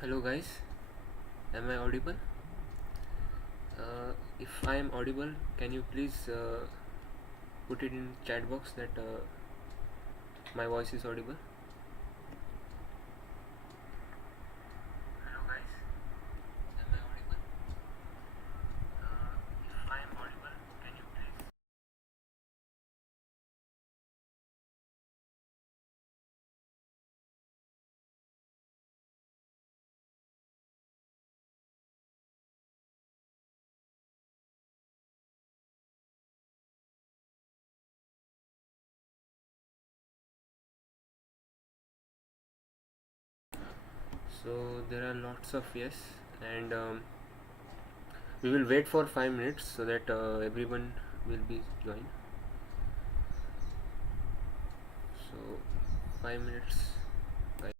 Hello guys, am I audible? If I am audible, can you please put it in chat box that my voice is audible? Hello guys, am I audible? If I am audible, can you please? So there are lots of yes, and we will wait for 5 minutes so that everyone will be joined. So 5 minutes. Guys.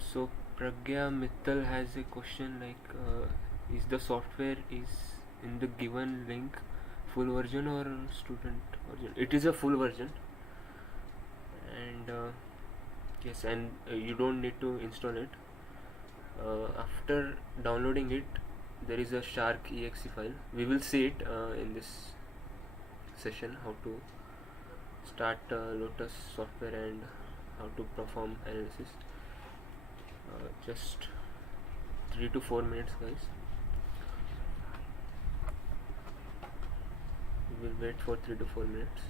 So Pragya Mittal has a question like, is the software is in the given link full version or student version? It is a full version, and yes, and you don't need to install it. After downloading it, there is a Shark exe file. We will see it in this session how to start Lotus software and how to perform analysis. Just 3 to 4 minutes, guys. We will wait for 3 to 4 minutes.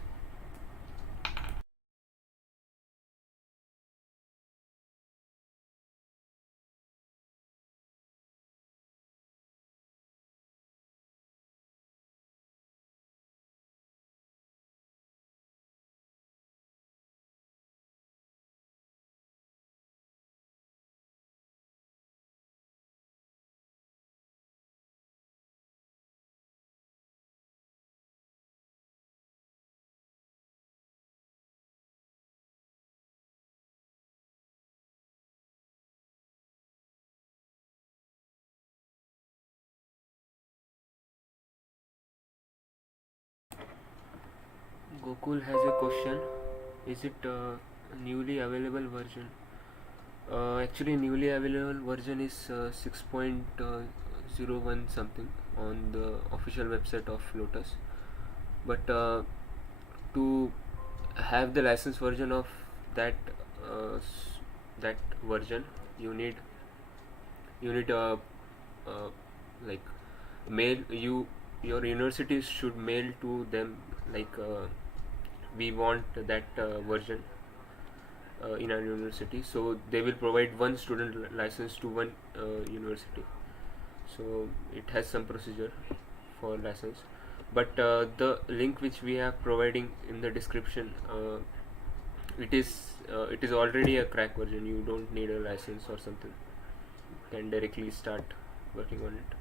Gokul has a question. Is it newly available version? Actually, newly available version is 6.01 something on the official website of Lotus. But to have the license version of that that version, you need like mail you your universities should mail to them like we want that version in our university, so they will provide one student license to one university. So it has some procedure for license, but the link which we are providing in the description, it is already a crack version. You don't need a license or something. You can directly start working on it.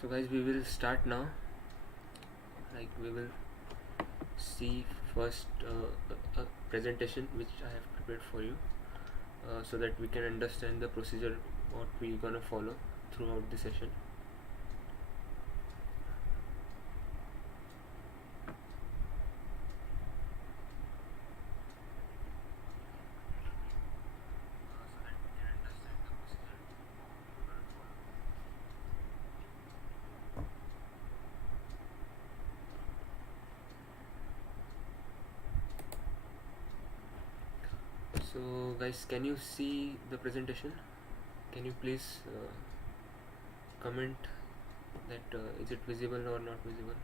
So guys, we will start now. Like, we will see first a presentation which I have prepared for you, so that we can understand the procedure what we gonna follow throughout the session. So guys, can you see the presentation? Can you please comment that is it visible or not visible?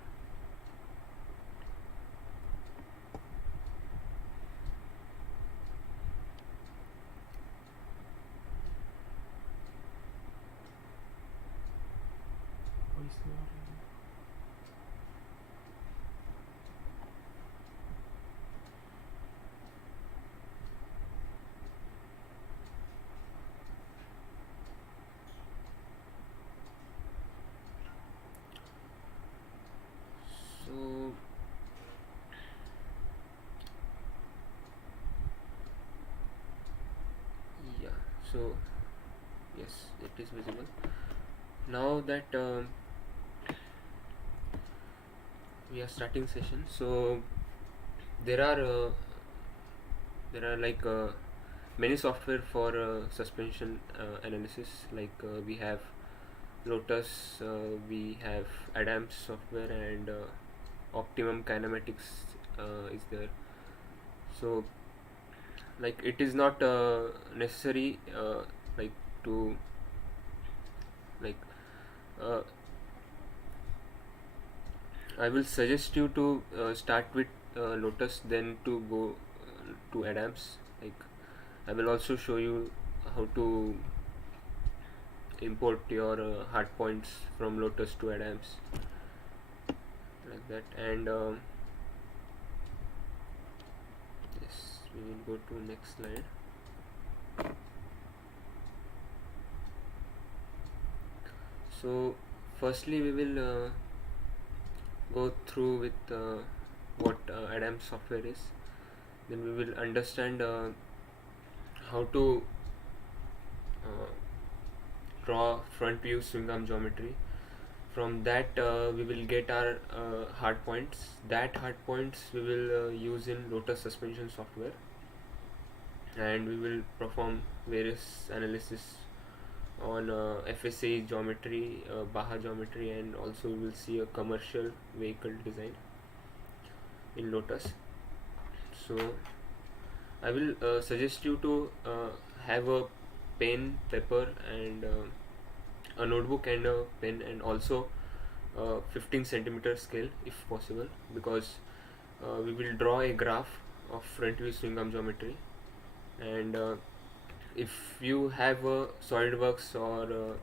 So yeah, so yes, it is visible. Now that we are starting session, so there are like many software for suspension analysis. Like we have Lotus, we have Adams software, and Optimum Kinematics is there. So like it is not necessary like to like I will suggest you to start with Lotus, then to go to Adams. Like I will also show you how to import your hard points from Lotus to Adams, like that. And yes, we will go to next slide. So firstly we will go through with what Adams software is. Then we will understand how to draw front view swing arm geometry. From that we will get our hard points. That hard points we will use in Lotus suspension software, and we will perform various analysis on FSAE geometry, Baja geometry, and also we will see a commercial vehicle design in Lotus. So I will suggest you to have a pen, paper, and a notebook and a pen, and also 15 centimeter scale if possible, because we will draw a graph of front view swing arm geometry. And if you have SolidWorks or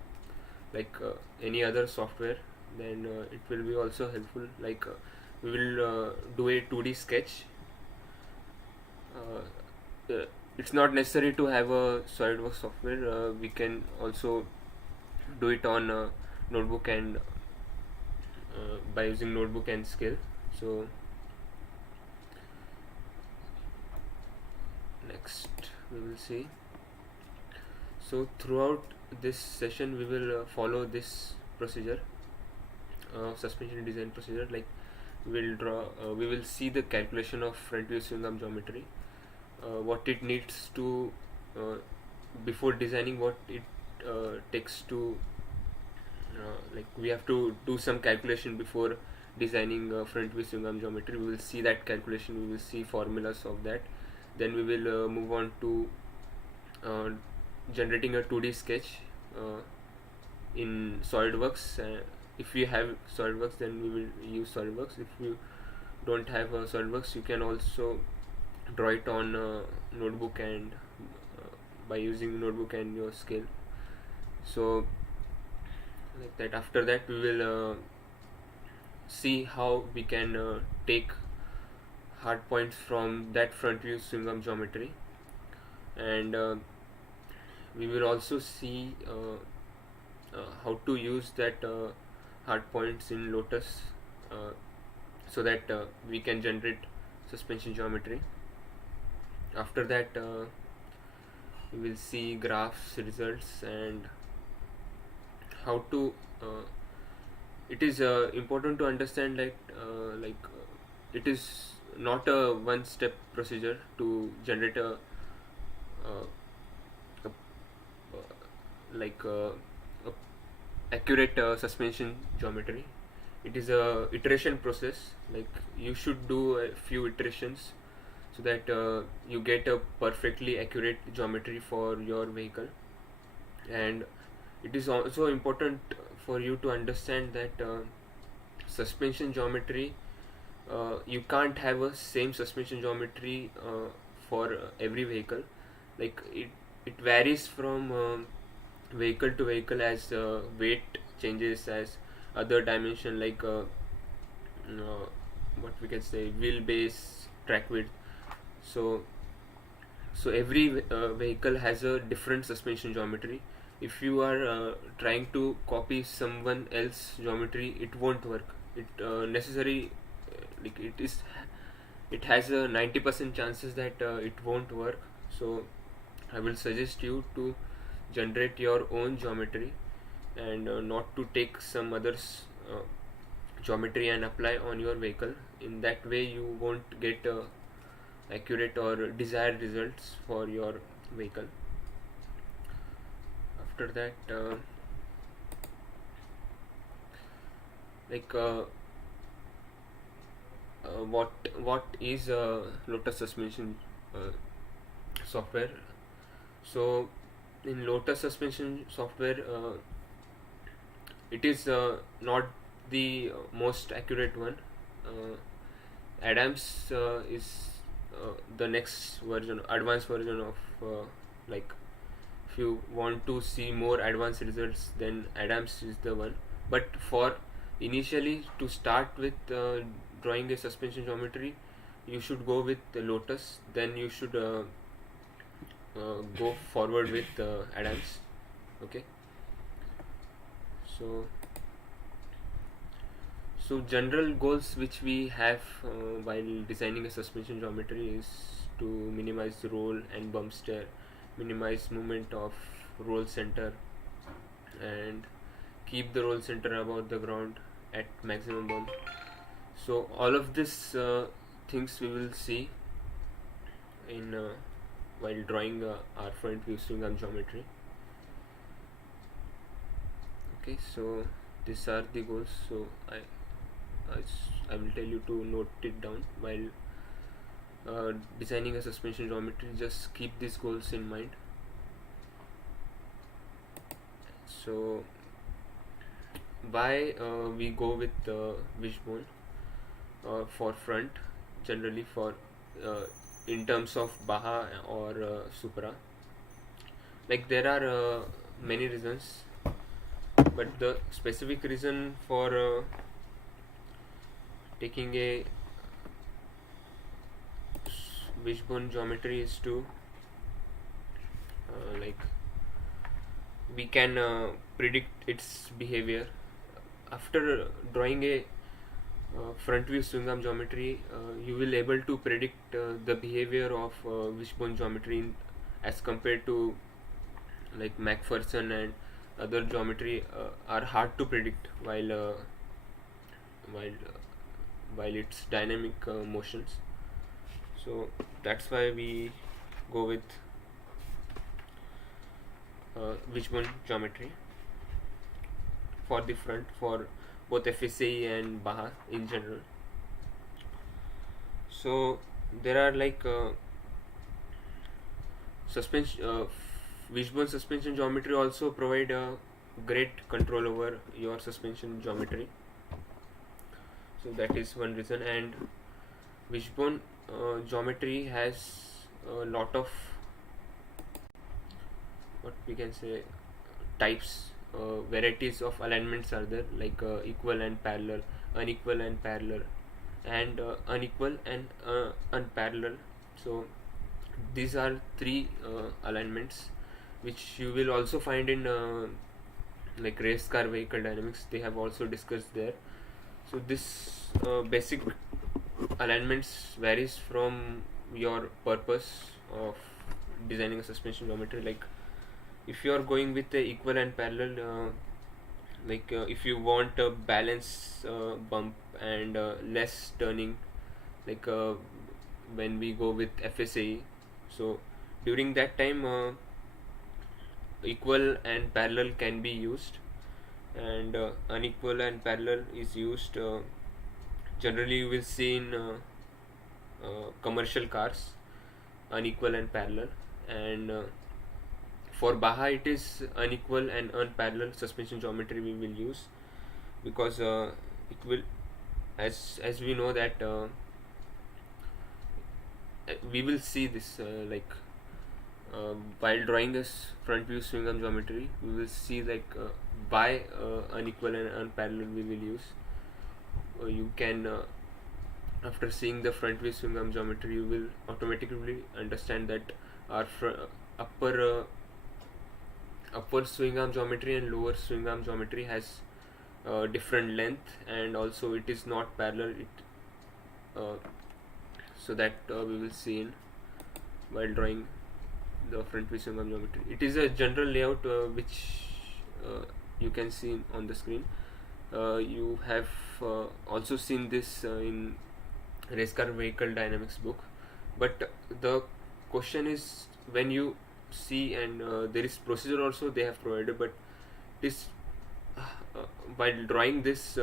any other software, then it will be also helpful. Like we will do a 2D sketch. It's not necessary to have a SolidWorks software. We can also do it on notebook and by using notebook and scale. So next we will see. So throughout this session we will follow this procedure, suspension design procedure. Like we will see the calculation of front view swing arm geometry, what it needs to before designing, what it takes to like we have to do some calculation before designing front view swing arm geometry. We will see that calculation, we will see formulas of that. Then we will move on to generating a 2D sketch in SolidWorks. If you have SolidWorks, then we will use SolidWorks. If you don't have SolidWorks, you can also draw it on notebook and by using notebook and your scale. So like that. After that we will see how we can take hard points from that front view swing arm geometry, and we will also see how to use that hard points in Lotus, so that we can generate suspension geometry. After that, we will see graphs, results, and how to it is important to understand it is not a one step procedure to generate uh, a, a accurate suspension geometry. It is a iteration process. Like, you should do a few iterations so that you get a perfectly accurate geometry for your vehicle. And it is also important for you to understand that suspension geometry, you can't have a same suspension geometry for every vehicle. Like, it varies from vehicle to vehicle as weight changes, as other dimension, like what we can say, wheelbase, track width. So every vehicle has a different suspension geometry. If you are trying to copy someone else's geometry, it won't work. It has a 90% chances that it won't work. So I will suggest you to generate your own geometry, and not to take some others geometry and apply on your vehicle. In that way you won't get accurate or desired results for your vehicle. After that, like what is Lotus suspension software? So in Lotus suspension software, it is not the most accurate one. Adams is the next version, advanced version of like, if you want to see more advanced results, then Adams is the one. But for initially to start with drawing a suspension geometry, you should go with the Lotus. Then you should go forward with Adams. Okay. So general goals which we have while designing a suspension geometry is to minimize roll and bump stir, minimize movement of roll center, and keep the roll center above the ground at maximum bump. So all of this things we will see in while drawing our front view swing arm geometry. Okay, so these are the goals. So I will tell you to note it down while designing a suspension geometry. Just keep these goals in mind. So why we go with Wishbone for front, generally for in terms of Baja or Supra? Like, there are many reasons, but the specific reason for taking a Wishbone geometry is to like, we can predict its behavior. After drawing a front view swing arm geometry, you will able to predict the behavior of Wishbone geometry as compared to like McPherson and other geometry are hard to predict while its dynamic motions. So that's why we go with Wishbone geometry for the front, for both FSAE and Baja in general. So there are like Wishbone suspension geometry also provide a great control over your suspension geometry. So that is one reason. And Wishbone geometry has a lot of, what we can say, types, varieties of alignments are there, like equal and parallel, unequal and parallel, and unequal and unparalleled. So these are three alignments which you will also find in like race car vehicle dynamics, they have also discussed there. So this basic alignments varies from your purpose of designing a suspension geometry. Like if you are going with the equal and parallel, if you want a balance bump and less turning, like when we go with FSAE, so during that time equal and parallel can be used, and unequal and parallel is used generally you will see in commercial cars, unequal and parallel. And for Baja it is unequal and unparalleled suspension geometry we will use, because it will, as we know that we will see this while drawing this front view swing arm geometry, we will see why unequal and unparalleled we will use. You can after seeing the front view swing arm geometry, you will automatically understand that our upper upper swing arm geometry and lower swing arm geometry has different length, and also it is not parallel. So that we will see in while drawing the front view swing arm geometry. It is a general layout which you can see on the screen. You have also seen this in race car vehicle dynamics book, but the question is, when you see, and there is procedure also they have provided, but this while drawing this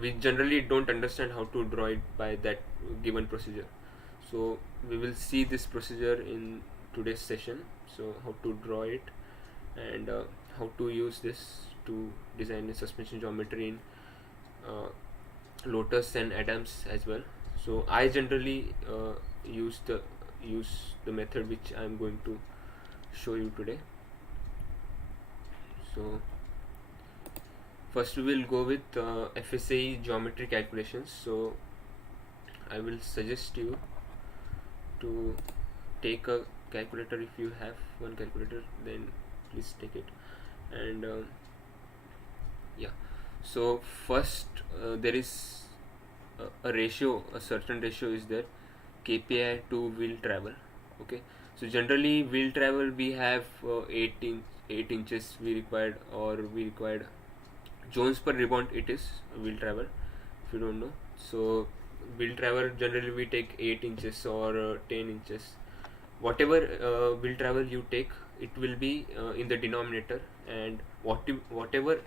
we generally don't understand how to draw it by that given procedure. So we will see this procedure in today's session, so how to draw it, and how to use this to design a suspension geometry in Lotus and Adams as well. So I generally use the method which I am going to show you today. So first we will go with FSAE geometry calculations. So I will suggest you to take a calculator. If you have one calculator, then please take it. And yeah, so first there is a ratio, a certain ratio is there, KPI to wheel travel. Okay, so generally wheel travel we have 8 inches we required, or we required Jones per rebound, it is wheel travel if you don't know. So wheel travel generally we take 8 inches or 10 inches, whatever wheel travel you take, it will be in the denominator, and whatever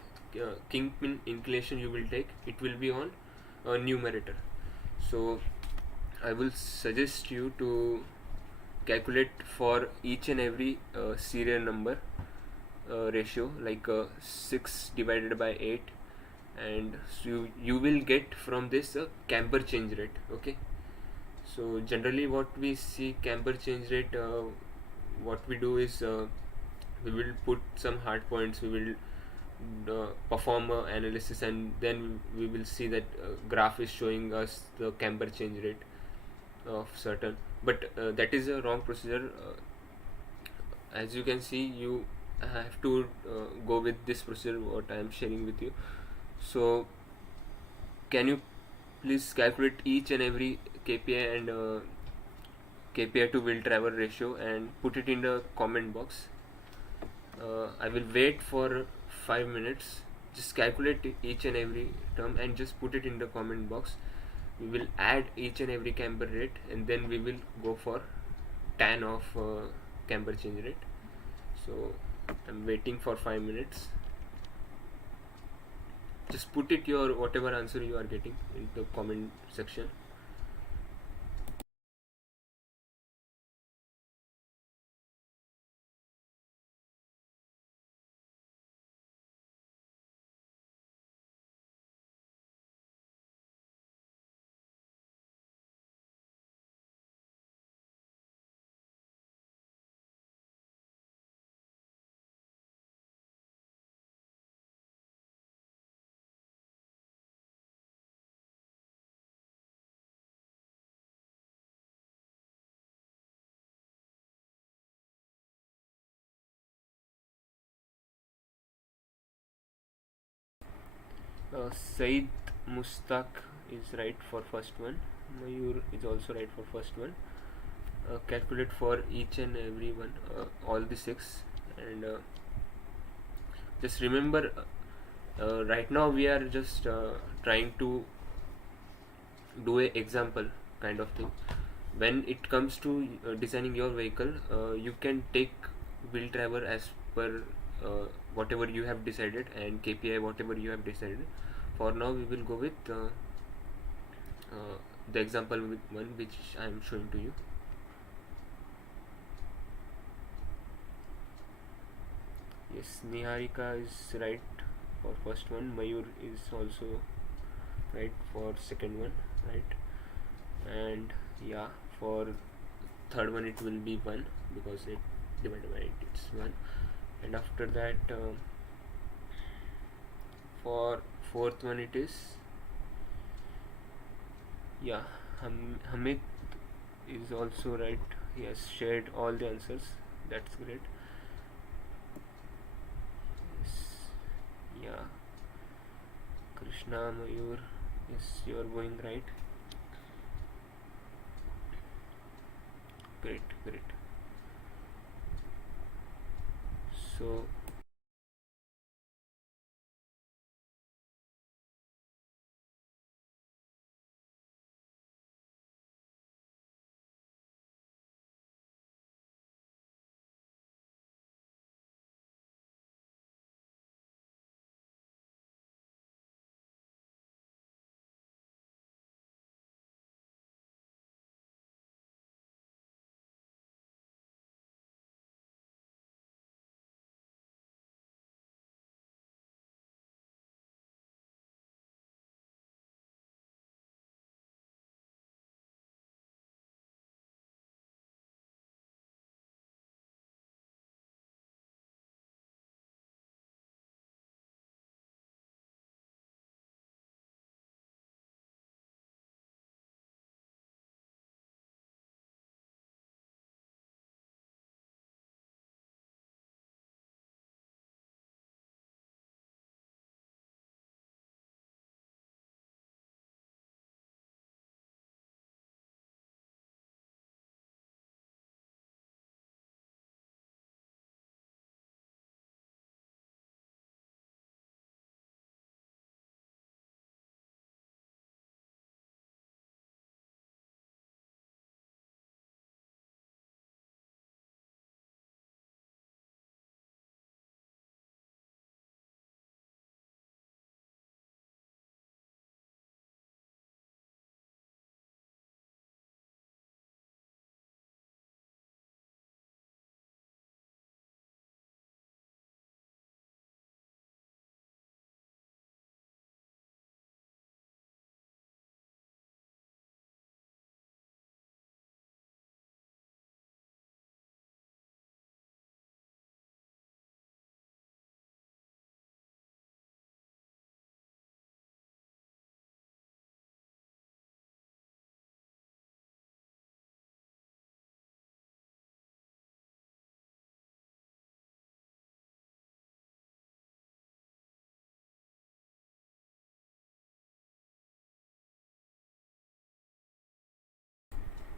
kingpin inclination you will take, it will be on numerator. So I will suggest you to calculate for each and every serial number ratio, like 6 divided by 8, and so you will get from this a camber change rate. Okay, so generally what we see camber change rate, what we do is we will put some hard points, we will perform analysis, and then we will see that graph is showing us the camber change rate of certain, but that is a wrong procedure. As you can see, you have to go with this procedure what I am sharing with you. So can you please calculate each and every KPI and KPI to wheel travel ratio and put it in the comment box. I will wait for 5 minutes. Just calculate each and every term and just put it in the comment box. We will add each and every camber rate, and then we will go for tan of camber change rate. So I'm waiting for 5 minutes. Just put it your whatever answer you are getting in the comment section. Said Mustaq is right for first one. Mayur is also right for first one. Calculate for each and every one, all the six, and just remember, right now we are just trying to do a example kind of thing. When it comes to designing your vehicle, you can take wheel driver as per whatever you have decided, and KPI whatever you have decided. For now we will go with the example with one which I am showing to you. Yes, Niharika is right for first one. Mayur is also right for second one, right? And yeah, for third one it will be 1 because it divided by 8, it's 1. And after that, for fourth one it is, yeah, Hamid is also right. He has shared all the answers. That's great. Yes. Yeah, Krishna, Mayur, yes, you are going right. Great. So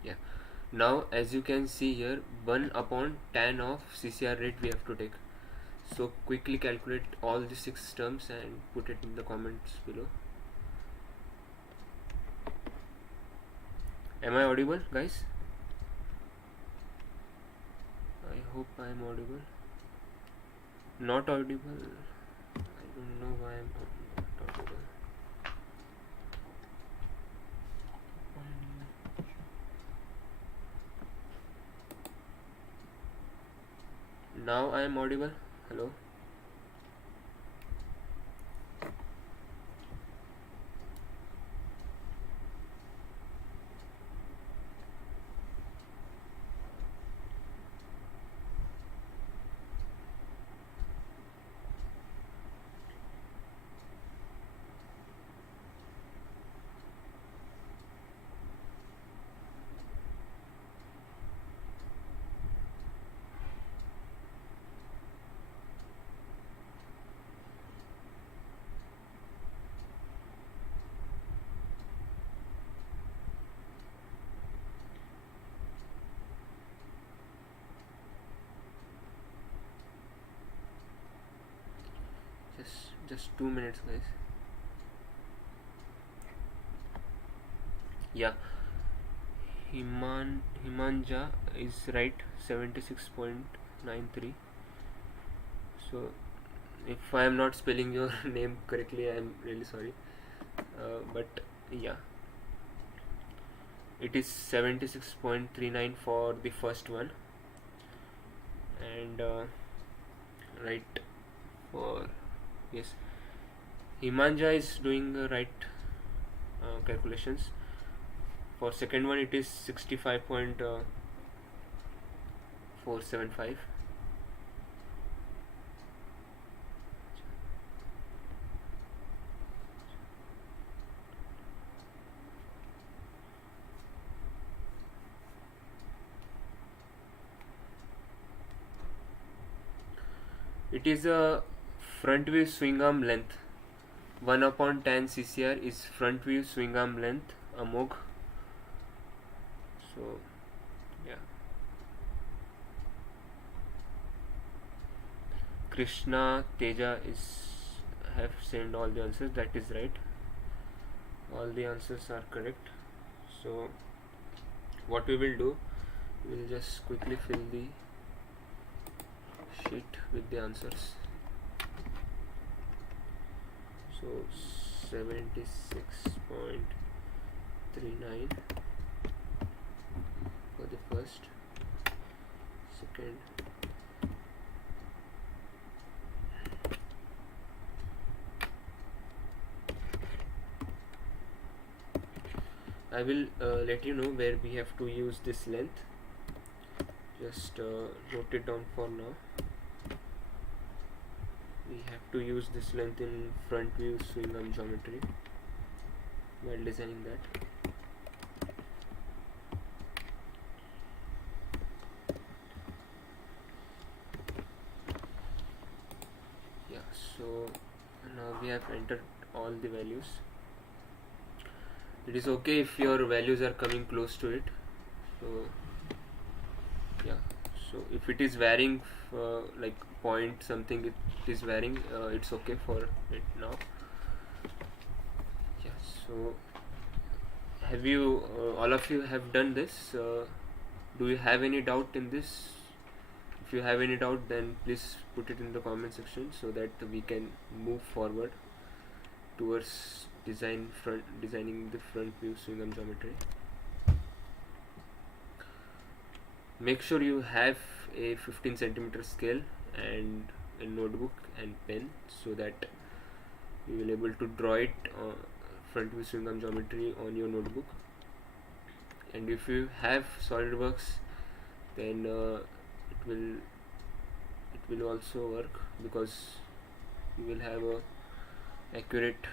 yeah, now as you can see here, 1 upon tan of CCR rate we have to take. So quickly calculate all the 6 terms and put it in the comments below. Am I audible, guys? I hope I am audible. Not audible. I don't know why I'm not audible. Now I am audible. Hello. just 2 minutes, guys. Yeah, Himanja is right, 76.93. So if I am not spelling your name correctly, I am really sorry, but yeah, it is 76.39 for the first one, and right for, yes, Himanja is doing right calculations. For second one it is 65.475. It is a front view swing arm length. 1 upon tan CCR is front view swing arm length, amog. So yeah, Krishna Teja have sent all the answers. That is right. All the answers are correct. So what we will do, we will just quickly fill the sheet with the answers. So 76.39 for the first, second, I will let you know where we have to use this length. Just note it down for now. We have to use this length in front view swing arm geometry while designing that. Yeah, so now we have entered all the values. It is okay if your values are coming close to it. So yeah, so if it is varying like point something, it is varying, it's okay for it now. Yeah, so have you all of you have done this? Do you have any doubt in this? If you have any doubt, then please put it in the comment section so that we can move forward towards designing the front view swing arm geometry. Make sure you have a 15 centimeter scale and a notebook and pen so that you will able to draw it front view swing arm geometry on your notebook. And if you have SolidWorks, then it will also work, because you will have accurate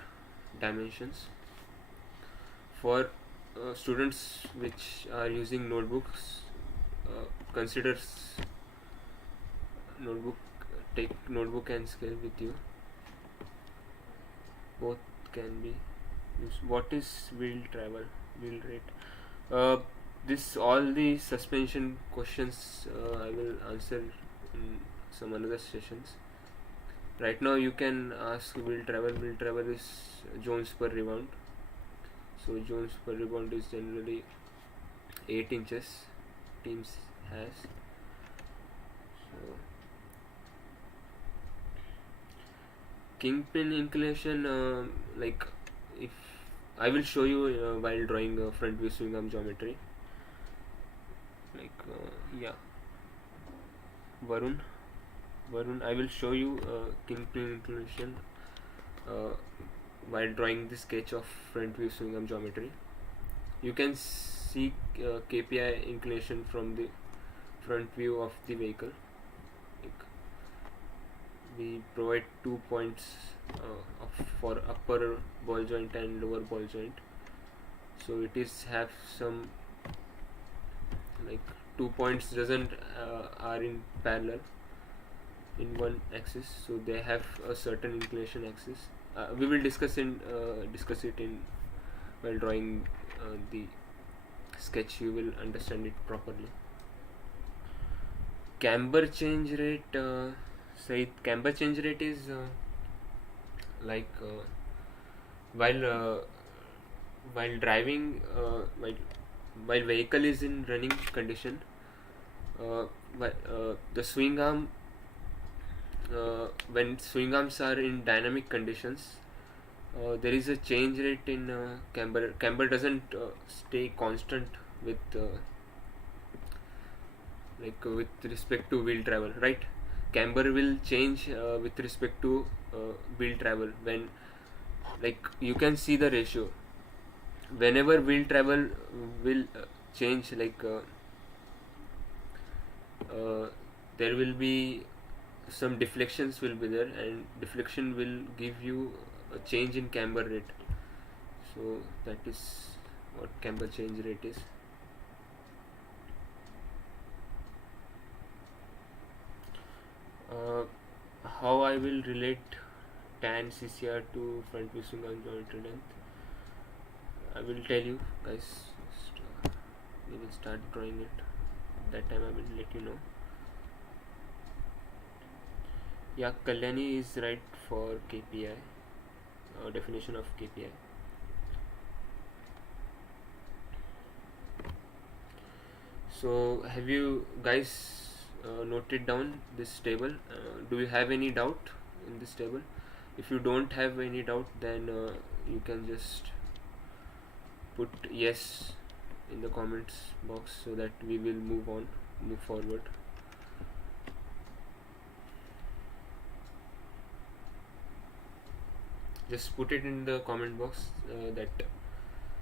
dimensions. For students which are using notebooks, consider take notebook and scale with you. Both can be used. What is wheel rate? This all the suspension questions I will answer in some another sessions. Right now you can ask wheel travel. Wheel travel is Jones per rebound. So Jones per rebound is generally 8 inches. Teams has. So kingpin inclination, like if I will show you while drawing front view swing arm geometry. Like yeah, Varun, I will show you kingpin inclination while drawing the sketch of front view swing arm geometry. You can see KPI inclination from the front view of the vehicle. Like, we provide 2 points for upper ball joint and lower ball joint. So it is have some, like 2 points doesn't are in parallel in one axis, so they have a certain inclination axis. We will discuss it in while drawing the sketch. You will understand it properly. Camber change rate, Said, camber change rate is like while while driving, while vehicle is in running condition, the swing arm, when swing arms are in dynamic conditions, there is a change rate in camber. Camber doesn't stay constant with with respect to wheel travel, right? Camber will change with respect to wheel travel. When, like, you can see the ratio whenever wheel travel will change, there will be some deflections will be there, and deflection will give you a change in camber rate. So that is what camber change rate is. How I will relate tan CCR to front view swing arm geometry length, I will tell you guys. We will start drawing it. That time I will let you know. Yeah, Kalyani is right for KPI, definition of KPI. So have you guys noted down this table? Do you have any doubt in this table? If you don't have any doubt, then you can just put yes in the comments box so that we will move forward. Just put it in the comment box that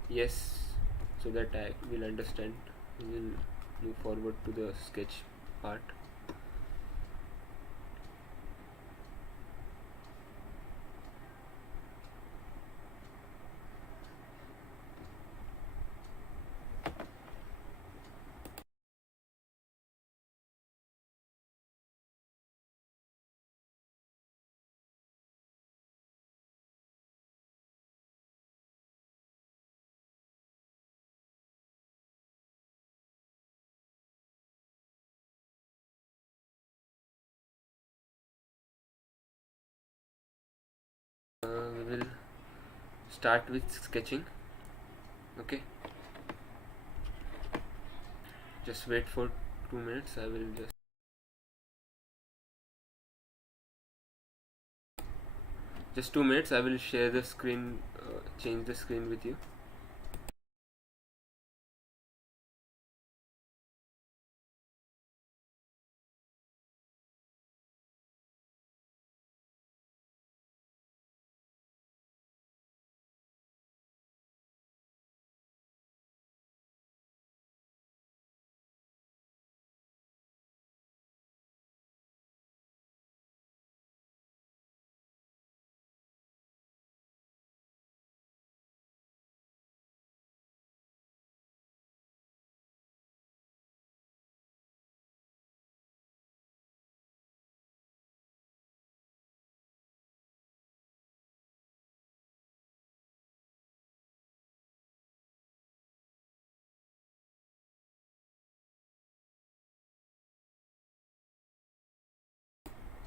yes, so that I will understand. We will move forward to the sketch part. We will start with sketching. Okay, just wait for 2 minutes. I will just 2 minutes. I will share the screen, change the screen with you.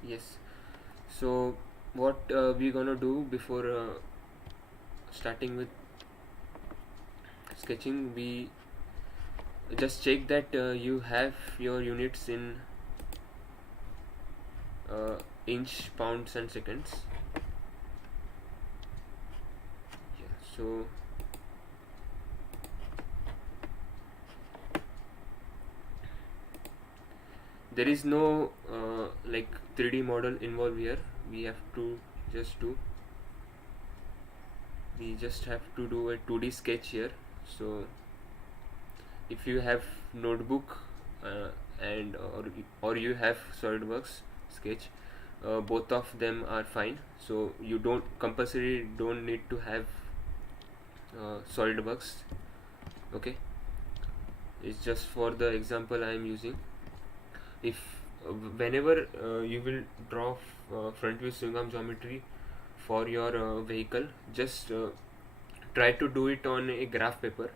Yes, so what we're gonna do before starting with sketching, we just check that you have your units in inch, pounds and seconds. Yeah, so there is no 3D model involved here. We have to just do we just have to do a 2D sketch here. So if you have notebook and or you have SolidWorks sketch, both of them are fine. So you don't need to have SolidWorks. Okay, it's just for the example I am using. If whenever you will draw front view swing arm geometry for your vehicle, just try to do it on a graph paper.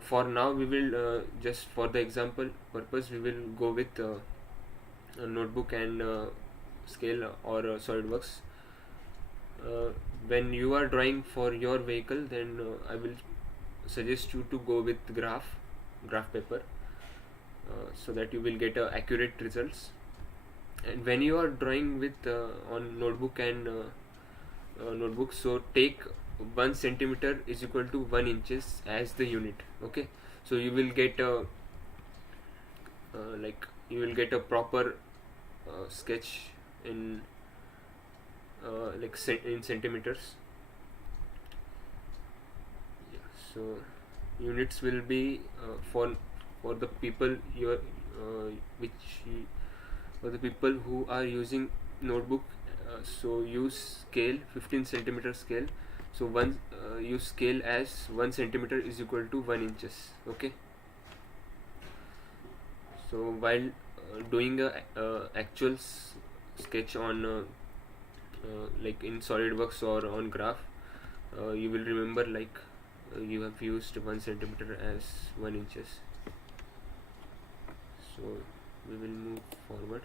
For now we will just for the example purpose we will go with a notebook and scale or SolidWorks. when you are drawing for your vehicle, then I will suggest you to go with graph paper, so that you will get accurate results. And when you are drawing with on notebook and notebook, so take 1 centimeter is equal to 1 inches as the unit. Okay, so you will get a proper sketch in in centimeters. Yeah, so units will be for the people for the people who are using notebook. So use scale 15 centimeter scale. So use scale as 1 centimeter is equal to 1 inches. Okay. So while doing a actual sketch on like in SolidWorks or on graph, you will remember you have used 1 centimeter as 1 inches. So we will move forward.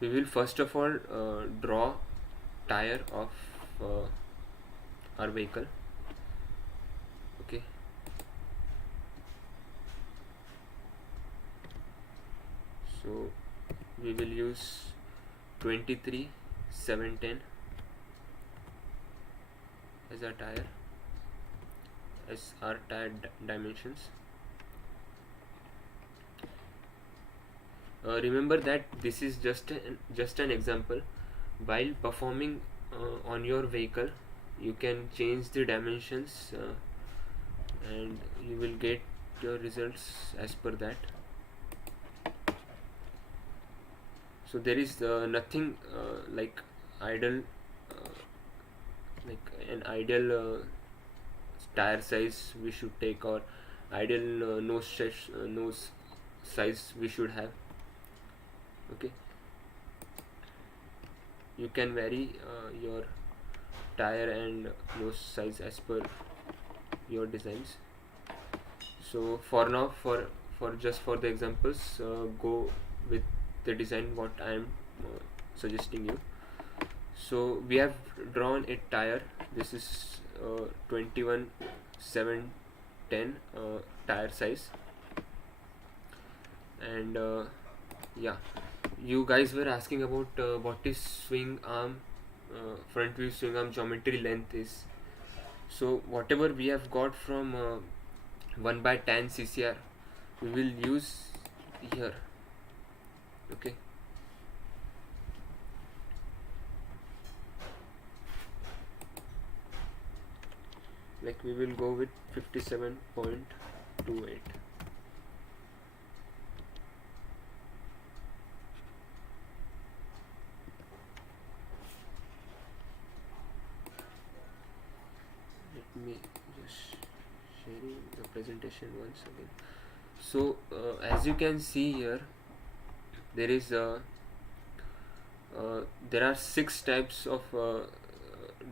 We will first of all draw tire of our vehicle. Okay. So we will use 23/710 as our tire, as our tire dimensions. Remember that this is just an example. While performing on your vehicle, you can change the dimensions and you will get your results as per that. So there is nothing like idle an ideal tire size we should take, or ideal nose size we should have. Okay, you can vary your tire and nose size as per your designs. So for now, for the examples, go with the design what I am suggesting you. So we have drawn a tire. This is 21/710 tire size, and yeah, you guys were asking about what is swing arm, front view swing arm geometry length is. So whatever we have got from 1/tan CCR, we will use here. Okay. Like we will go with 57.28. Let me just sharing the presentation once again. So as you can see here, there is there are 6 types of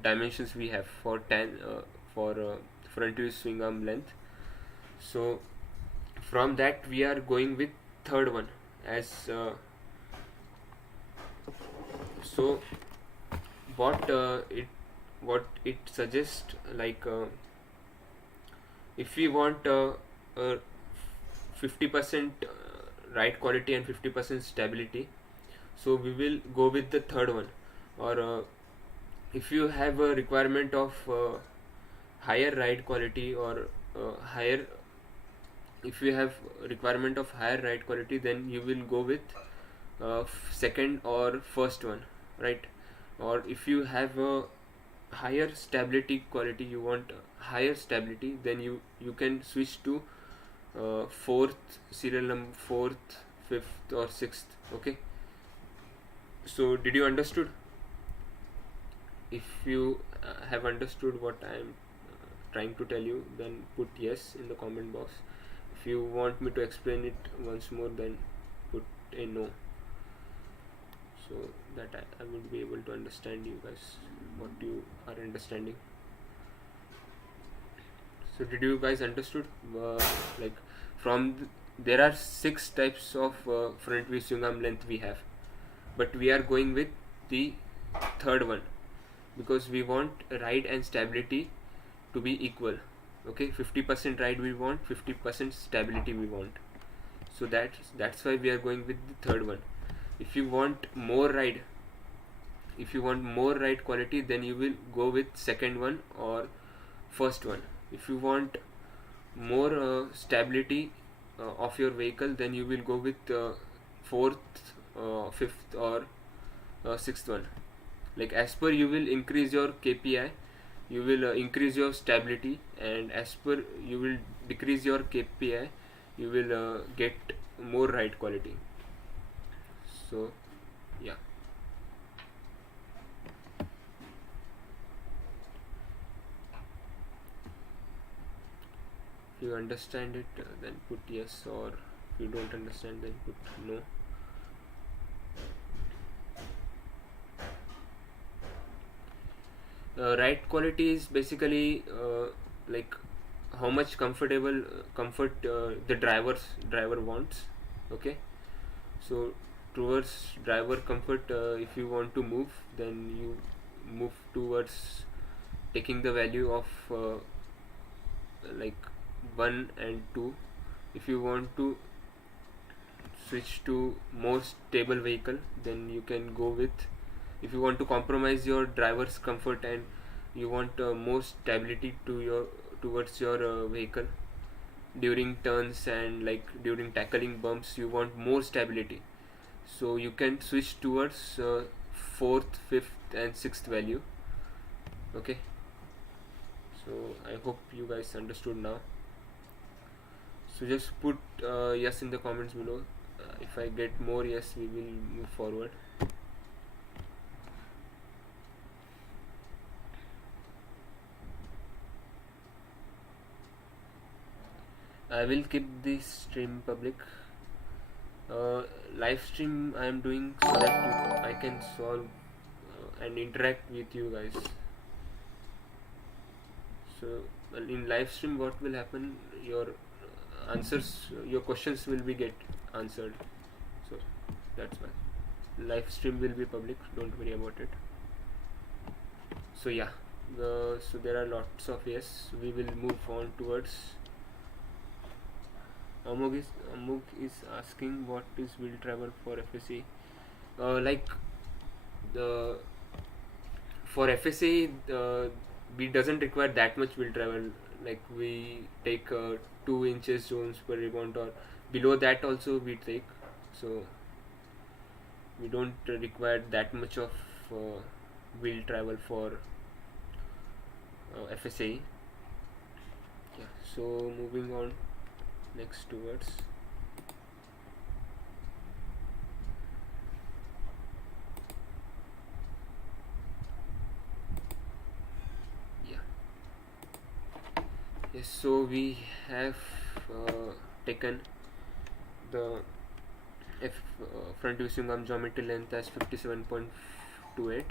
dimensions we have for front view swing arm length. So from that we are going with third one as so what it suggests, if we want 50% right quality and 50% stability, so we will go with the third one. Or if you have a requirement of higher ride quality, or if you have requirement of higher ride quality, then you will go with second or first one, right? Or if you have a higher stability quality, you want higher stability, then you can switch to fourth serial number, fourth, fifth or sixth. Okay, so did you understood? If you have understood what I am trying to tell you, then put yes in the comment box. If you want me to explain it once more, then put a no, so that I would be able to understand you guys what you are understanding. So did you guys understood? There are 6 types of front view swing arm length we have, but we are going with the third one, because we want ride and stability to be equal. Okay, 50% ride we want, 50% stability we want. So that's why we are going with the third one. If you want more ride, if you want more ride quality, then you will go with second one or first one. If you want more stability of your vehicle, then you will go with fourth, fifth or sixth one. Like as per you will increase your KPI, you will increase your stability, and as per you will decrease your KPI, you will get more ride quality. So yeah. If you understand it, then put yes, or if you don't understand, then put no. Ride quality is basically like how much comfort the driver wants. Okay, so towards driver comfort, if you want to move, then you move towards taking the value of like 1 and 2. If you want to switch to more stable vehicle, then you can go with, if you want to compromise your driver's comfort and you want more stability towards your vehicle during turns and like during tackling bumps, you want more stability, so you can switch towards fourth, fifth and sixth value. Okay, so I hope you guys understood now. So just put yes in the comments below. If I get more yes, we will move forward. I will keep this stream public. Live stream I am doing so that I can solve and interact with you guys. So in live stream, what will happen? Your your questions will be get answered. So that's why live stream will be public. Don't worry about it. So yeah, so there are lots of yes. We will move on towards. Amog is asking what is wheel travel for FSAE. Like the for FSAE, we doesn't require that much wheel travel. Like we take 2 inches zones per rebound, or below that also we take. So we don't require that much of wheel travel for FSAE. Yeah. So moving on next towards. Yes, so we have taken the front view swing arm geometry length as 57.28.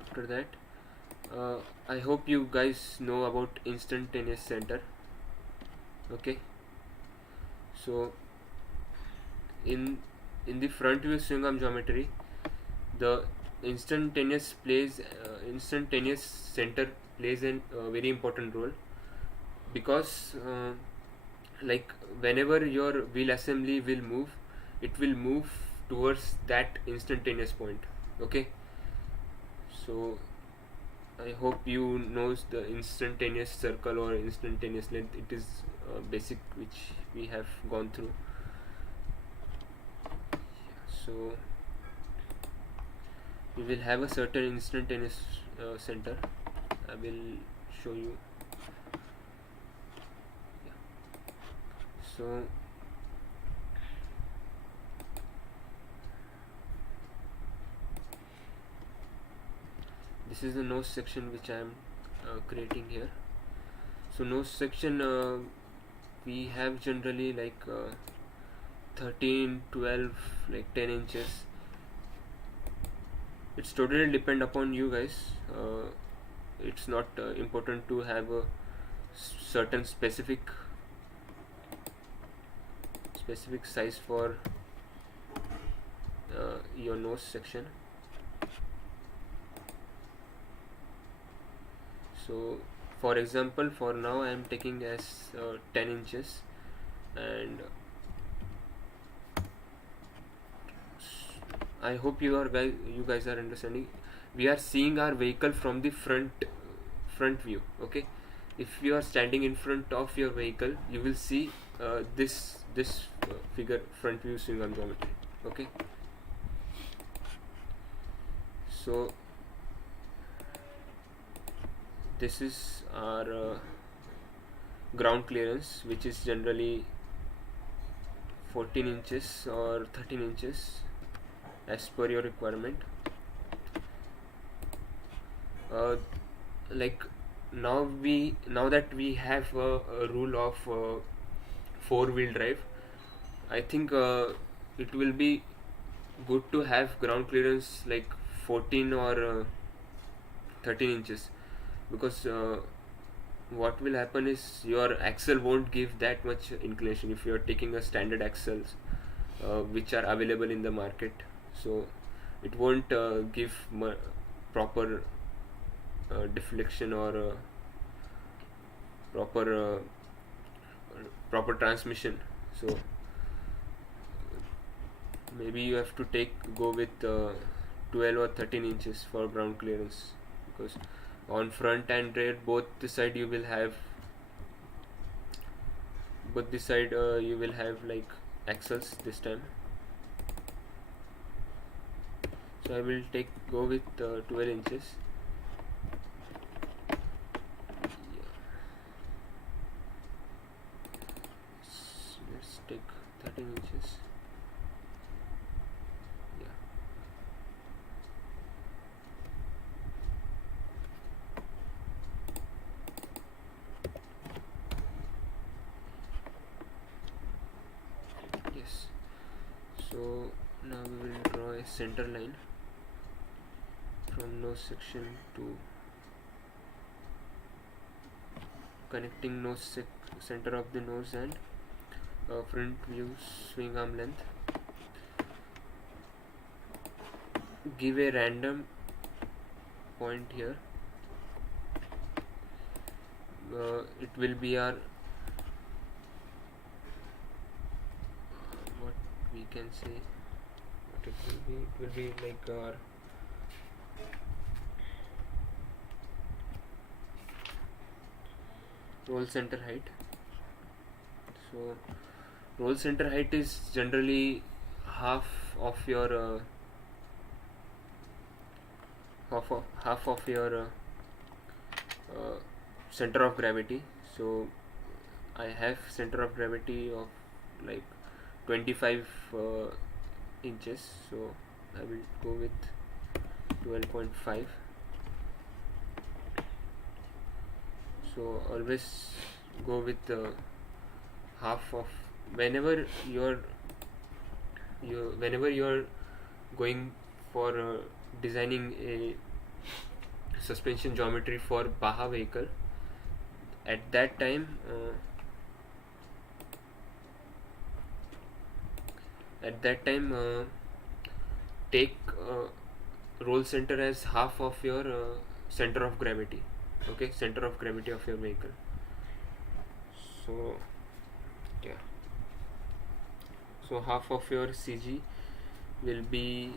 After that, I hope you guys know about instantaneous center. Okay, so in the front view swing arm geometry, the instantaneous center plays a very important role, because like whenever your wheel assembly will move, it will move towards that instantaneous point. Okay, so I hope you knows the instantaneous circle or instantaneous length. It is basic which we have gone through. So we will have a certain instantaneous center. I will show you. Yeah. So this is the nose section which I am creating here. So nose section, we have generally like 13, 12, like 10 inches. It's totally depend upon you guys. It's not important to have a certain specific size for your nose section. So for example, for now I am taking as 10 inches, and I hope you guys are understanding. We are seeing our vehicle from the front view. Okay, if you are standing in front of your vehicle, you will see this figure, front view swing arm geometry. Okay, so this is our ground clearance, which is generally 14 inches or 13 inches as per your requirement. Like now that we have a rule of 4-wheel drive, I think it will be good to have ground clearance like 14 or 13 inches, because what will happen is your axle won't give that much inclination if you are taking a standard axles which are available in the market. So it won't give proper deflection or proper transmission. So maybe you have to go with 12 or 13 inches for ground clearance, because on front and rear both the side you will have like axles this time. So I will go with 12 inches. Let's take 13 inches. Yes. So now we will draw a center line from nose section to connecting center of the nose and front view swing arm length. Give a random point here. It will be our what we can say. What it will be like our roll center height. So roll center height is generally half of your center of gravity. So I have center of gravity of like 25 inches, so I will go with 12.5. So always go with half of whenever you're going for designing a suspension geometry for Baja vehicle. At that time take roll center as half of your center of gravity. Okay, center of gravity of your vehicle. So yeah, so half of your CG will be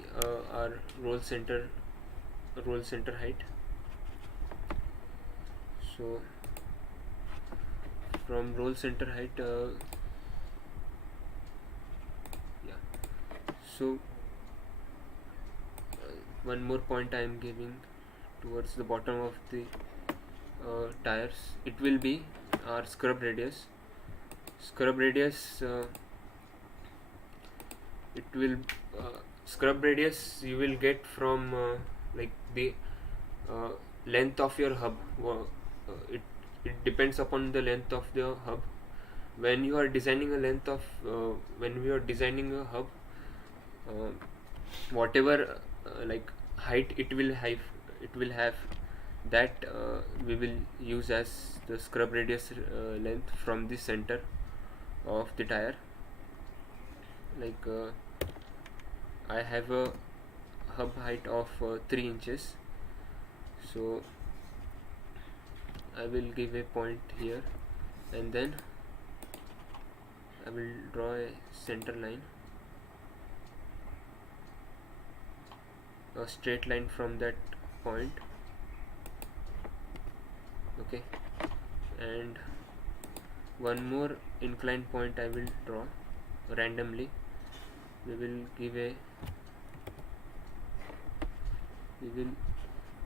our roll center height. So from roll center height, so one more point I am giving towards the bottom of the tires. It will be our scrub radius. Scrub radius you will get from like the length of your hub. It depends upon the length of the hub. When you are designing a hub, whatever like height it will have, that we will use as the scrub radius length from the center of the tire. Like I have a hub height of 3 inches, so I will give a point here, and then I will draw a center line, a straight line from that point. Okay, and one more inclined point I will draw randomly. We will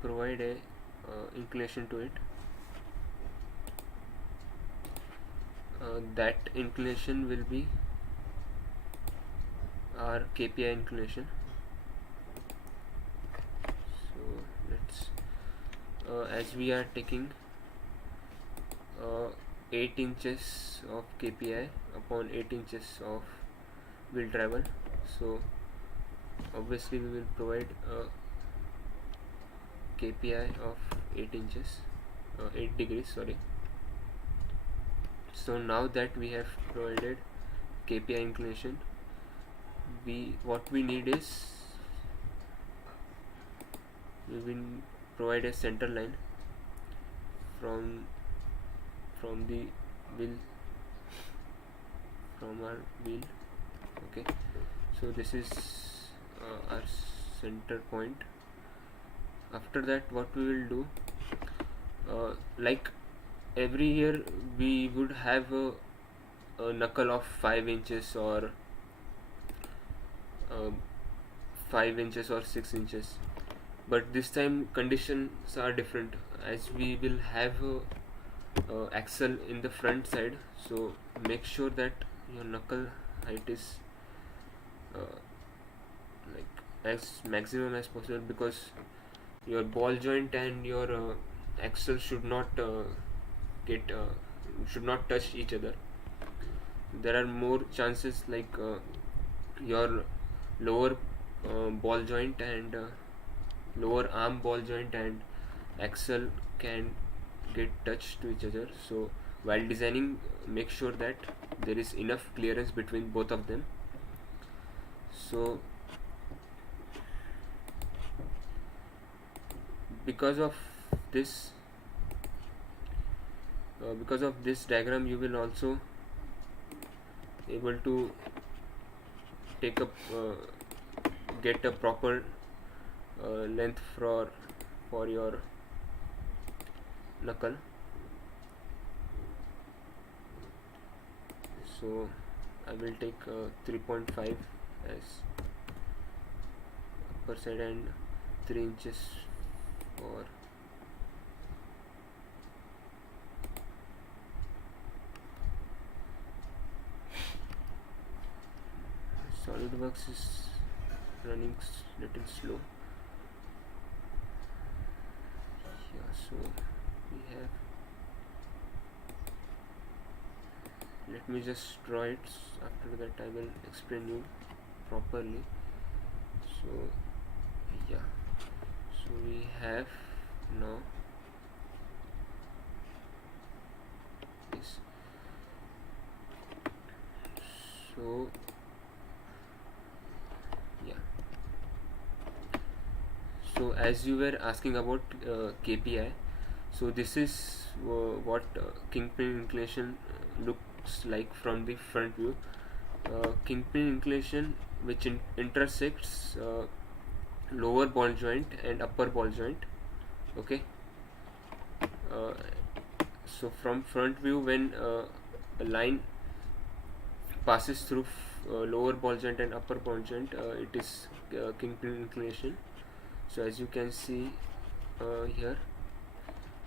provide a inclination to it. That inclination will be our KPI inclination. So let's as we are taking 8 inches of KPI upon 8 inches of wheel travel, so obviously we will provide a KPI of 8 degrees, sorry. So now that we have provided KPI inclination, what we need is we will provide a center line from the wheel, from our wheel. Okay, so this is our center point. After that, what we will do, like every year we would have a knuckle of 5 inches or 5 inches or 6 inches, but this time conditions are different, as we will have a axle in the front side. So make sure that your knuckle height is like as maximum as possible, because your ball joint and your axle should not should not touch each other. There are more chances like your lower ball joint and lower arm ball joint and axle can get touched to each other. So while designing, make sure that there is enough clearance between both of them. So because of this diagram, you will also able to take up get a proper length for your knuckle. So I will take 3.5 as upper side and 3 inches for SolidWorks is running little slow. Yeah, so we have, let me just draw it, after that I will explain you properly. So yeah, so we have now this. So yeah, so as you were asking about KPI, so this is what kingpin inclination looks like from the front view. Kingpin inclination which intersects lower ball joint and upper ball joint. Okay, so from front view, when a line passes through lower ball joint and upper ball joint, it is kingpin inclination. So as you can see here,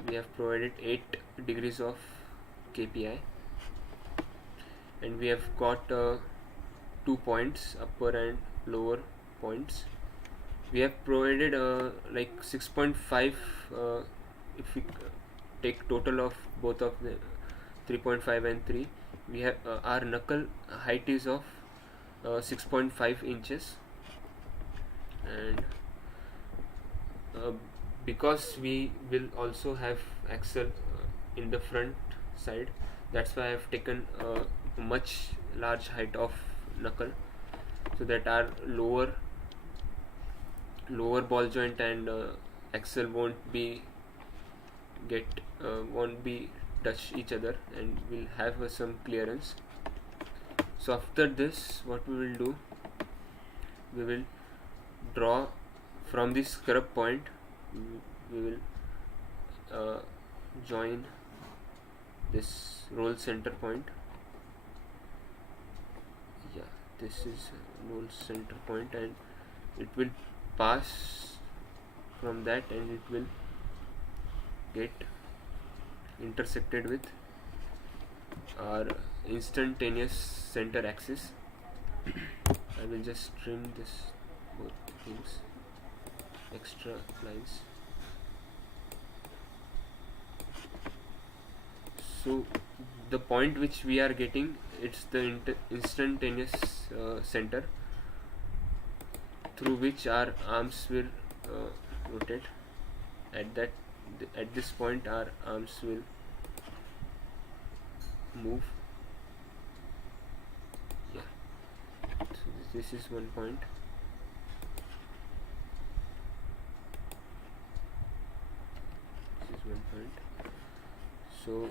we have provided 8 degrees of KPI, and we have got 2 points, upper and lower points. We have provided like 6.5 if we take total of both of the 3.5 and 3. We have our knuckle height is of 6.5 inches, and because we will also have axle in the front side, that's why I have taken a much large height of knuckle, so that our lower ball joint and axle won't be get won't be touch each other and will have some clearance. So after this, what we will do, we will draw from this scrub point, we will join this roll center point. Yeah, this is roll center point, and it will pass from that and it will get intersected with our instantaneous center axis. I will just trim this both things, extra lines. So the point which we are getting, it's the instantaneous center through which our arms will rotate. At this point our arms will move. Yeah, so this is one point. This is one point. So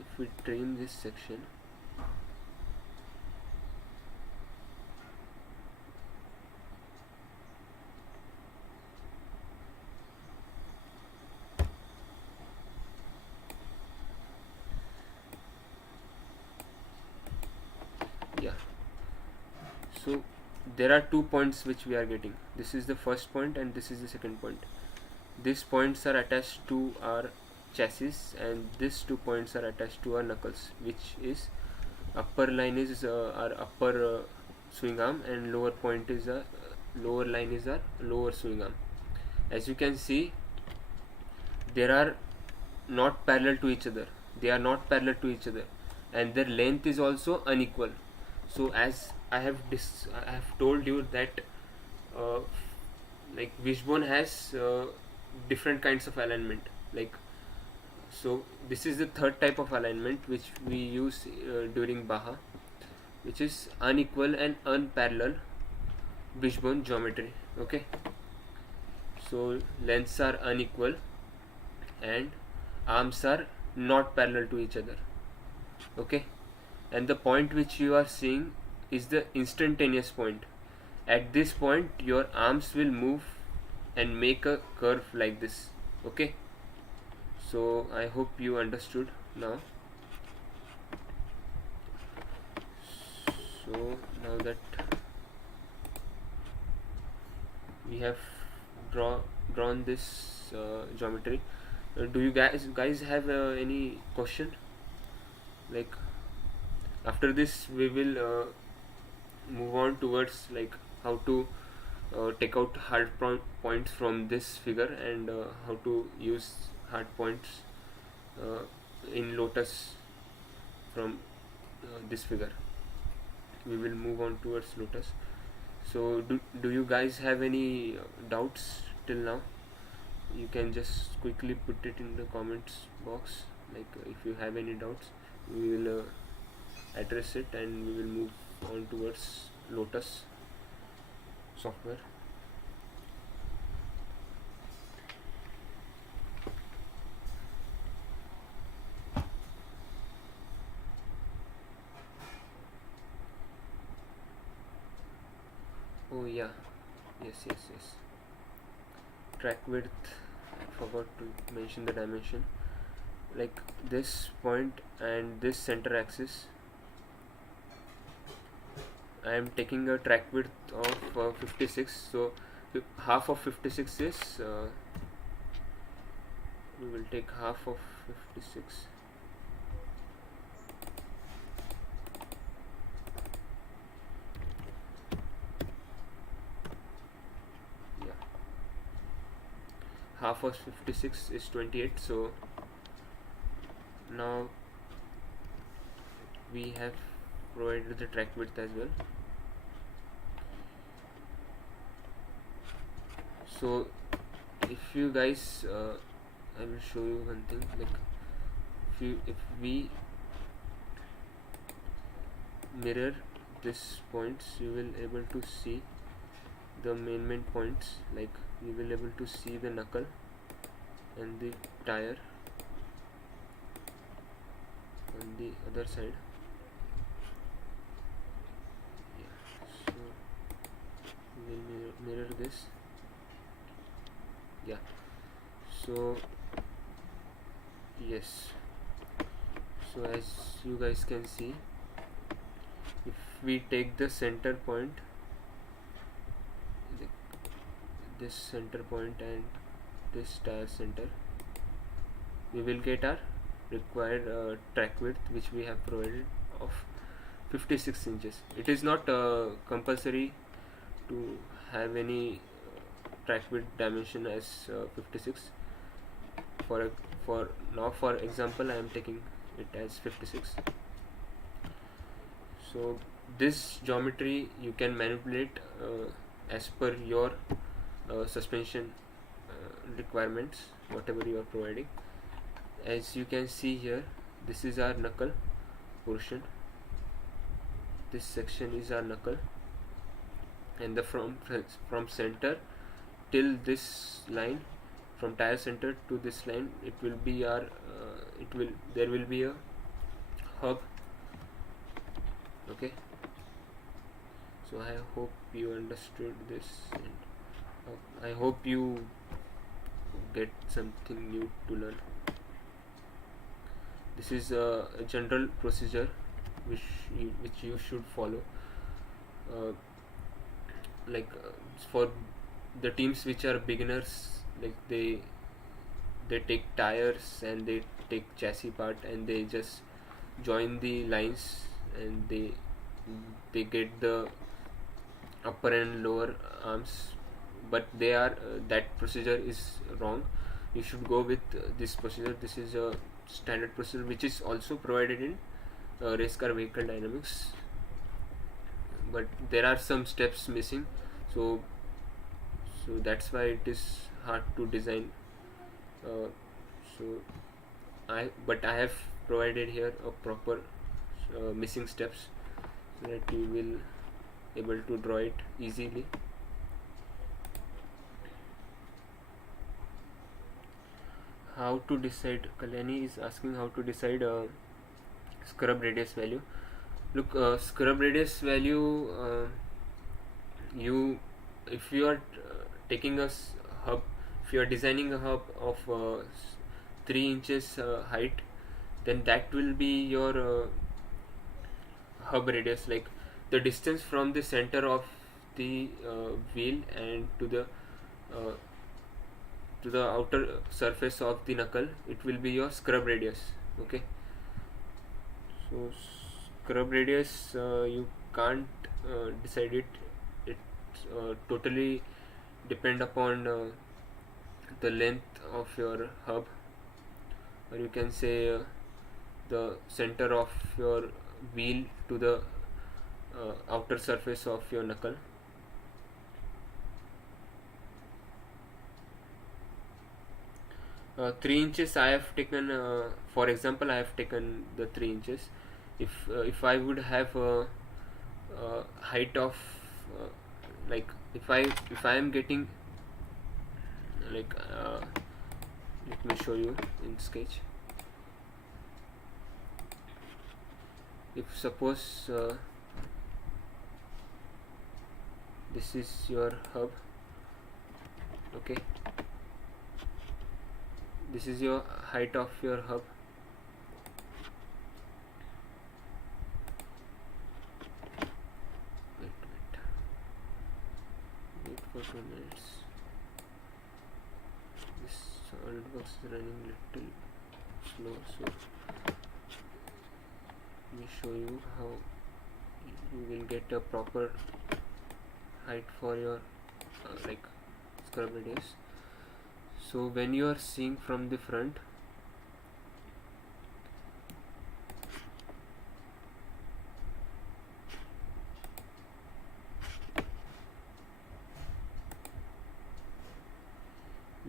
if we trim this section, yeah, so there are 2 points which we are getting. This is the first point and this is the second point. These points are attached to our chassis and these 2 points are attached to our knuckles, which is upper line is our upper swing arm and lower point is lower line is our lower swing arm. As you can see, they are not parallel to each other. They are not parallel to each other, and their length is also unequal. So as I have told you that like Wishbone has different kinds of alignment. Like, so this is the third type of alignment which we use during Baja, which is unequal and unparalleled Wishbone geometry. Okay, so lengths are unequal and arms are not parallel to each other. Okay, and the point which you are seeing is the instantaneous point. At this point your arms will move and make a curve like this. Okay, so I hope you understood now. So now that we have drawn this geometry, do you guys have any question? Like, after this we will move on towards like how to take out hard points from this figure and how to use hard points in Lotus from this figure. We will move on towards Lotus. So do you guys have any doubts till now? You can just quickly put it in the comments box. Like if you have any doubts, we will address it and we will move on towards Lotus software. Oh yeah, yes. Track width, I forgot to mention the dimension. Like this point and this center axis, I am taking a track width of 56. So half of 56 is we will take half of 56. Yeah, half of 56 is 28. So now we have provided the track width as well. So if you guys I will show you one thing. Like if we mirror this points, you will able to see the main points. Like you will able to see the knuckle and the tire on the other side. Yeah, so we'll mirror this. Yeah, so yes, so as you guys can see, if we take the center point, this center point and this tire center, we will get our required track width, which we have provided, of 56 inches. It is not compulsory to have any track width dimension as 56. For now, for example, I am taking it as 56. So this geometry you can manipulate as per your suspension requirements, whatever you are providing. As you can see here, this is our knuckle portion. This section is our knuckle, and the from center till this line, from tire center to this line, it will be our there will be a hub. Okay, so I hope you understood this, and I hope you get something new to learn. This is a general procedure which you should follow. For the teams which are beginners, like they take tires and they take chassis part and they just join the lines, and they get the upper and lower arms, but they are that procedure is wrong. You should go with this procedure. This is a standard procedure which is also provided in race car vehicle dynamics, but there are some steps missing, so that's why it is hard to design. But I have provided here a proper missing steps, so that you will able to draw it easily. How to decide? Kalyani is asking how to decide scrub radius value. Look, scrub radius value, if you are taking a hub, if you are designing a hub of 3 inches height, then that will be your hub radius, like the distance from the center of the wheel and to the outer surface of the knuckle, it will be your scrub radius. Okay, so scrub radius, you can't decide it. It's totally depend upon the length of your hub, or you can say the center of your wheel to the outer surface of your knuckle. Uh, 3 inches I have taken, for example, I have taken the 3 inches. If I would have a height of like if I am getting like let me show you in sketch. If suppose this is your hub, okay, this is your height of your hub. Wait for 2 minutes. This SolidWorks is running little slow, so let me show you how you will get a proper height for your like scrub radius. So when you are seeing from the front,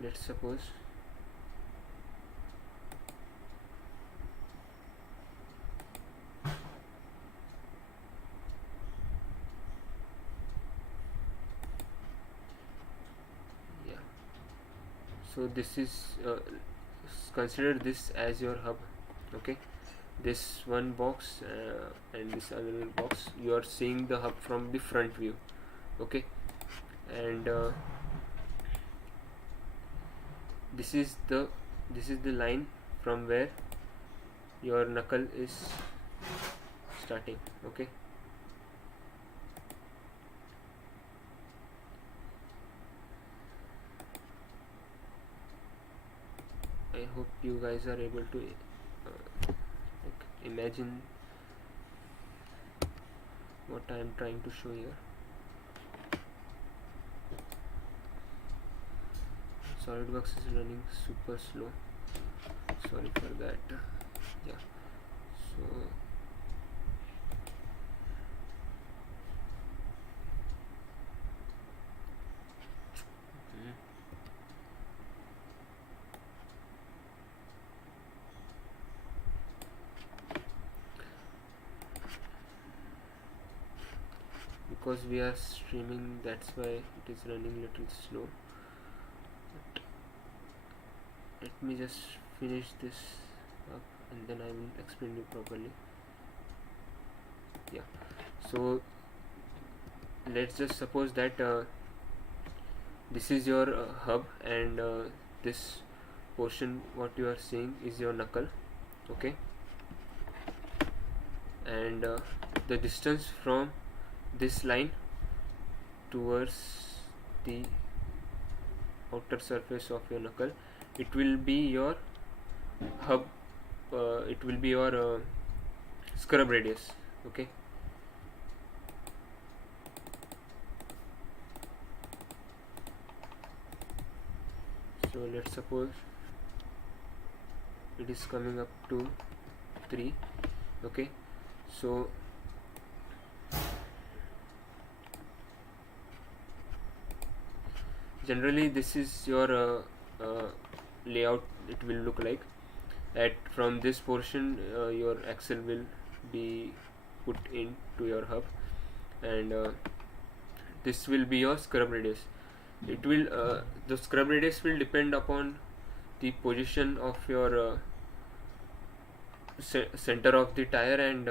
let's suppose so So this is consider this as your hub. Okay, this one box and this other box, you are seeing the hub from the front view. Okay, and this is the line from where your knuckle is starting. Okay, I hope you guys are able to like imagine what I am trying to show here. SolidWorks is running super slow, sorry for that. Yeah, so because we are streaming, that's why it is running little slow. But let me just finish this up and then I will explain you properly. Yeah, so let's just suppose that this is your hub and this portion what you are seeing is your knuckle. Okay, and the distance from this line towards the outer surface of your knuckle, it will be your hub, it will be your scrub radius. Okay, so let's suppose it is coming up to 3. Okay, so generally this is your layout. It will look like at from this portion your axle will be put into your hub, and this will be your scrub radius. It will the scrub radius will depend upon the position of your center of the tire and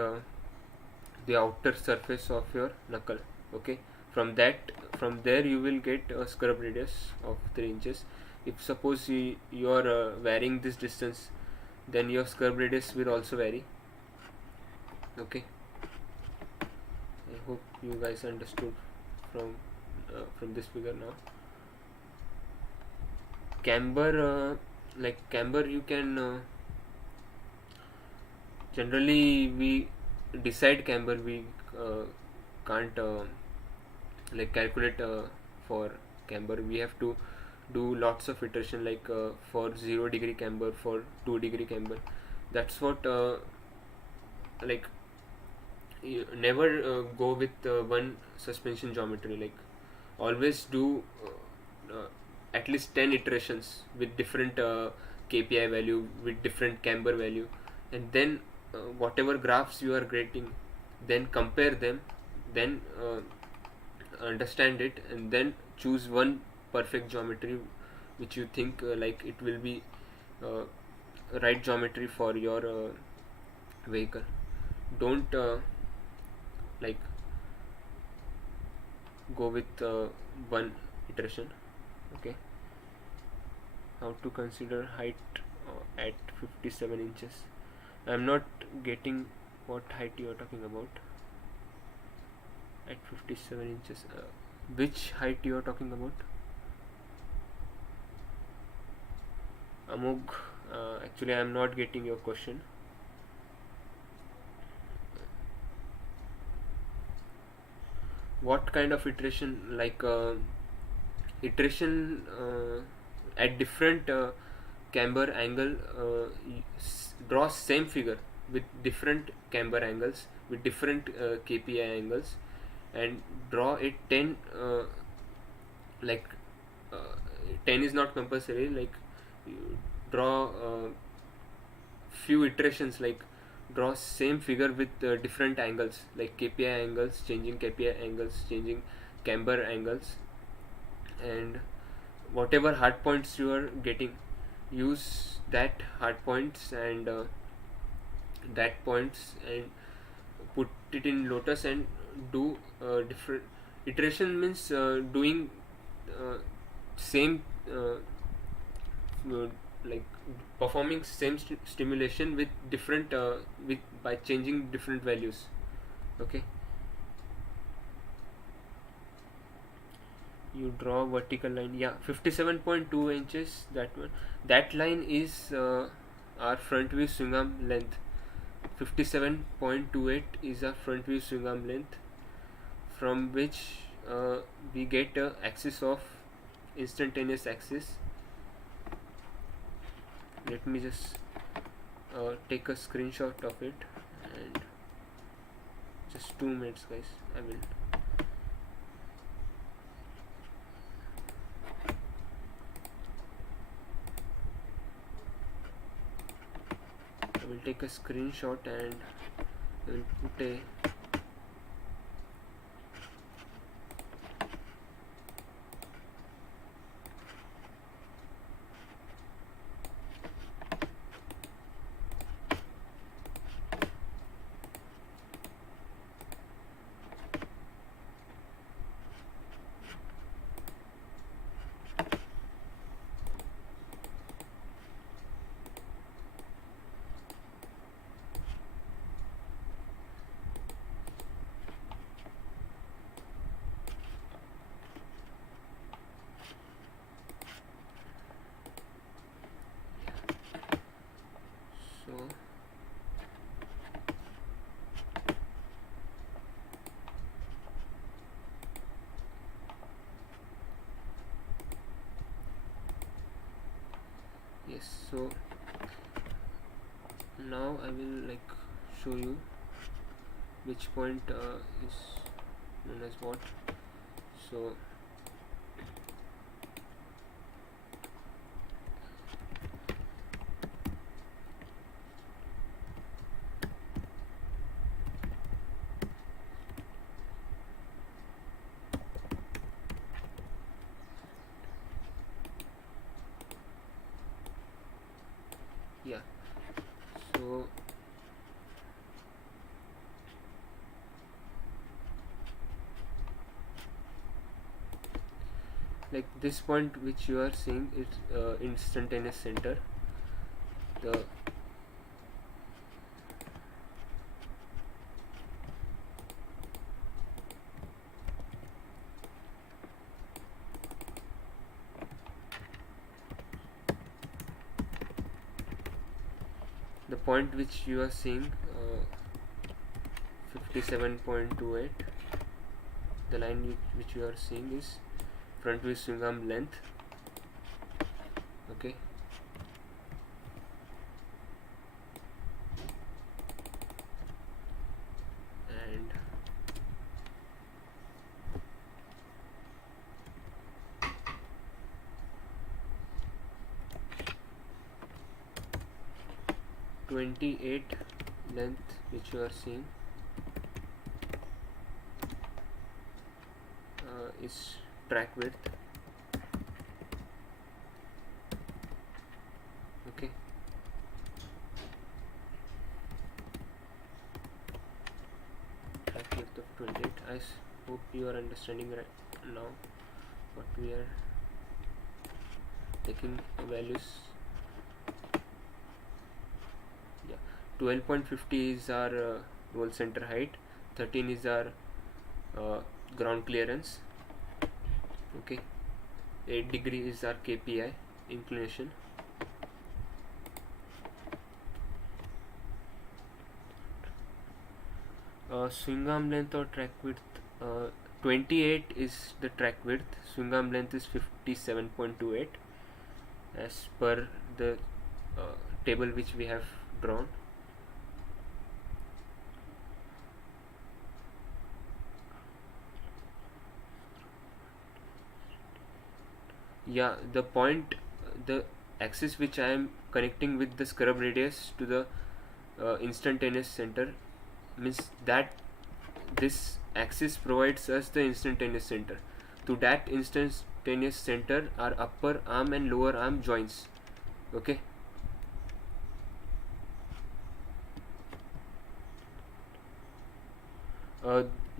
the outer surface of your knuckle. Okay, from there you will get a scrub radius of 3 inches. If suppose you are varying this distance, then your scrub radius will also vary. Okay, I hope you guys understood from this figure now. Camber, like camber, you can generally we decide camber, we can't like calculate for camber. We have to do lots of iteration, like for 0 degree camber, for 2 degree camber. That's what like you never go with one suspension geometry. Like always do at least 10 iterations with different KPI value, with different camber value, and then whatever graphs you are getting, then compare them, then understand it, and then choose one perfect geometry which you think like it will be right geometry for your vehicle. Don't like go with one iteration. Okay, how to consider height at 57 inches? I am not getting what height you are talking about. At 57 inches, which height you are talking about? Amog, actually I am not getting your question. What kind of iteration? Like iteration at different camber angle, draw same figure with different camber angles, with different KPI angles, and draw it 10 like 10 is not compulsory. Like you draw few iterations, like draw same figure with different angles, like KPI angles, changing KPI angles, changing camber angles, and whatever hard points you are getting, use that hard points and put it in Lotus and do different iteration, means doing same like performing same stimulation with different with by changing different values. Okay, you draw vertical line, yeah, 57.2 inches, that one. That line is our front view swing arm length. 57.28 is our front view swing arm length, from which we get a axis of instantaneous axis. Let me just take a screenshot of it, and just 2 minutes guys, I will take a screenshot and I will put a so yes, so now I will like show you which point is known as what. So yeah, so like this point which you are seeing is instantaneous center. The point which you are seeing 57.28, the line which you are seeing is front view swing arm length. Okay, and .28 length which you are seeing is track width. Okay, track width of 28. I hope you are understanding right now what we are taking values. Yeah, 12.50 is our roll center height, 13 is our ground clearance. Okay, 8 degree is our KPI inclination. Swing arm length or track width, 28 is the track width, swing arm length is 57.28 as per the table which we have drawn. Yeah, the point, the axis which I am connecting with the scrub radius to the instantaneous center, means that this axis provides us the instantaneous center. To that instantaneous center are upper arm and lower arm joints. Okay.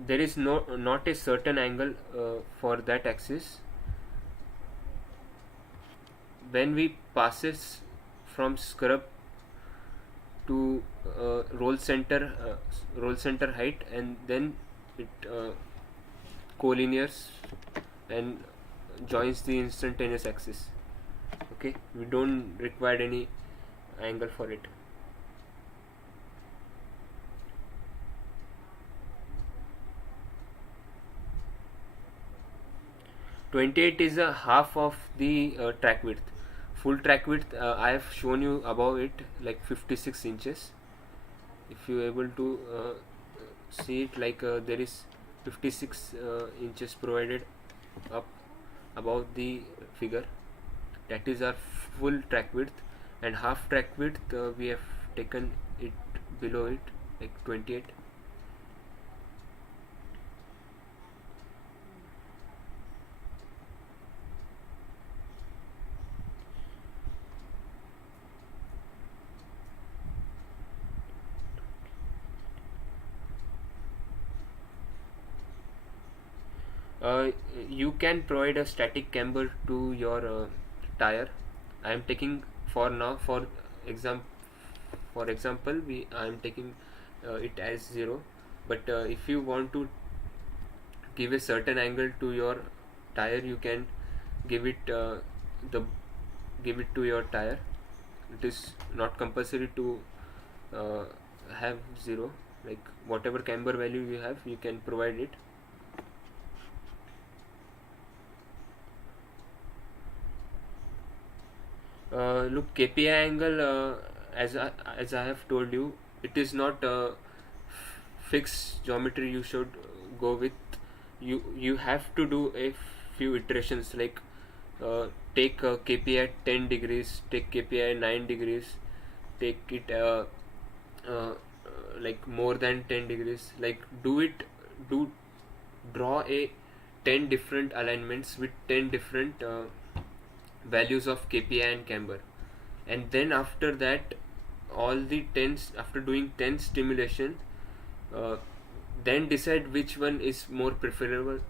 There is not a certain angle for that axis. When we passes from scrub to roll center height, and then it collinears and joins the instantaneous axis. Okay, we don't require any angle for it. .28 is a half of the track width. Full track width I have shown you above it, like 56 inches. If you able to see it, like there is 56 inches provided up above the figure. That is our full track width, and half track width we have taken it below it, like 28. You can provide a static camber to your tire. I am taking for now, for example, I am taking it as 0. But if you want to give a certain angle to your tire, you can give it to your tire. It is not compulsory to have 0. Like whatever camber value you have, you can provide it. Look, KPI angle, as I have told you, it is not a fixed geometry you should go with. You have to do a few iterations, like take KPI at 10 degrees, take KPI 9 degrees, take it like more than 10 degrees. Like draw a 10 different alignments with 10 different values of KPI and camber, and then after that, all the 10 after doing 10 stimulation, then decide which one is more preferable,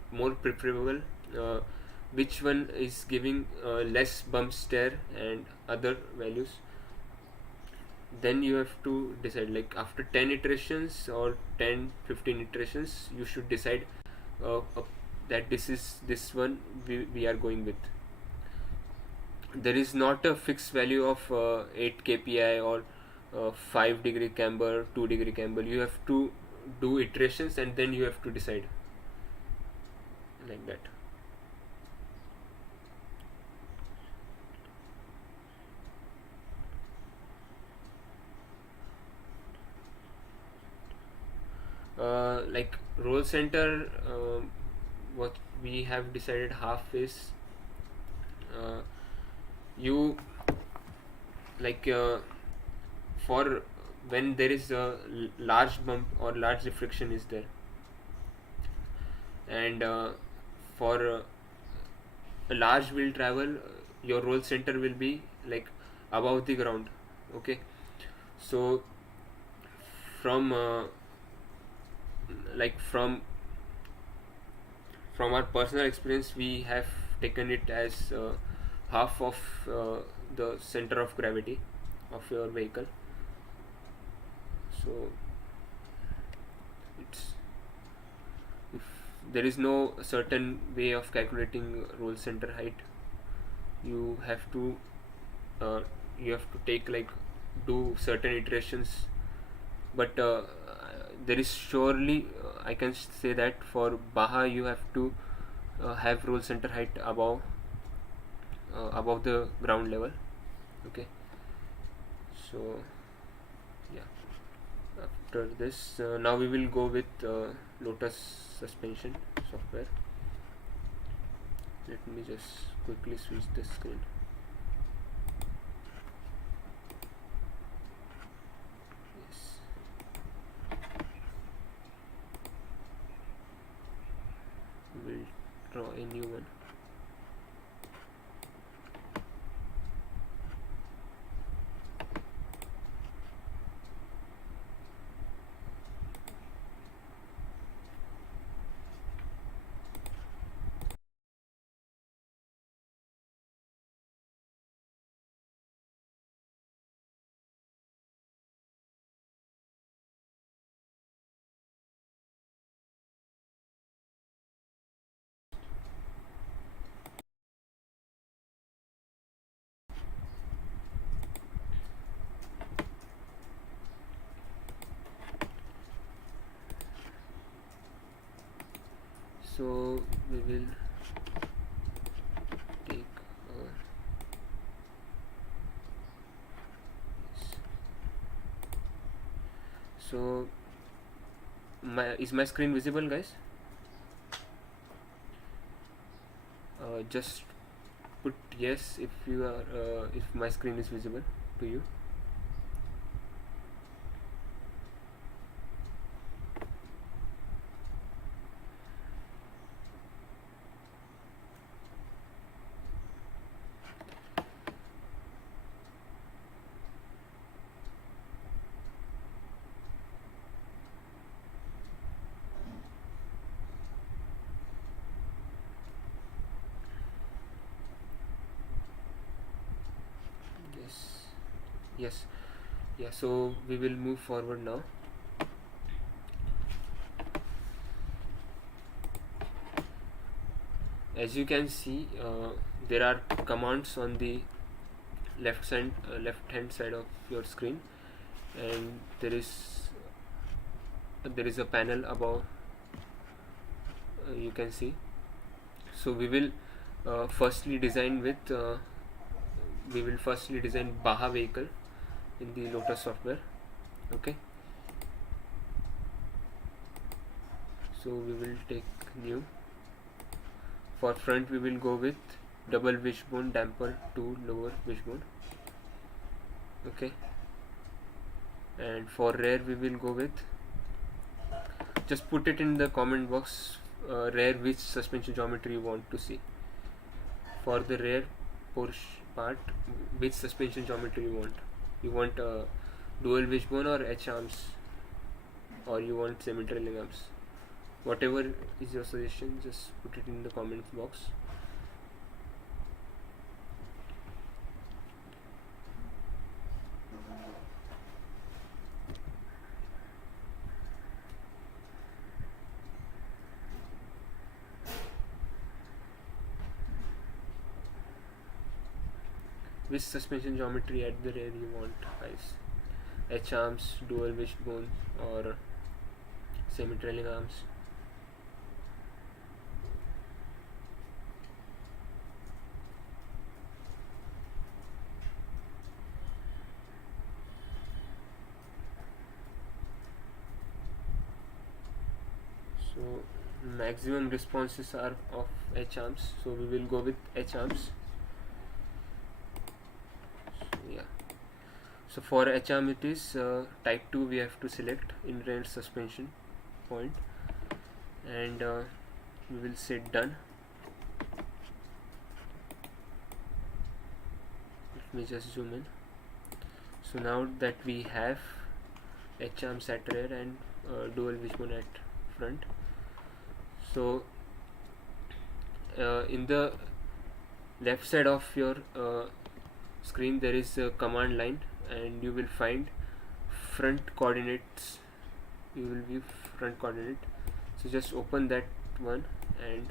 which one is giving less bump stare and other values. Then you have to decide, like after 10 iterations or 10-15 iterations, you should decide that this one we are going with. There is not a fixed value of 8 kpi or 5 degree camber, 2 degree camber. You have to do iterations and then you have to decide, like that. Like roll center, what we have decided half is you like for when there is a large bump or large reflection is there, and for a large wheel travel, your roll center will be like above the ground. Okay, so from our personal experience, we have taken it as half of the center of gravity of your vehicle. So if there is no certain way of calculating roll center height, you have to take do certain iterations, but there is surely I can say that for Baja you have to have roll center height above the ground level. Okay, so yeah, after this now we will go with Lotus suspension software. Let me just quickly switch the screen. We'll draw a new one. So we will take so is my screen visible, guys? Just put yes if you are if my screen is visible to you. Yes. Yeah, so we will move forward now. As you can see, there are commands on the left hand side of your screen, and there is a panel above, you can see. So we will firstly design Baja vehicle in the Lotus software. Okay, so we will take new. For front we will go with double wishbone damper to lower wishbone. Okay, and for rear we will go with, just put it in the comment box, rear which suspension geometry you want to see. For the rear part, which suspension geometry you want dual wishbone or H arms, or you want semi-trailing arms. Whatever is your suggestion, just put it in the comments box. Which suspension geometry at the rear you want, guys? H arms, dual wishbone, or semi-trailing arms? So maximum responses are of H arms, so we will go with H arms. So for H arm it is type 2, we have to select in rear suspension point, and we will say done. Let me just zoom in. So now that we have H arms at rear and dual wishbone at front, so in the left side of your screen there is a command line, and you will find front coordinates. You will view front coordinate, so just open that one, and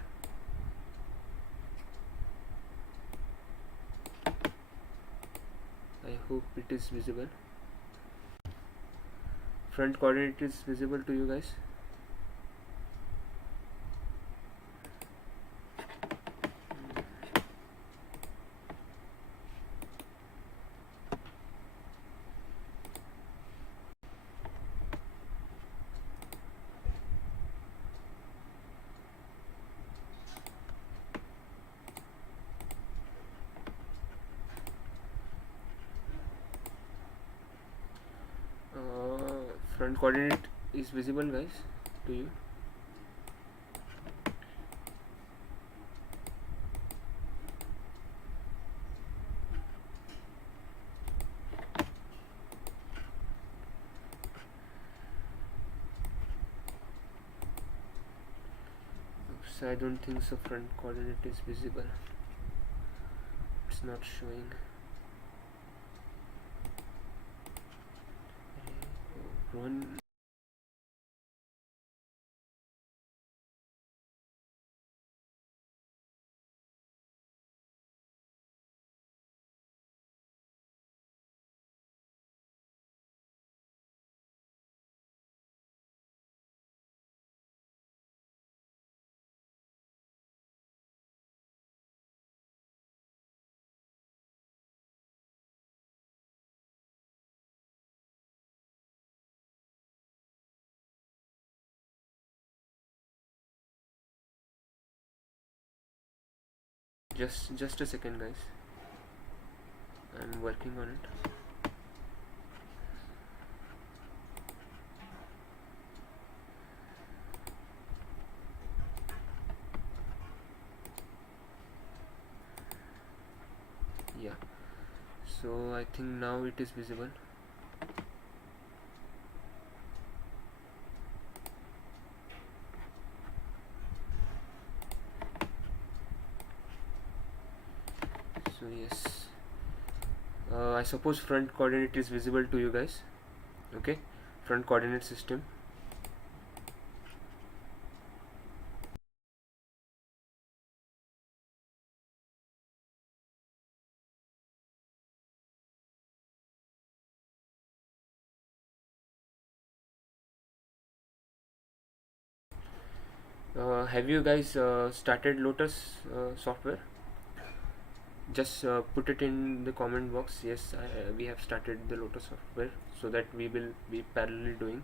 I hope it is visible. Front coordinate is visible to you guys? Front coordinate is visible, guys, to you? Oops, I don't think so. Front coordinate is visible. It's not showing. Run. Just a second, guys. I'm working on it. Yeah, so I think now it is visible. So yes, I suppose front coordinate is visible to you guys. Okay, front coordinate system. Have you guys started Lotus software? Just put it in the comment box. Yes, we have started the Lotus software, so that we will be parallelly doing.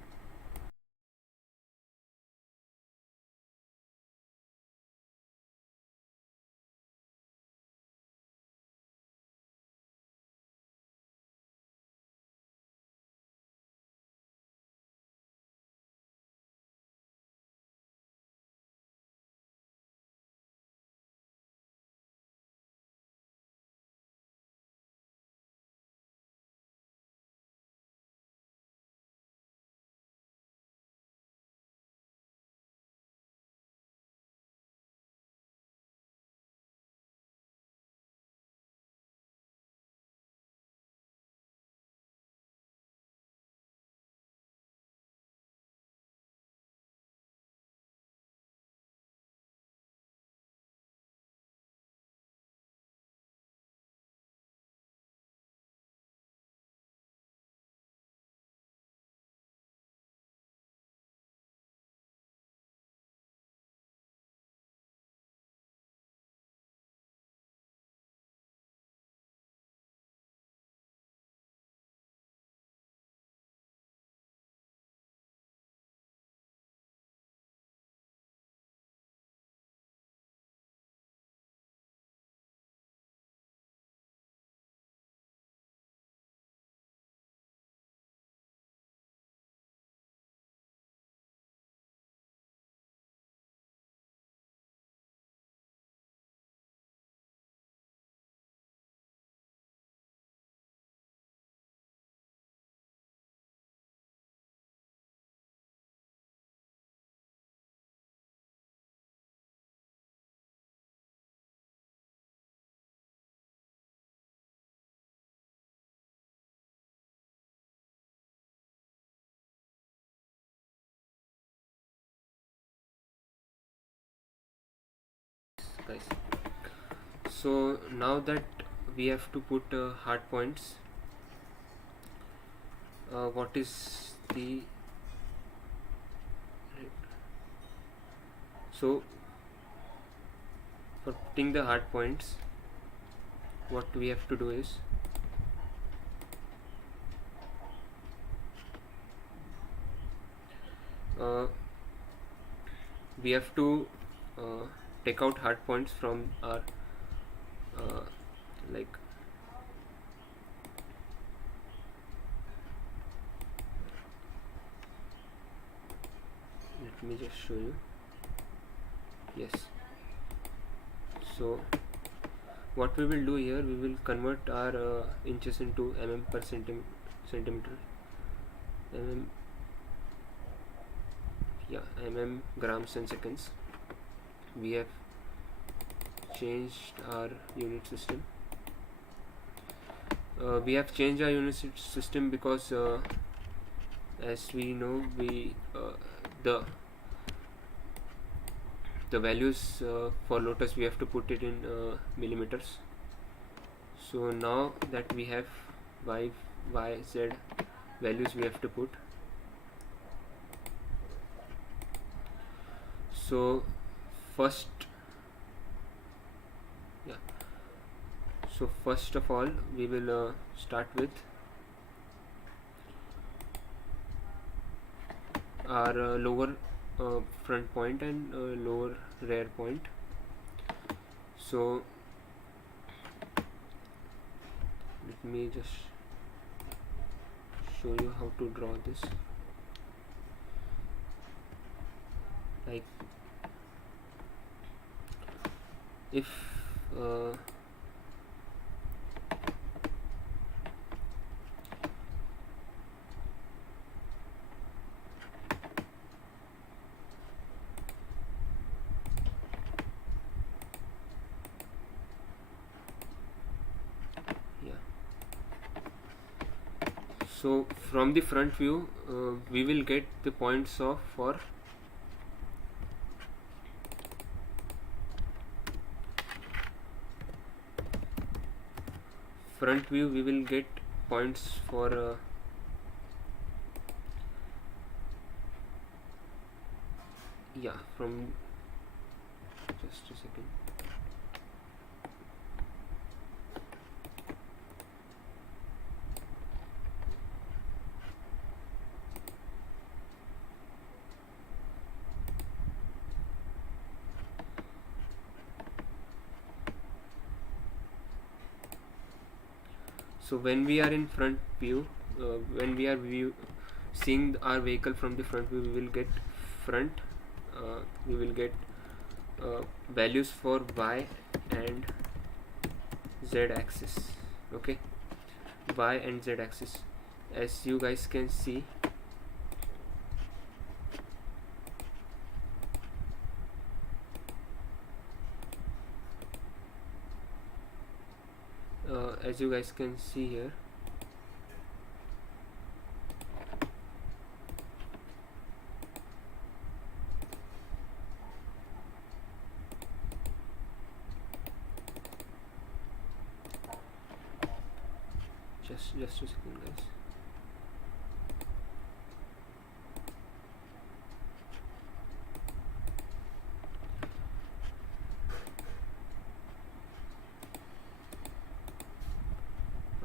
Guys, so now that we have to put hard points, what is the so for putting the hard points, what we have to do is we have to take out hard points from our like let me just show you. Yes, so what we will do here, we will convert our inches into mm per centimeter, grams and seconds. We have changed our unit system. We have changed our unit system because as we know, the values for Lotus, we have to put it in millimeters. So now that we have y, z values we have to put. So first of all, we will start with our lower front point and lower rear point. So let me just show you how to draw this. Like if so from the front view we will get the points of for front view we will get points for yeah, from just a second. So when we are in front view, when we are seeing our vehicle from the front view, we will get front, we will get values for y and z axis. Okay, y and z axis, as you guys can see. As you guys can see here, just a second, guys.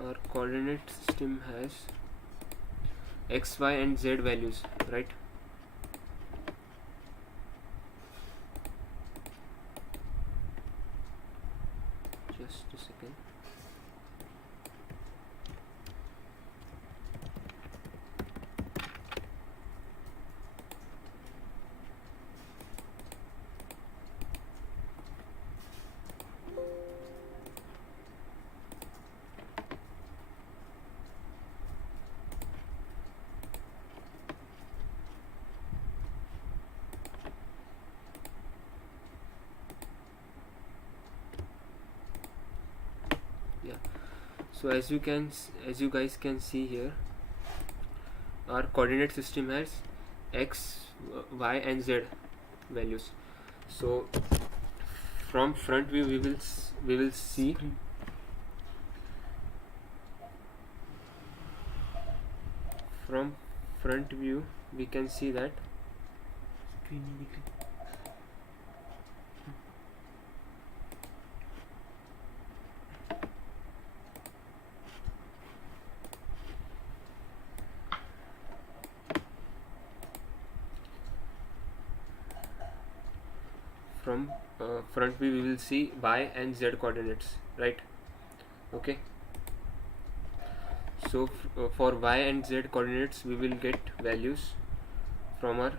Our coordinate system has x, y and z values, right? Just a second. So as you guys can see here, our coordinate system has x, y and z values. So from front view we will see from front view we can see that from front view we will see y and z coordinates, right? Okay, so for y and z coordinates we will get values from our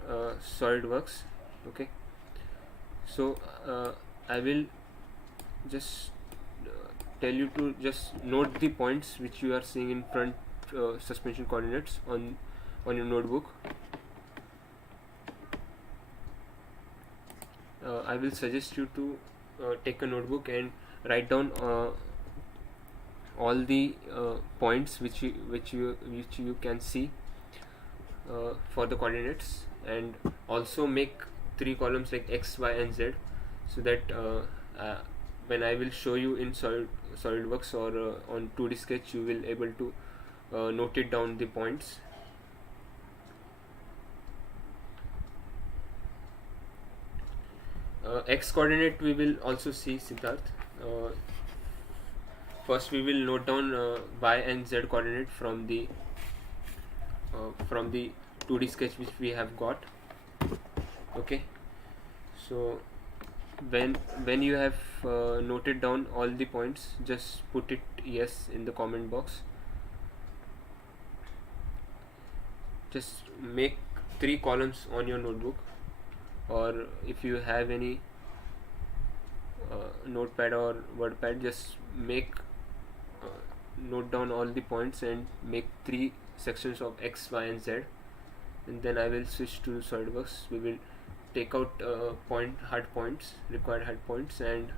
SolidWorks. Okay, so I will just tell you to just note the points which you are seeing in front suspension coordinates on your notebook. I will suggest you to take a notebook and write down all the points which you can see for the coordinates, and also make 3 columns like x, y and z, so that when I will show you in SolidWorks or on 2D sketch, you will able to note it down the points. X coordinate we will also see, Siddharth. First we will note down y and z coordinate from the 2D sketch which we have got. Okay, so when you have noted down all the points, just put it yes in the comment box. Just make 3 columns on your notebook, or if you have any notepad or wordpad, just make note down all the points and make 3 sections of X, Y and Z, and then I will switch to SolidWorks. We will take out required hard points, and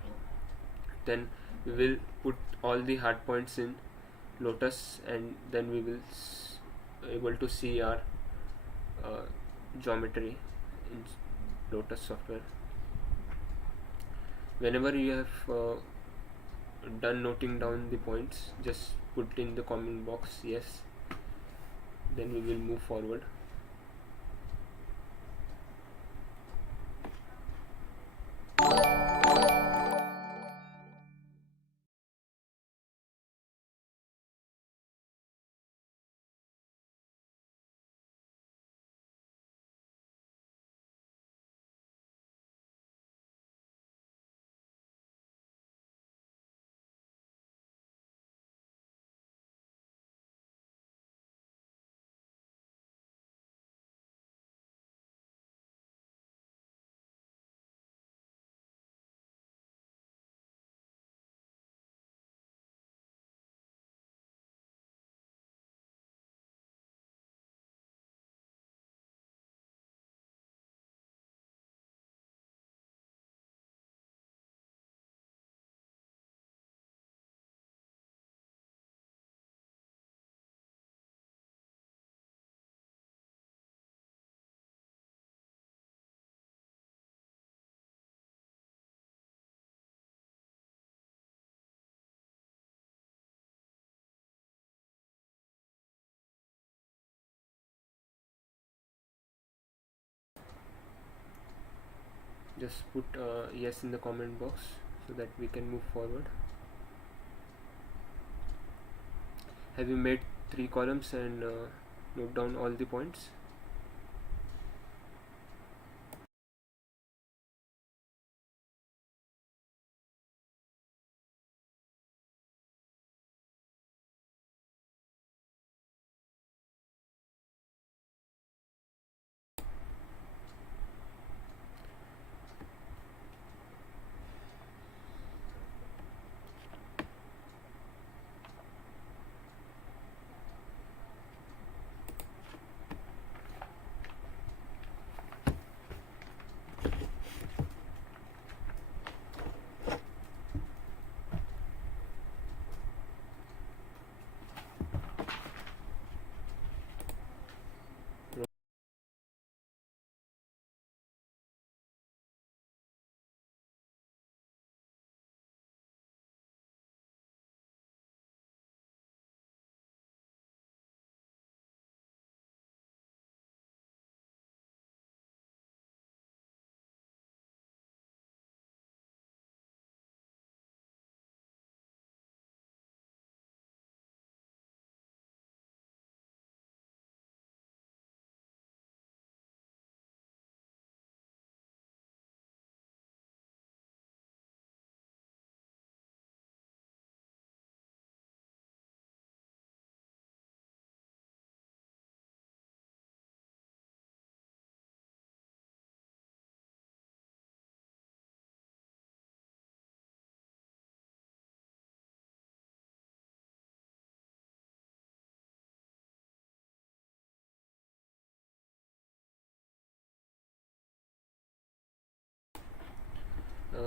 then we will put all the hard points in Lotus, and then we will able to see our geometry in Lotus software. Whenever you have done noting down the points, just put in the comment box yes, then we will move forward. Just put yes in the comment box so that we can move forward. Have you made 3 columns and note down all the points?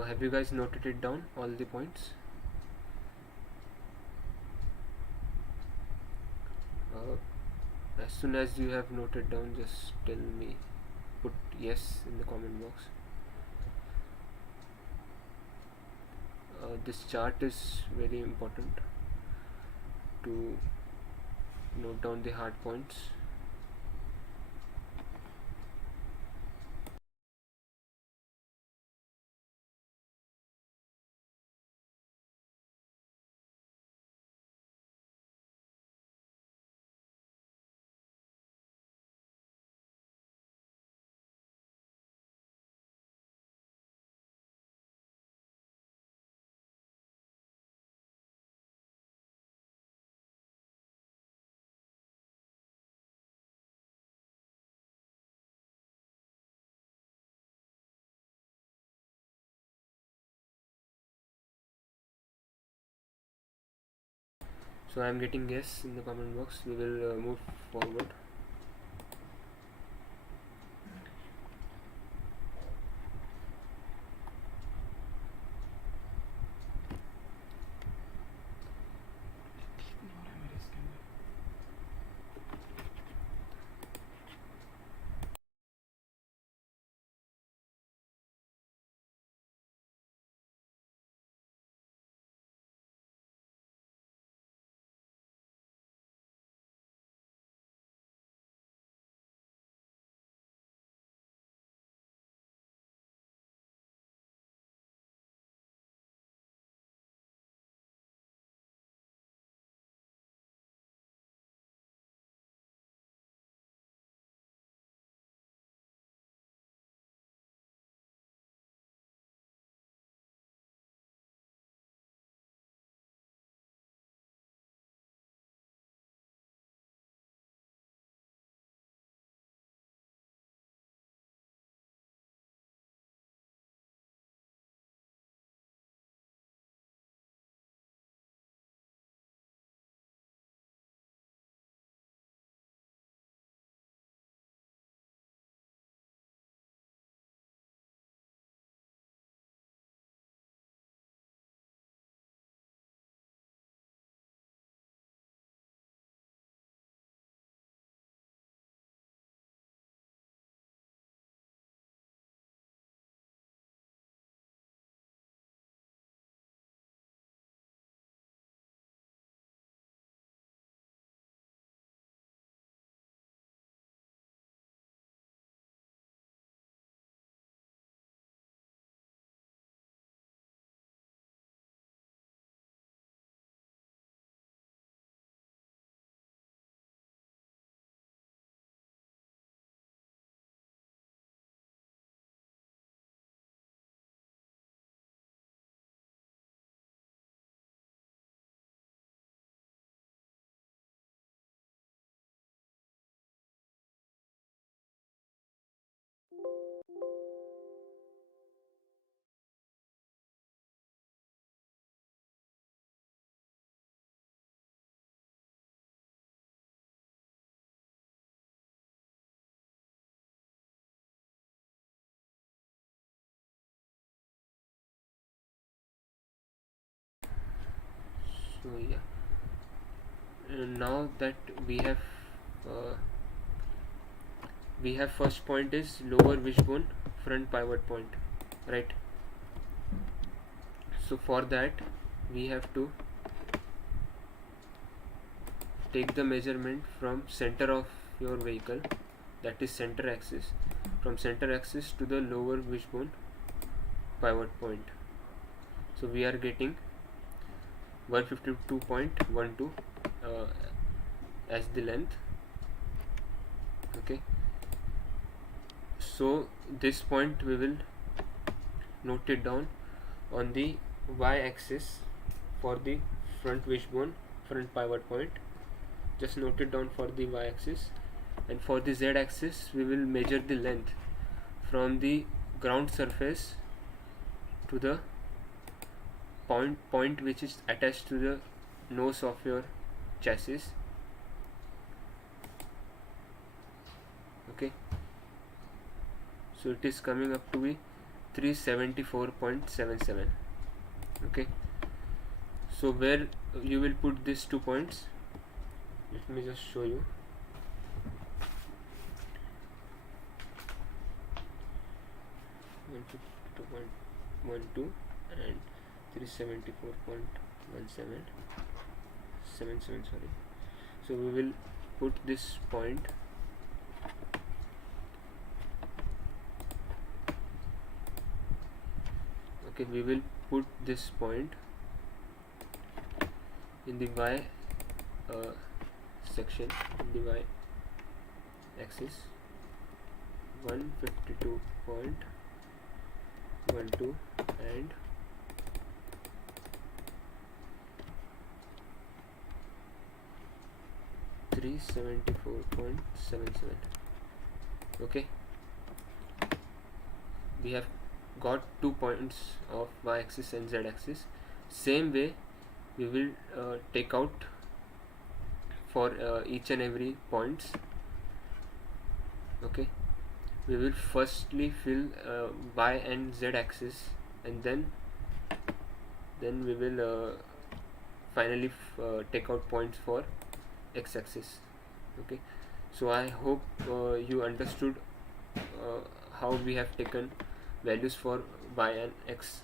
Have you guys noted it down, all the points? As soon as you have noted down, just tell me, put yes in the comment box. This chart is very important to note down the hard points. So I am getting yes in the comment box. We will move forward. So yeah, now that uh, we have first point is lower wishbone front pivot point, right? So for that we have to take the measurement from center of your vehicle, that is center axis, from center axis to the lower wishbone pivot point. So we are getting 152.12 as the length. Okay, so this point we will note it down on the y-axis for the front wishbone front pivot point. Just note it down for the y-axis, and for the z-axis we will measure the length from the ground surface to the point which is attached to the nose of your chassis. Okay, so it is coming up to be 374.77. okay, so where you will put these 2 points, let me just show you. and 374.77, sorry. So we will put this point okay, we will put this point in the y section, in the y axis, 152.12 and 374.77. okay, we have got 2 points of y-axis and z-axis. Same way we will take out for each and every points. Okay, we will firstly fill y and z axis, and then we will finally take out points for x axis. Okay, so I hope you understood how we have taken values for y and x.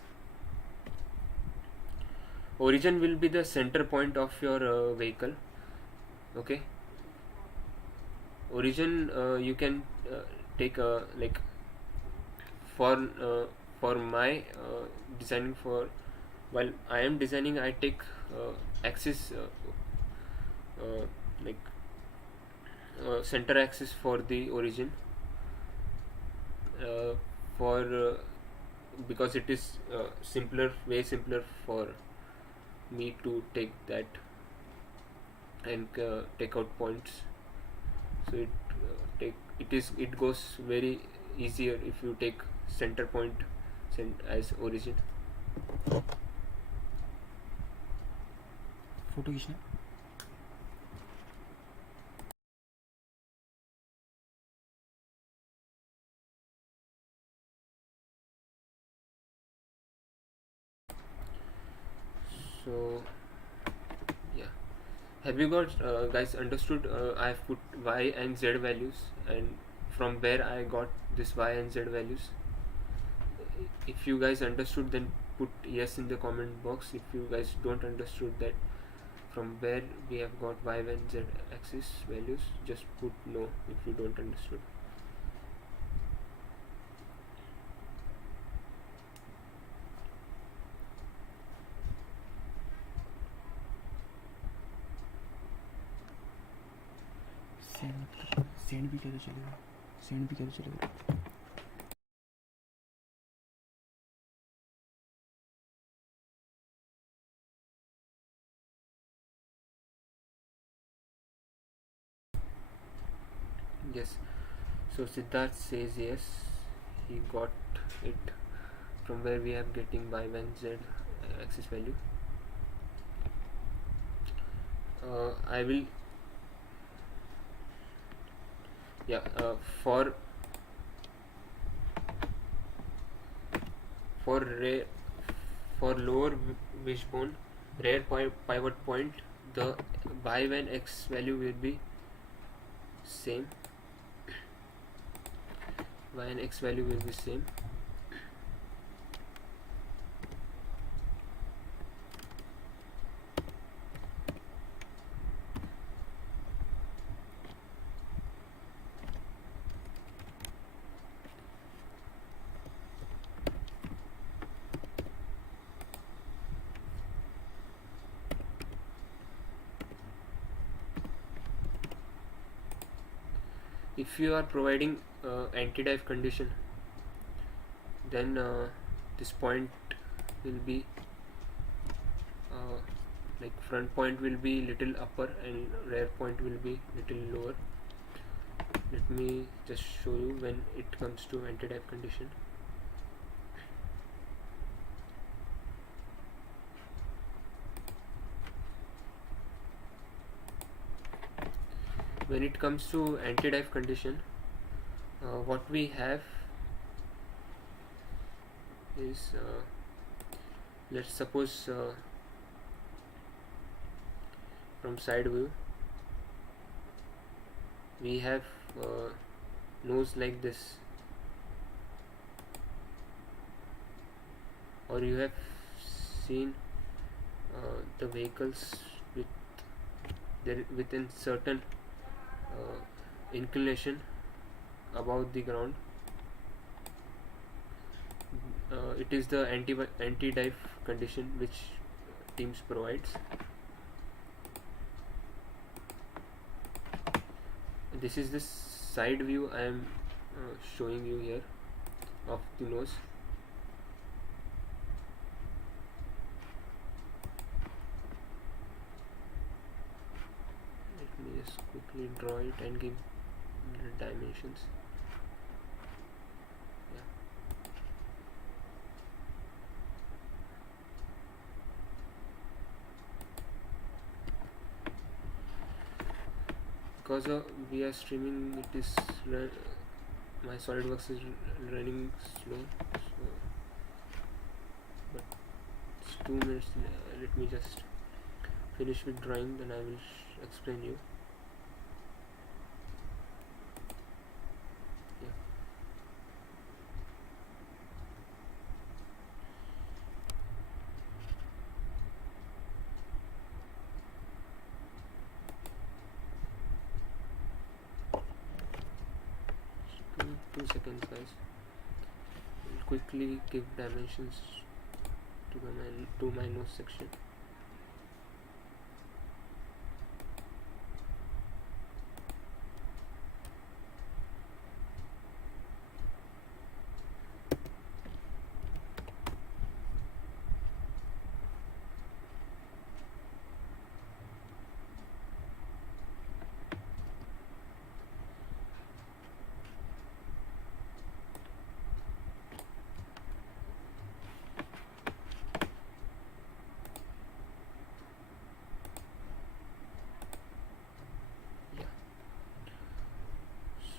Origin will be the center point of your vehicle. Okay, origin you can take like for my designing, for while I am designing, I take axis like center axis for the origin, for because it is way simpler for me to take that and take out points. So it goes very easier if you take center point as origin. Photo खींचना So yeah, have you guys understood? I have put y and z values, and from where I got this y and z values. If you guys understood, then put yes in the comment box. If you guys don't understood that from where we have got y and z axis values, just put no if you don't understood. Send भी कैसे चलेगा, send भी कैसे चलेगा. Yes, so Siddharth says yes, he got it from where we have getting y and z axis value. I will for lower wishbone rear pivot point, the y and x value will be same. Y and x value will be same. If you are providing anti-dive condition, then this point will be like front point will be little upper and rear point will be little lower. Let me just show you when it comes to anti-dive condition. When it comes to anti-dive condition, what we have is let's suppose from side view we have nose like this, or you have seen the vehicles within certain inclination above the ground. It is the anti-dive condition which teams provides. This is the side view I am showing you here of the nose. Let me just quickly draw it and give the dimensions. because of we are streaming, it is my SolidWorks is running slow, so but it's 2 minutes. Let me just finish with drawing, then I will explain you. Yeah. Two seconds, guys. I'll quickly give dimensions to my nose section.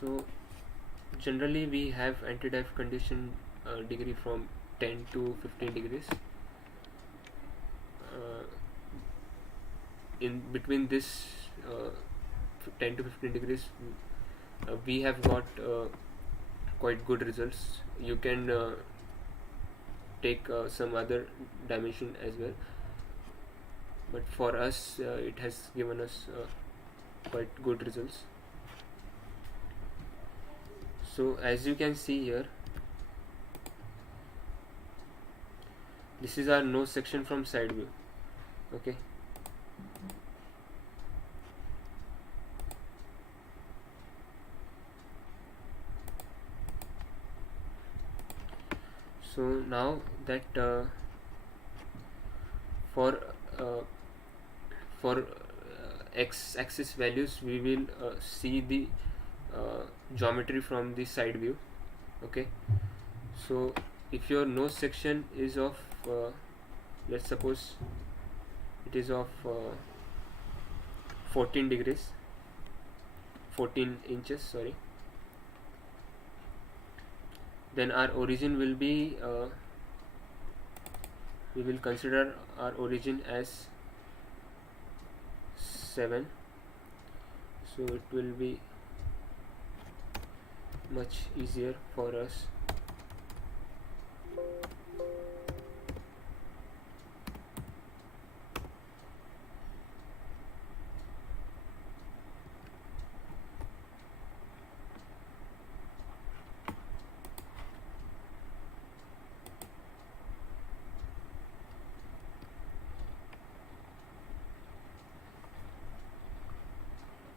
So generally we have anti-dive condition degree from 10 to 15 degrees. In between this 10 to 15 degrees, we have got quite good results. You can take some other dimension as well, but for us it has given us quite good results. So as you can see here, this is our nose section from side view. Okay, so now that for x-axis values, we will see the geometry from the side view. Okay, so if your nose section is of let's suppose it is of 14 degrees, 14 inches, sorry, then our origin will be we will consider our origin as 7, so it will be much easier for us.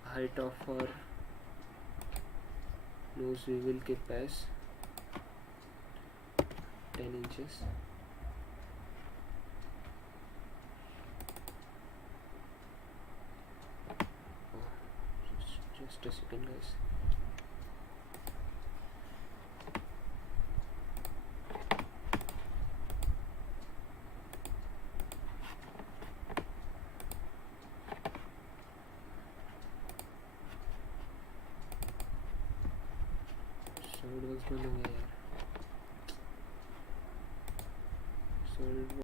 Height of our nose we will keep as 10 inches. Just a second, guys. SolidWorks बंद हो गया यार. SolidWorks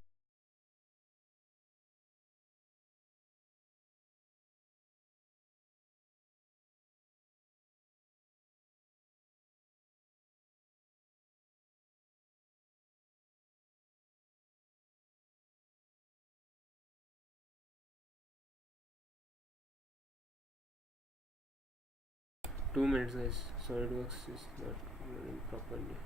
Two minutes, guys. SolidWorks is not running properly.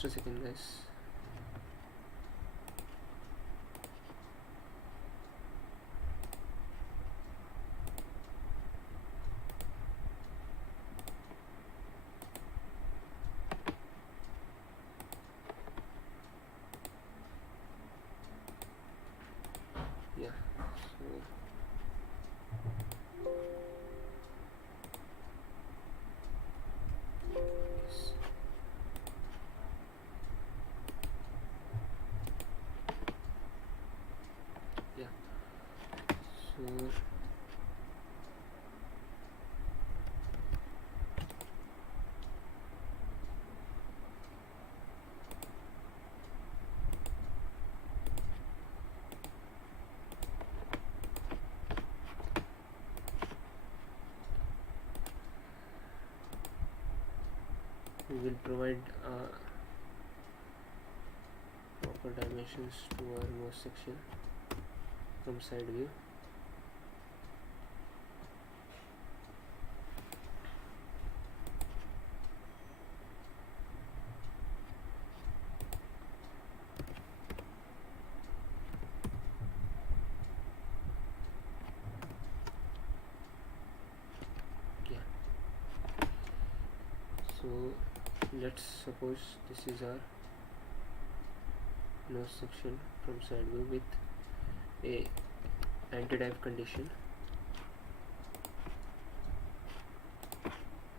just a second, guys. Yeah, so yes. Yeah, so we will provide proper dimensions to our nose section from side view. Yeah, so let's suppose this is our nose section from side view with a anti-dive condition.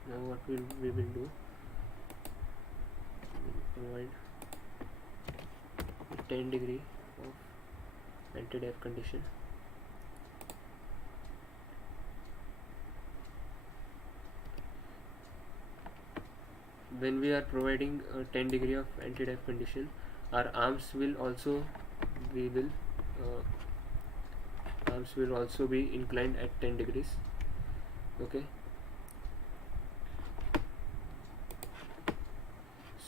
Now what we will do, we will provide a 10 degree of anti-dive condition. When we are providing a 10 degree of anti-dive condition, our arms will also be inclined at 10 degrees. Okay,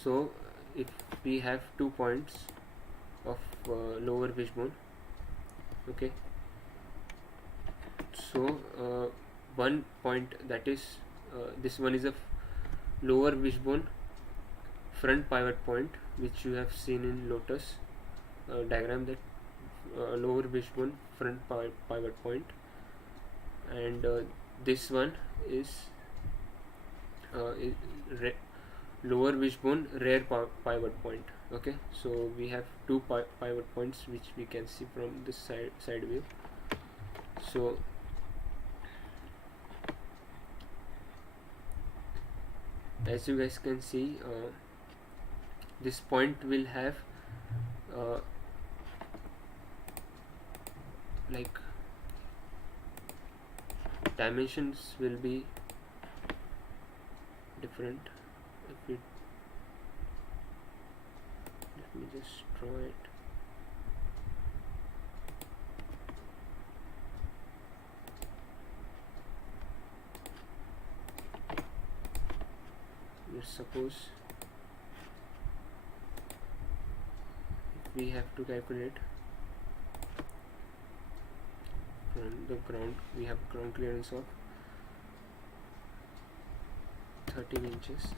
so if we have 2 points of lower wishbone, okay, so one point, that is this one is a lower wishbone front pivot point, which you have seen in Lotus diagram, that lower wishbone front pivot point, and this one is lower wishbone rear pivot point. Okay, so we have 2 pivot points which we can see from this side view. So as you guys can see, this point will have like dimensions will be different. Let me just draw it. Let's suppose we have to calculate from the ground, we have ground clearance of 13 inches.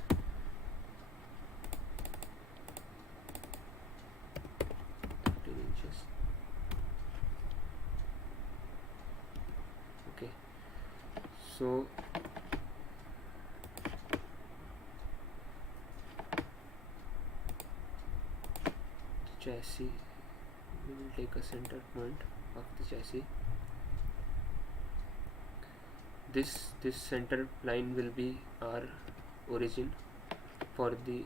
Okay, so chassis, we will take a center point of the chassis. This center line will be our origin for the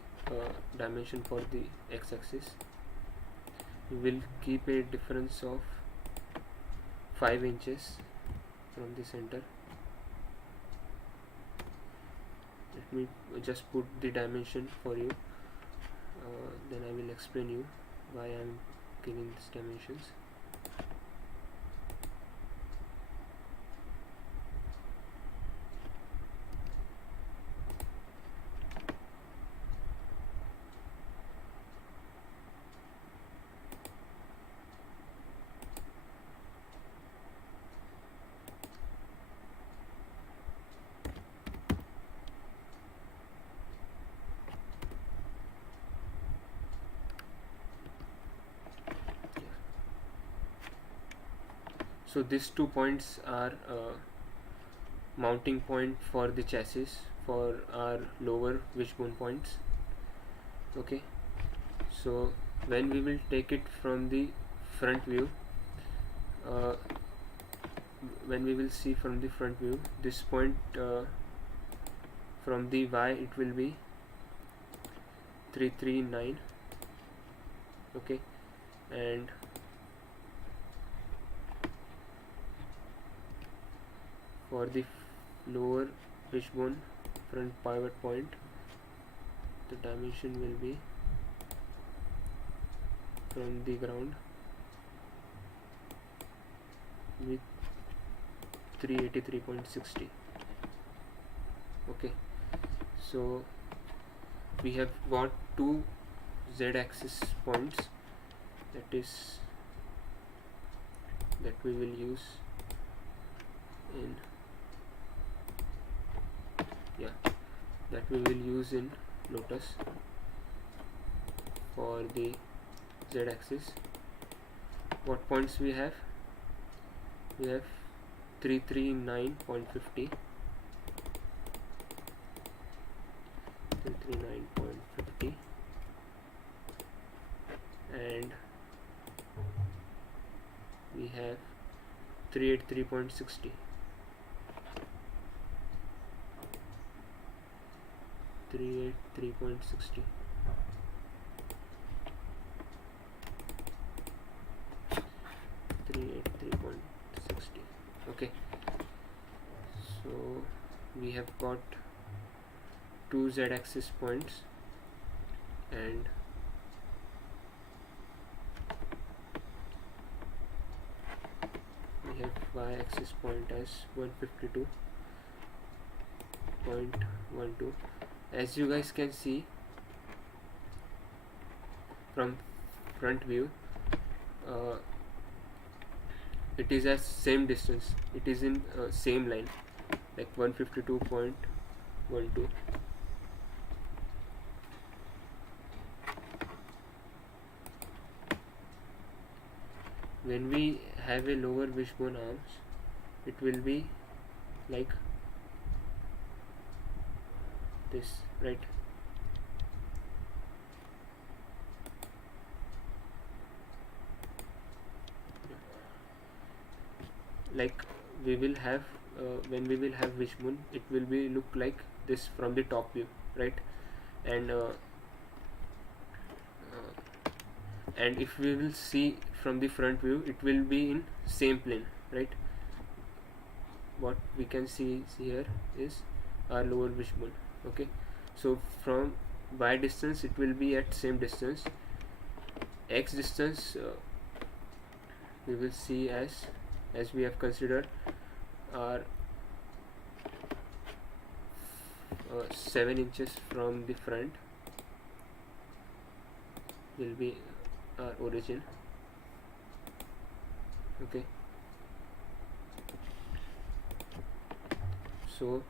dimension for the x-axis. We will keep a difference of 5 inches from the center. Let me just put the dimension for you, then I will explain you why I am giving these dimensions. So these 2 points are mounting point for the chassis for our lower wishbone points. Okay, so when we will take it from the front view, when we will see from the front view, this point from the Y it will be 339. Okay, and for the lower wishbone front pivot point, the dimension will be from the ground with 383.60. Okay, so we have got 2 z-axis points that we will use in Lotus for the z-axis. What points we have? We have 339.50, 339.50, and we have 383.60, 383.60. Okay, so we have got 2 z-axis points and we have y-axis point as 152.12. As you guys can see from front view, it is at same distance, it is in same line, like 152.12. When we have a lower wishbone arms, it will be like this, right? Like we will have when we will have wishbone, it will be look like this from the top view, right? And if we will see from the front view, it will be in same plane, right? What we can see here is our lower wishbone. Okay, so from y distance it will be at same distance. X distance we will see as we have considered are 7 inches from the front will be our origin. Okay, so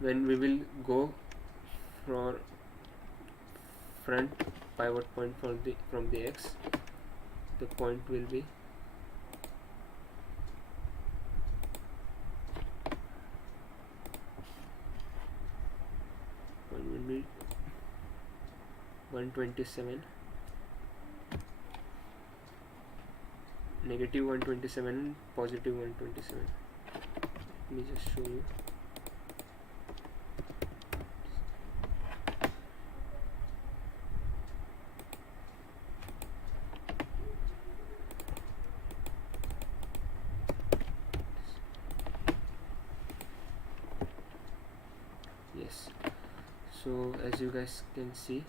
when we will go for front pivot point from the X, the point will be 127, negative 127, positive 127. Let me just show you. Yes, so as you guys can see,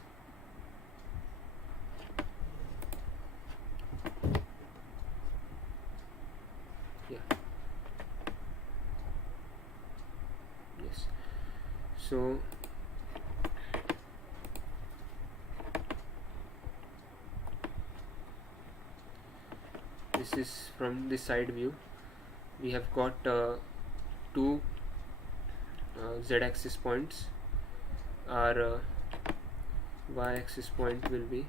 yes, so this is from the side view. We have got 2 z-axis points. Our y-axis point will be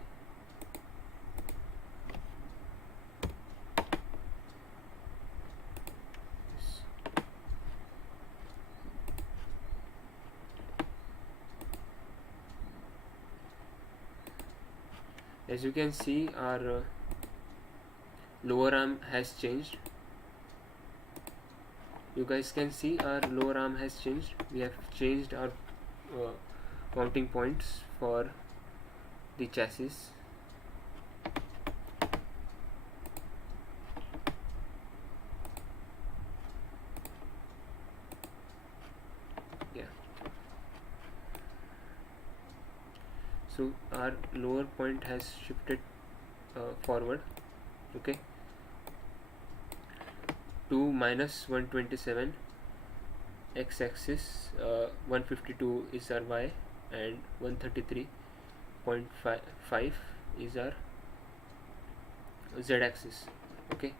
As you can see, our lower arm has changed. You guys can see our lower arm has changed. We have changed our mounting points for the chassis. Yeah, so our lower point has shifted forward, okay, to minus 127 x-axis. 152 is our y and 133.5 is our z-axis, okay.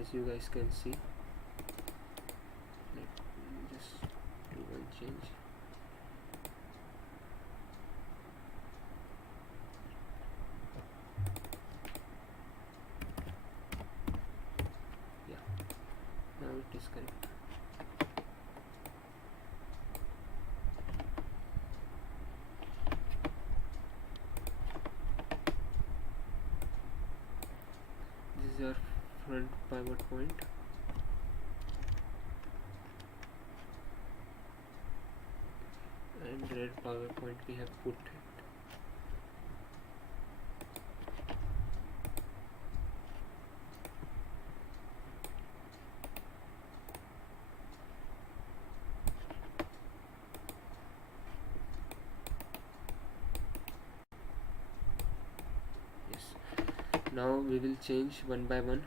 As you guys can see, let me just do one change. Yeah, now it is correct. This is our front pivot point. And rear pivot point we have put it. Yes. Now we will change one by one.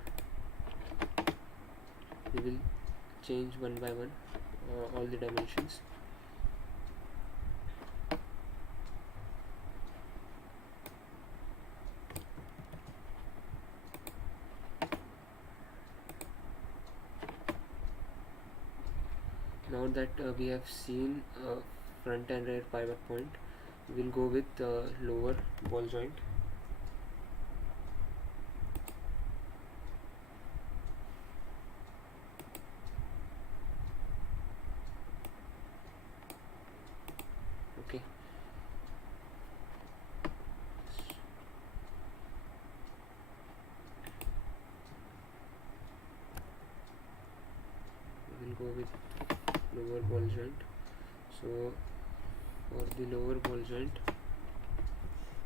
We will change one by one all the dimensions. Now that we have seen front and rear pivot point, we will go with lower ball joint. Okay. We will go with lower ball joint. So for the lower ball joint,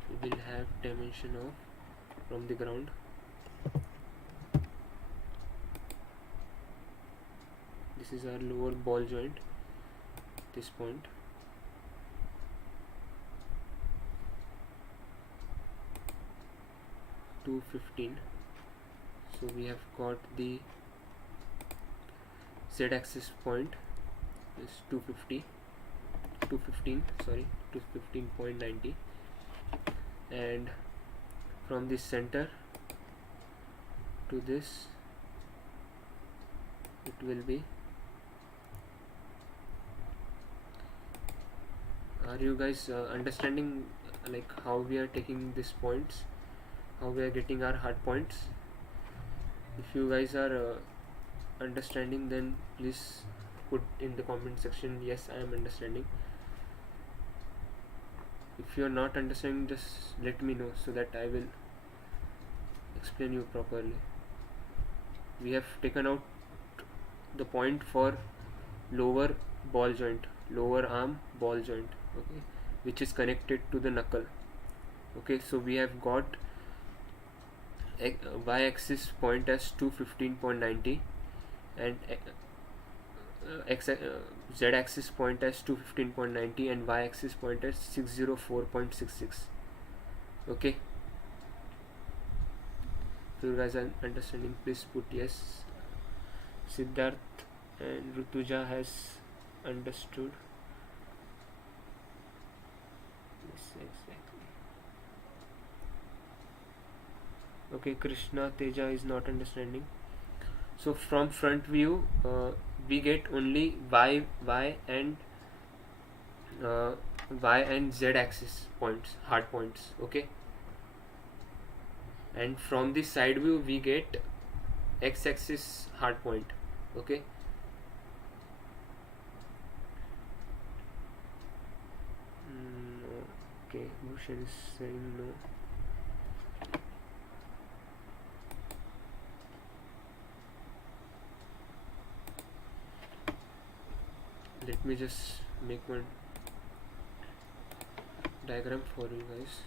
we will have dimension of from the ground. This is our lower ball joint, this point. .215. So we have got the z-axis point is 215.90, and from the center to this it will be. Are you guys understanding like how we are taking these points, how we are getting our hard points? If you guys are understanding, then please put in the comment section, yes, I am understanding. If you are not understanding, just let me know so that I will explain you properly. We have taken out the point for lower ball joint, lower arm ball joint, okay, which is connected to the knuckle. Okay, so we have got y-axis point as 215.90 and z-axis point as 215.90 and y-axis point as 604.66. okay, if you guys are understanding, please put yes. Siddharth and Rutuja has understood. Yes, exactly. Okay, Krishna Teja is not understanding. So from front view, we get only y and z-axis points, hard points. Okay, and from the side view we get x-axis hard point. Okay, question is saying no. Let me just make one diagram for you guys.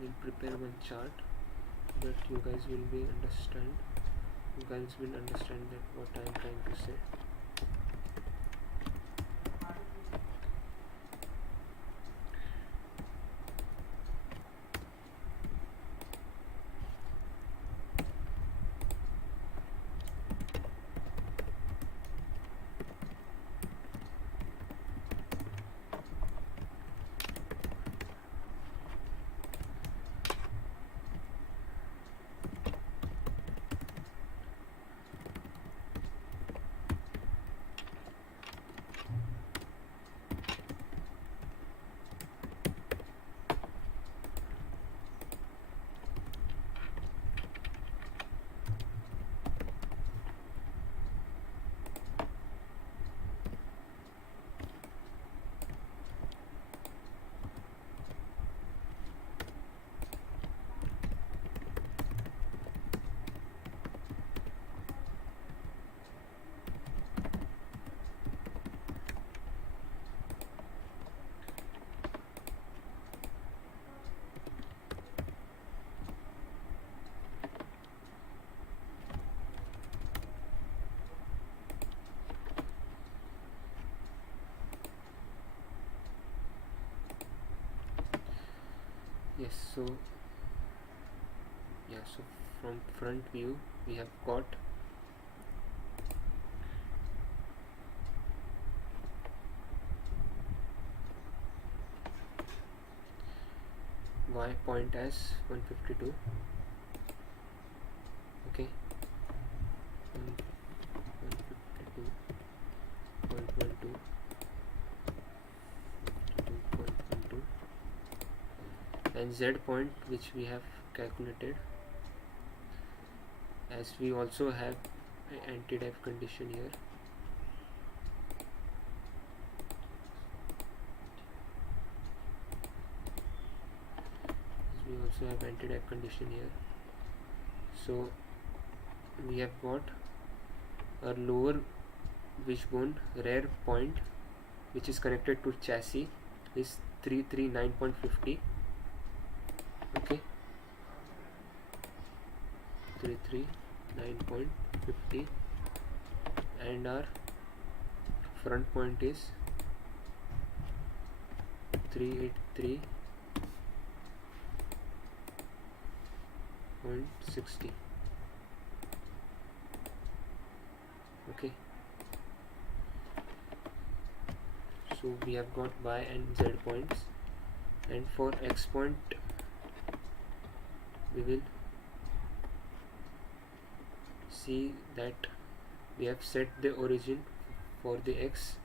We'll prepare one chart that you guys will understand that what I am trying to say. Yes, so from front view we have got y point as 152, okay, 152.12, 52.12, and z point which we have calculated, as we also have an anti-dive condition here. So we have got a lower wishbone rare point which is connected to chassis is 339.50, okay, 339.50, and our front point is 383.60, okay. So we have got y and z points, and for x point we will see that we have set the origin for the x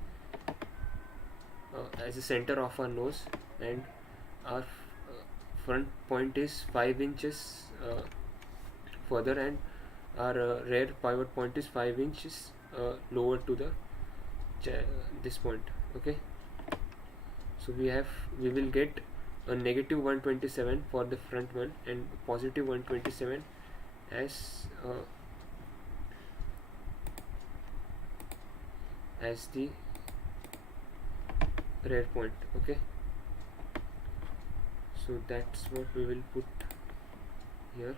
as the center of our nose, and our front point is 5 inches further, and our rear pivot point is 5 inches lower to the this point, okay. So we will get a negative 127 for the front one and positive 127 as the rear point, okay. So that's what we will put here.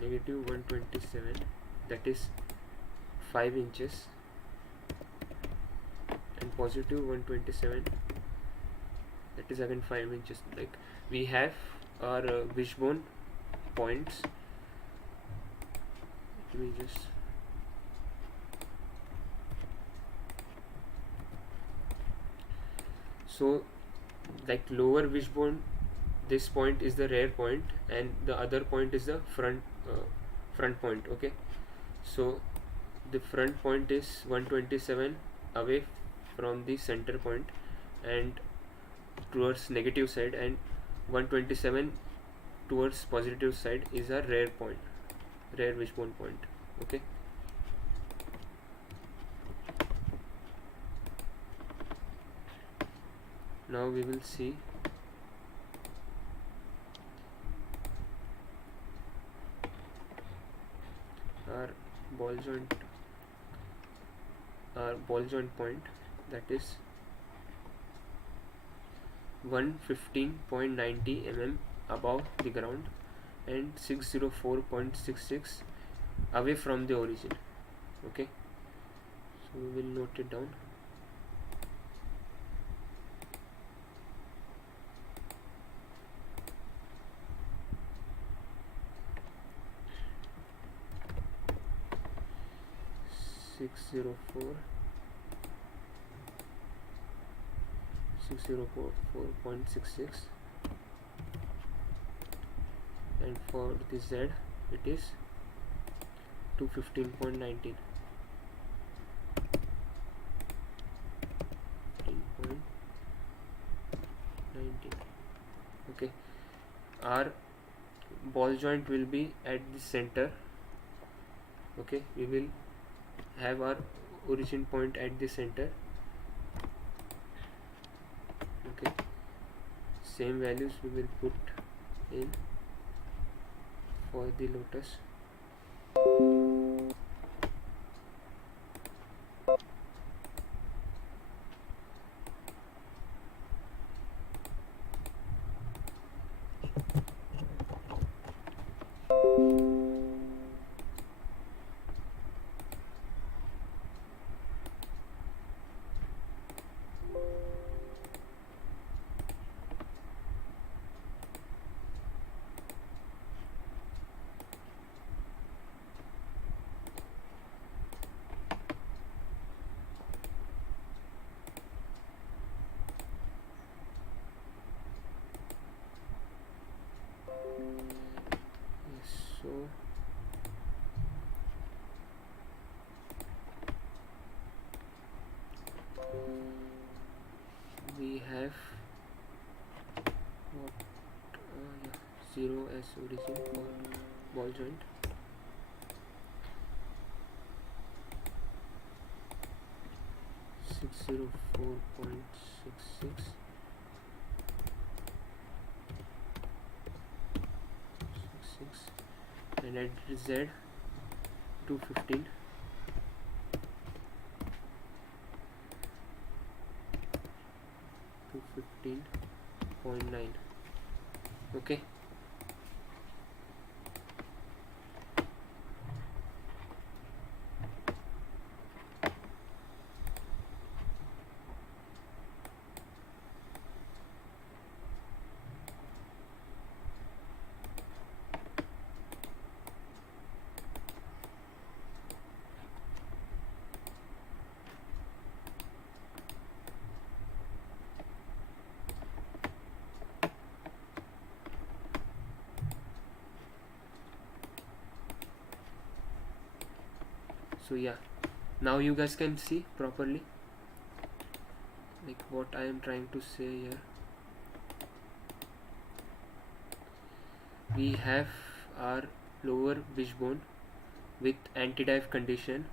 Negative 127, that is 5 inches, and positive 127, that is again 5 inches. Like we have our wishbone points. Let me just so like lower wishbone, this point is the rear point and the other point is the front point, okay. So the front point is 127 away from the center point and towards negative side, and 127 towards positive side is a rare point, rare wishbone point. Okay, now we will see our ball joint point, that is 115.90 mm above the ground and 604.66 away from the origin. Okay, so we will note it down. Six zero four 6044.66, and for the Z it is 215.19. Okay, our ball joint will be at the center. Okay, we will have our origin point at the center. Okay, same values we will put in for the Lotus. So we have what 0 as origin for ball joint. Six 604.66 and at Z 215. .9. Okay, so yeah, now you guys can see properly like what I am trying to say here. We have our lower wishbone with anti-dive condition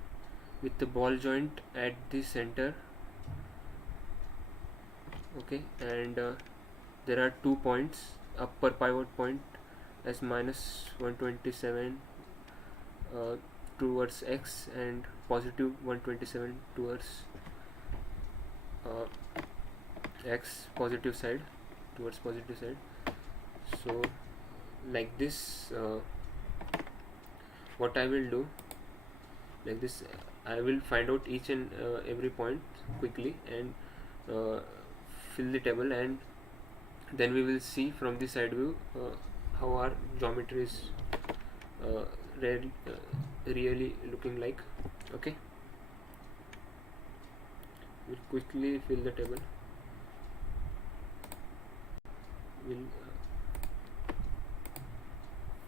with the ball joint at the center. Okay, and there are 2 points, upper pivot point as minus 127 towards X and positive 127 towards X, positive side, towards positive side. So like this, what I will do, like this, I will find out each and every point quickly and fill the table, and then we will see from the side view how our geometry is really looking like. Okay, we'll quickly fill the table. We'll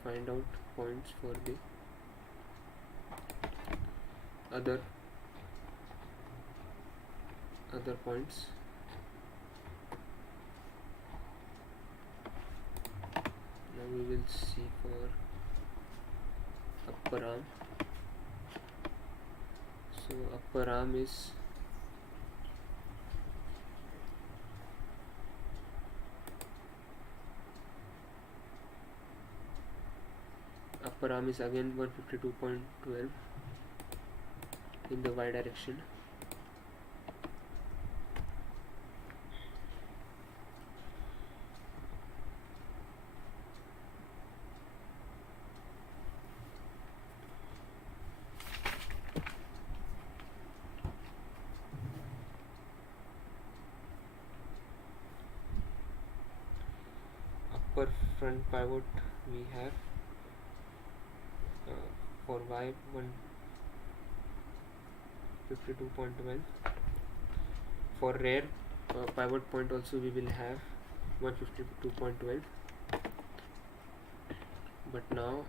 find out points for the other points. Now we will see for upper arm. So upper arm is again 152.12 in the y direction. Upper front pivot we have for y 152.12. For rear pivot point also we will have 152.12, but now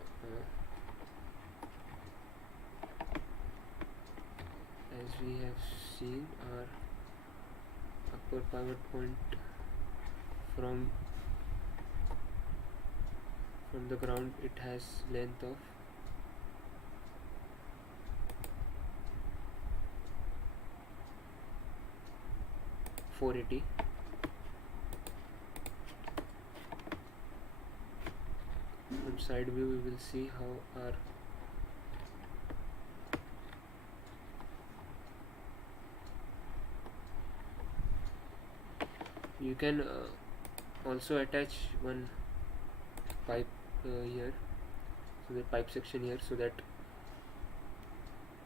as we have seen, our upper pivot point from the ground, it has length of 480. From side view we will see how our you can also attach one pipe here, so the pipe section here, so that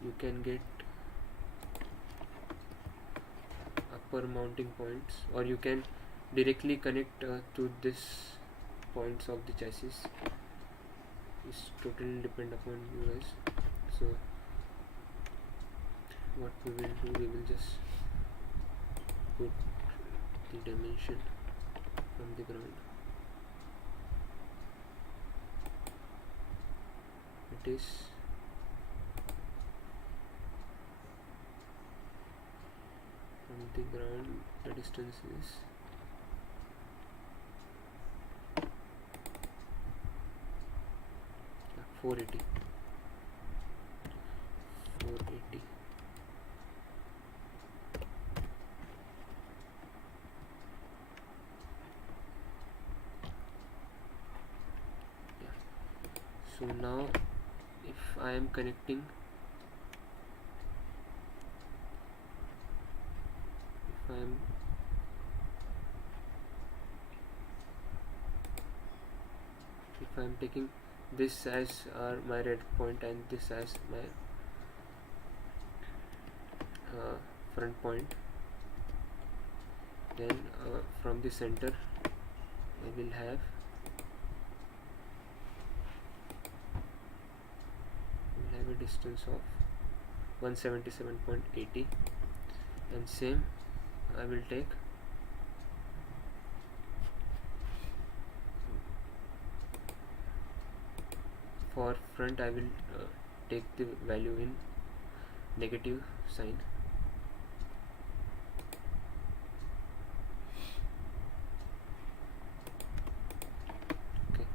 you can get upper mounting points, or you can directly connect to this points of the chassis. It's totally depend upon you guys. So what we will do, we will just put the dimension from the ground. It is from the ground, the distance is 480. Yeah. So now if I am connecting, if I am taking this as my red point and this as my front point, then from the center I will have a distance of 177.80, and same I will take for front. I will take the value in negative sign. Okay,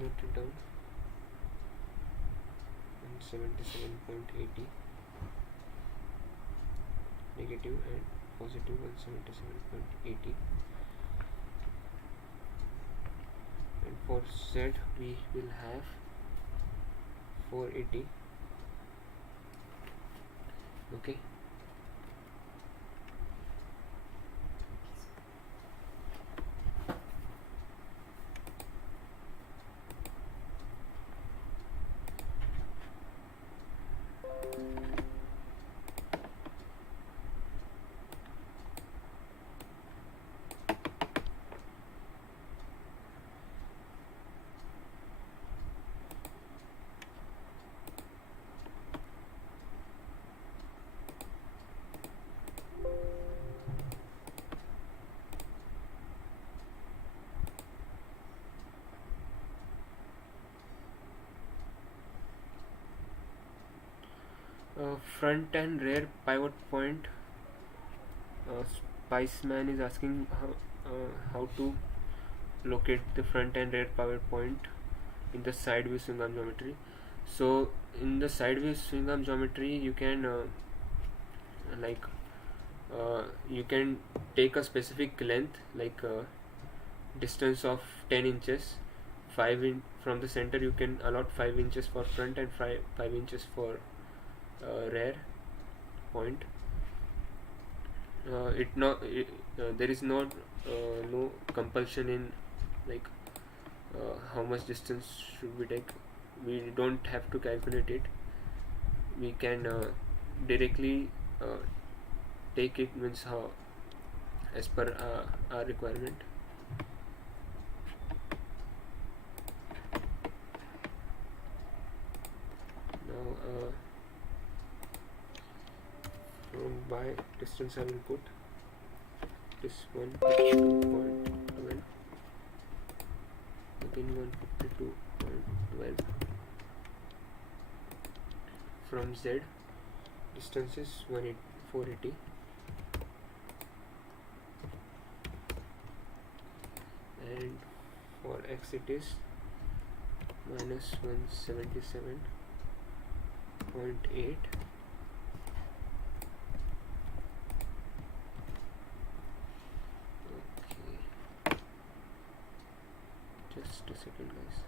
note it down. 177.80 negative and positive 177.80. And for Z we will have 480. Okay, front and rear pivot point, Spiceman is asking how to locate the front and rear pivot point in the side view swing arm geometry. So in the side view swing arm geometry, you can you can take a specific length, like distance of 10 inches, from the center. You can allot 5 inches for front and 5 inches for rear point. There is no compulsion in like how much distance should we take. We don't have to calculate it. We can directly take it, means how as per our requirement. Now from by distance I will put this 152.12, again 152.12. From Z, distance is 480, and for X it is minus 177.8. Just a second, guys.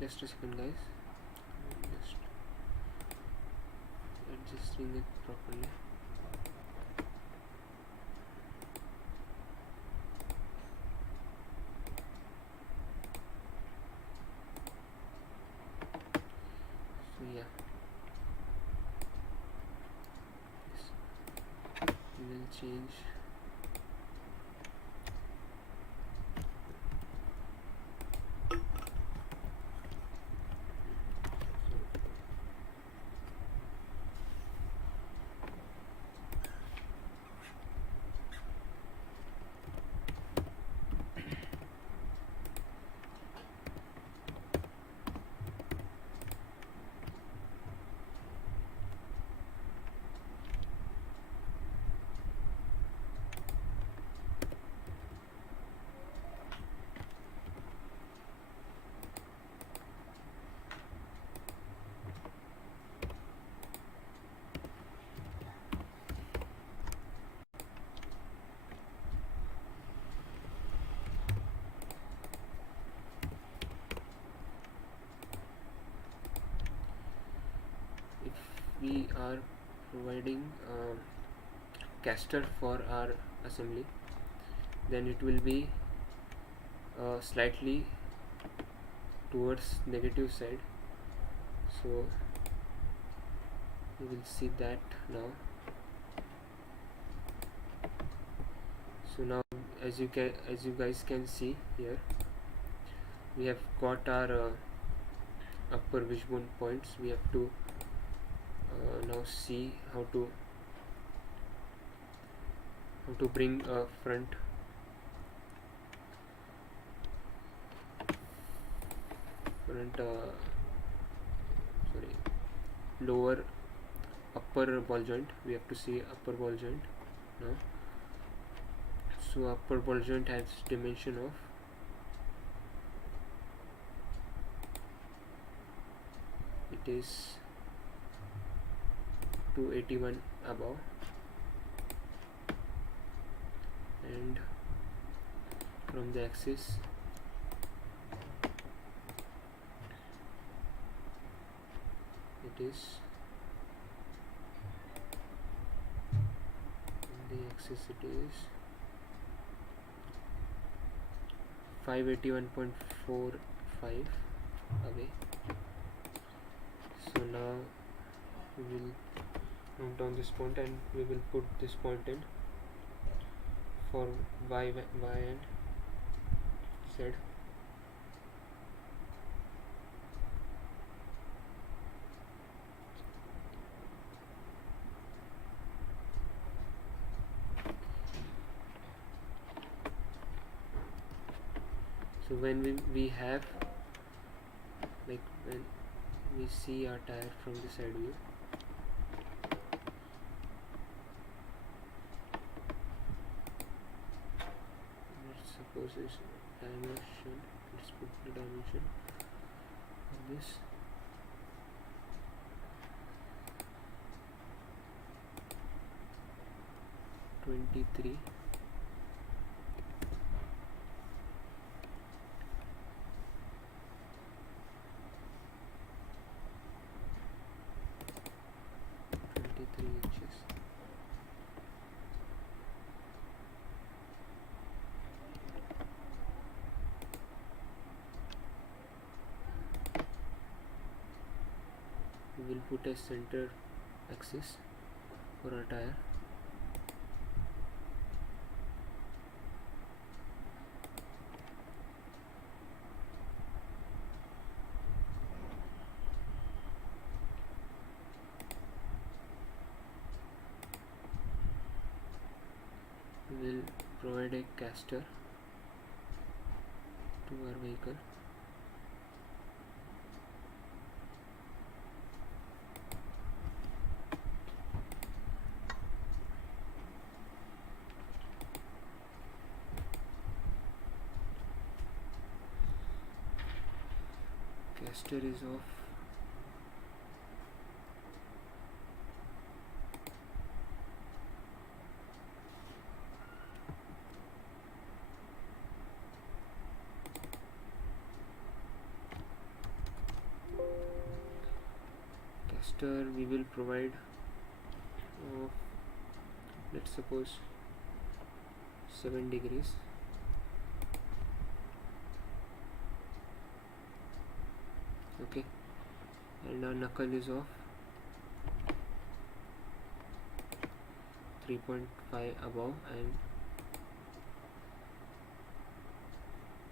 Just a second, guys. I'm just adjusting it properly. So yeah, we will change. We are providing caster for our assembly, then it will be slightly towards negative side. So you will see that now. So now as you guys can see here, we have got our upper wishbone points. We have to now see how to bring a front upper ball joint. We have to see upper ball joint now. So upper ball joint has dimension of it is 281 above and from the axis it is it is 581.45 away. So now we will note down this point and we will put this point in for y and z. So when we have, like when we see our tire from the side view, let's suppose this dimension, let's put the dimension of this. (23) inches. We will put a center axis for our tire. We will provide a caster to our vehicle. Caster is off. Caster we will provide let's suppose 7 degrees. Okay, and our knuckle is off 3.5 above and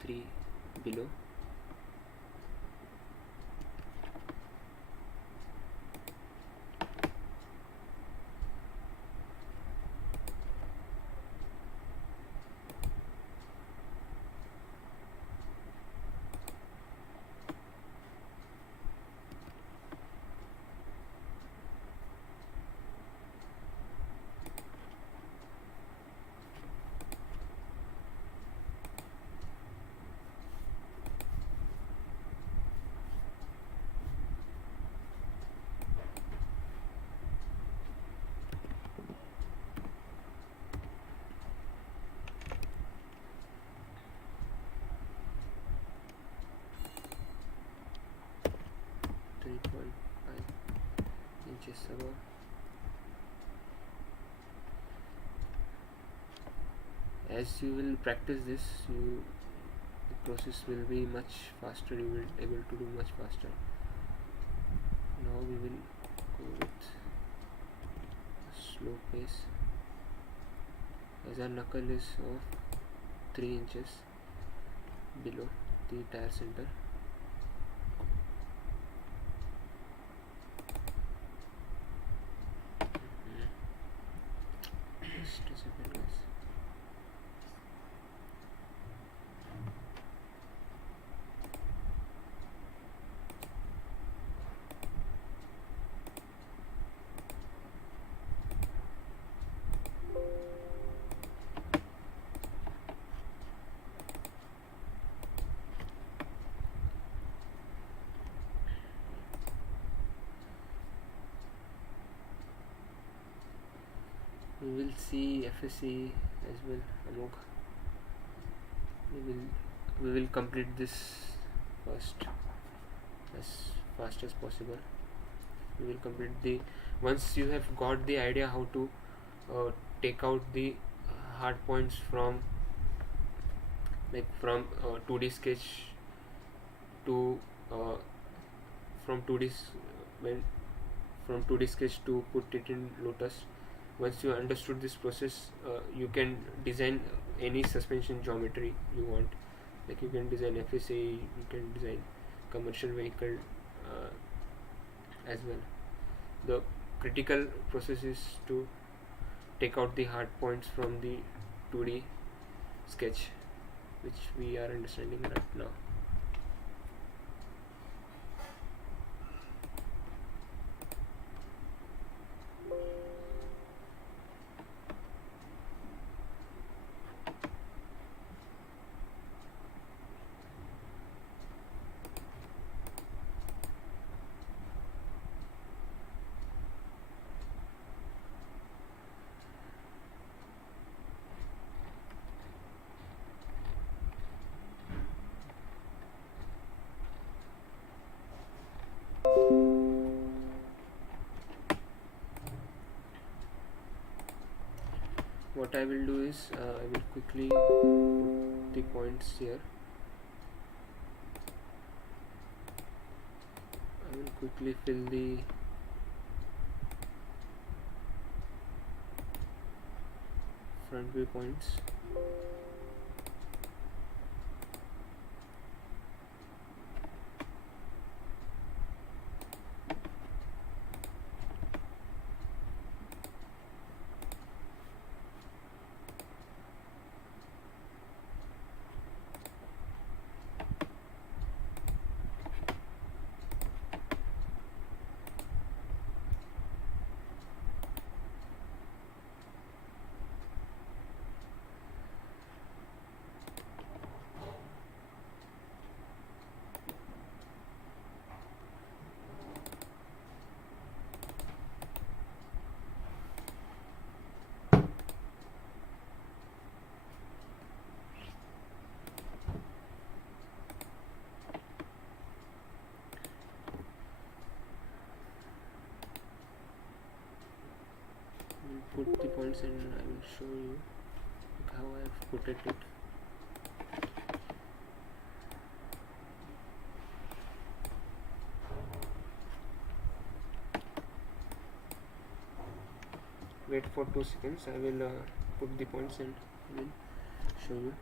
3 below. Inches above. As you will practice this, the process will be much faster. You will be able to do much faster. Now we will go with slow pace. As our knuckle is of 3 inches below the tire center. Just a second, guys. see FSAE as well, Amog. We will complete this first as fast as possible. We will complete once you have got the idea how to take out the hard points from 2D sketch to from 2D from 2D sketch to put it in Lotus. Once you understood this process, you can design any suspension geometry you want. Like you can design FSAE, you can design commercial vehicle as well. The critical process is to take out the hard points from the 2D sketch, which we are understanding right now. What I will do is I will quickly put the points here. I will quickly fill the front view points. Put the points and I will show you how I have put it. Wait for 2 seconds. I will put the points and I will show you.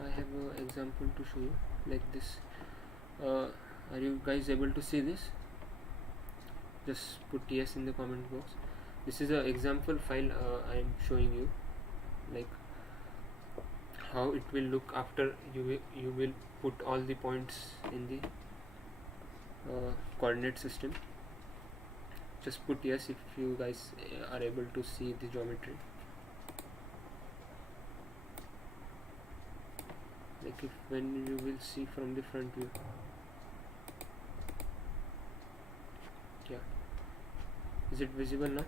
I have an example to show you like this. Are you guys able to see this? Just put yes in the comment box. This is an example file I am showing you, like how it will look after you will put all the points in the coordinate system. Just put yes if you guys are able to see the geometry. Like when you will see from the front view. Yeah, is it visible now?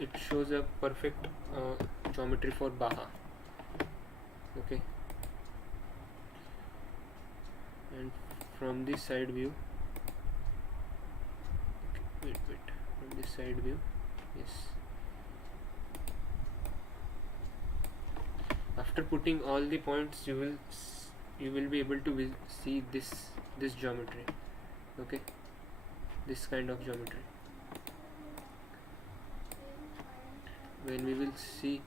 It shows a perfect geometry for Baja. Okay, and from this side view, okay, wait, from this side view, yes, after putting all the points, you will be able to see this geometry. Okay, this kind of geometry. When we will see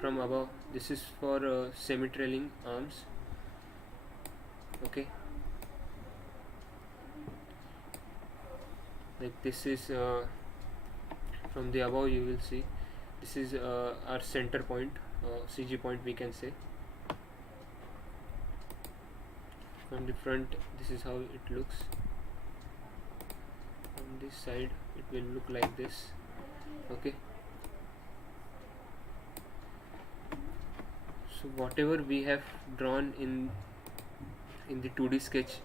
from above, this is for semi-trailing arms. Okay, like this is from the above you will see this is our center point, CG point we can say. From the front, this is how it looks. From this side it will look like this. Okay, so whatever we have drawn in the 2D sketch,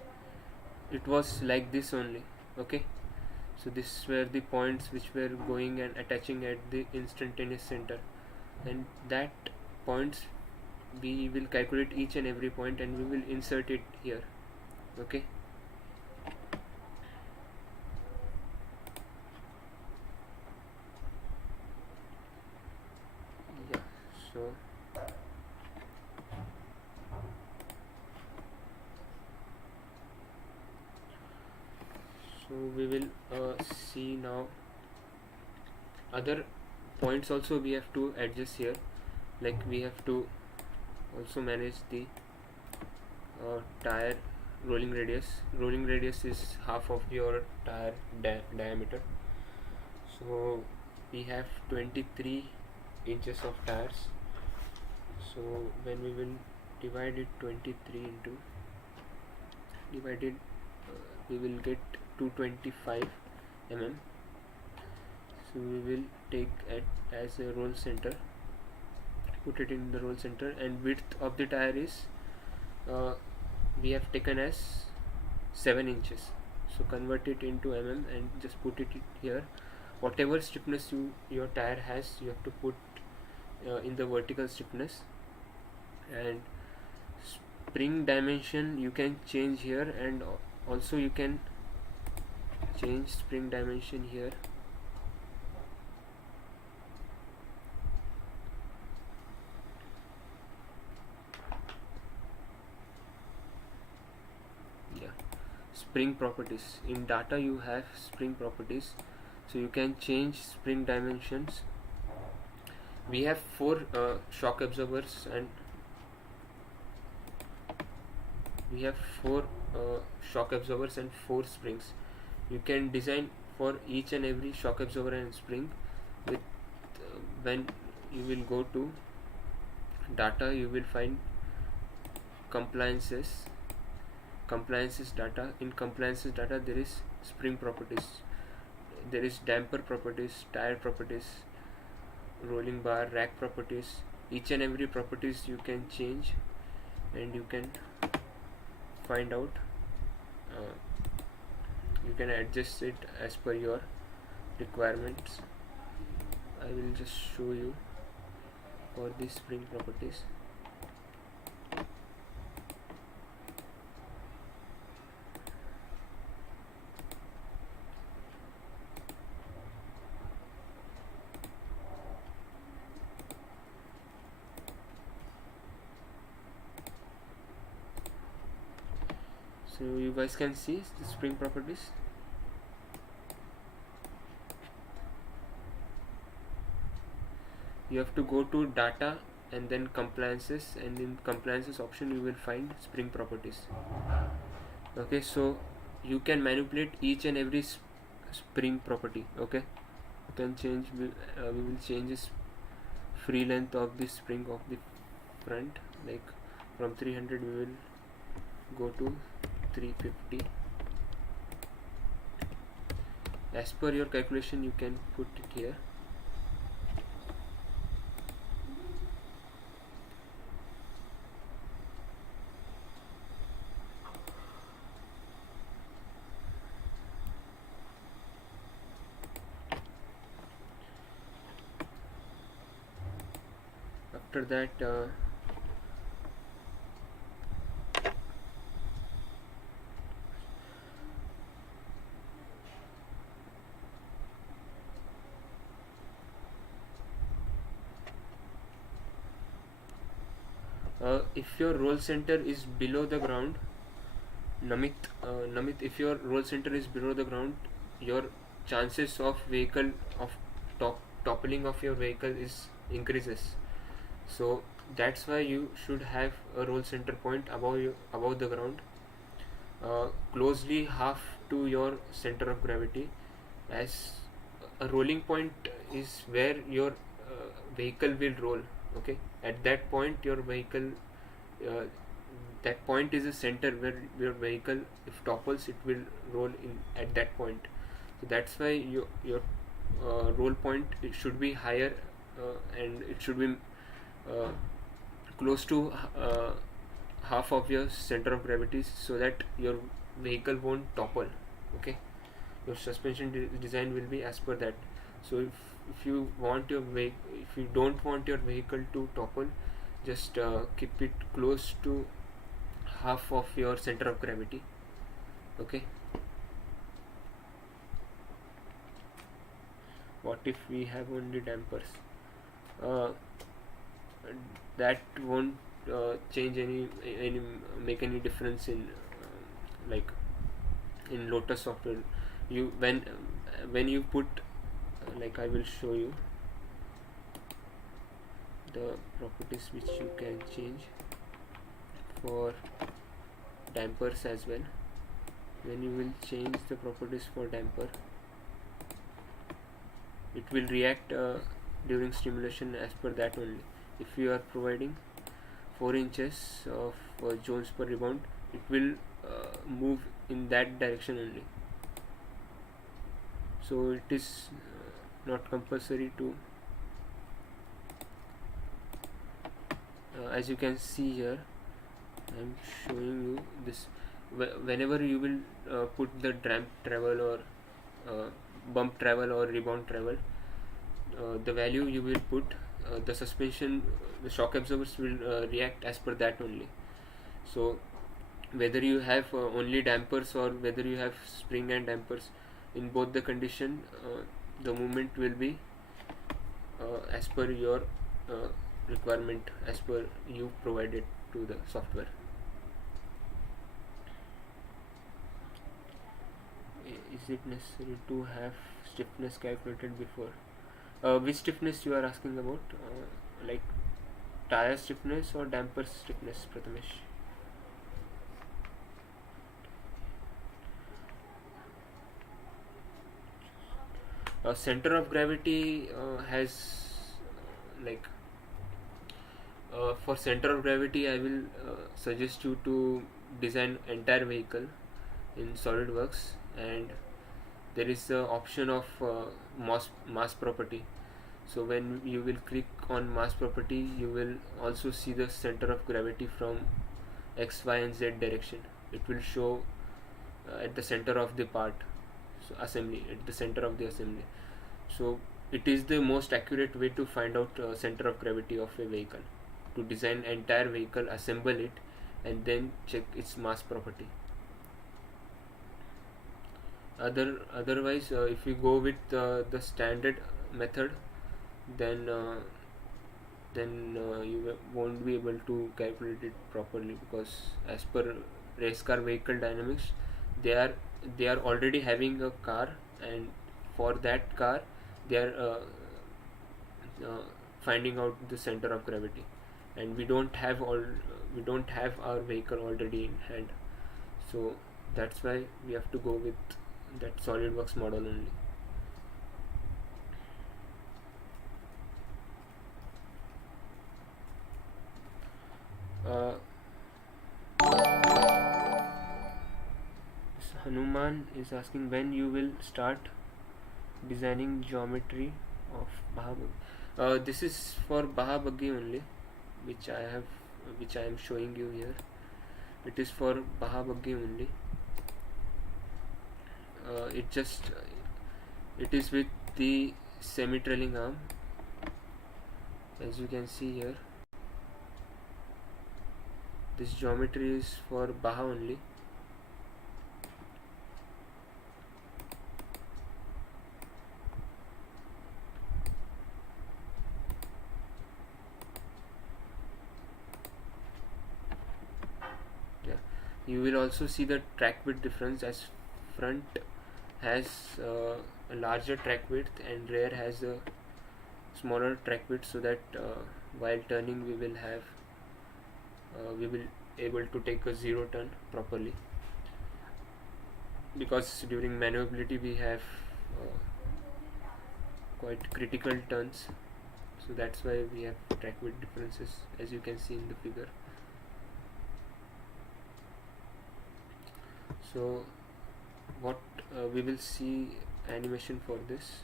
it was like this only. Okay, so this were the points which were going and attaching at the instantaneous center, and that points we will calculate each and every point and we will insert it here. Okay, yeah, so we will see now other points also we have to adjust here. Like we have to also manage the tire rolling radius. Rolling radius is half of your tire diameter. So we have 23 inches of tires. So when we will divide it 23 into divided, we will get 225 mm. So we will take it as a roll center, put it in the roll center, and width of the tire is we have taken as 7 inches. So convert it into mm and just put it here. Whatever stiffness your tire has, you have to put in the vertical stiffness. And spring dimension you can change here, and also you can change spring dimension here. Yeah, spring properties. In data you have spring properties, so you can change spring dimensions. We have 4 shock absorbers, and we have 4 shock absorbers and 4 springs. You can design for each and every shock absorber and spring with when you will go to data, you will find compliances data. In compliances data there is spring properties, there is damper properties, tire properties, rolling bar, rack properties. Each and every properties you can change, and you can find out, you can adjust it as per your requirements. I will just show you for these spring properties. So you guys can see the spring properties. You have to go to data and then compliances, and in compliances option you will find spring properties. Okay, so you can manipulate each and every spring property. Okay, you can change, we will change this free length of the spring of the front, like from 300 we will go to 350. As per your calculation you can put it here. after that if your roll center is below the ground, Namit, if your roll center is below the ground, your chances of toppling of your vehicle is increases. So that's why you should have a roll center point above the ground, closely half to your center of gravity, as a rolling point is where your vehicle will roll. Okay, at that point your vehicle that point is a center where your vehicle, if topples, it will roll in at that point. So that's why your roll point, it should be higher, and it should be close to half of your center of gravity, so that your vehicle won't topple. Okay, your suspension design will be as per that. So if you don't want your vehicle to topple, just keep it close to half of your center of gravity. Okay, what if we have only dampers? That won't change any make any difference in like in Lotus software. You when you put like I will show you the properties which you can change for dampers as well. When you will change the properties for damper, it will react during stimulation as per that only. If you are providing 4 inches of Jones per rebound, it will move in that direction only. So it is not compulsory to as you can see here, I am showing you this. Whenever you will put the ramp travel or bump travel or rebound travel, the value you will put, the suspension, the shock absorbers will react as per that only. So whether you have only dampers or whether you have spring and dampers, in both the condition the movement will be as per your requirement, as per you provided to the software. Is it necessary to have stiffness calculated before? Which stiffness you are asking about? Like tire stiffness or damper stiffness, Prathamesh? Center of gravity has like for center of gravity, I will suggest you to design entire vehicle in SolidWorks, and there is the option of mass property. So when you will click on mass property, you will also see the center of gravity from X, Y and Z direction. It will show at the center of the part, so assembly, at the center of the assembly. So it is the most accurate way to find out center of gravity of a vehicle, to design entire vehicle, assemble it, and then check its mass property. Otherwise, if you go with the standard method, then you won't be able to calculate it properly, because as per race car vehicle dynamics, they are already having a car, and for that car they are finding out the center of gravity, and we don't have our vehicle already in hand. So that's why we have to go with that SolidWorks model only. Hanuman is asking when you will start designing geometry of Baja buggy. This is for Baja buggy only, which I am showing you here. It is for Baja buggy only. It is with the semi-trailing arm, as you can see here. This geometry is for Baja only. Yeah, you will also see the track width difference, as front has a larger track width and rear has a smaller track width, so that while turning we will able to take a zero turn properly, because during maneuverability we have quite critical turns, so that's why we have track width differences, as you can see in the figure. So what we will see animation for this.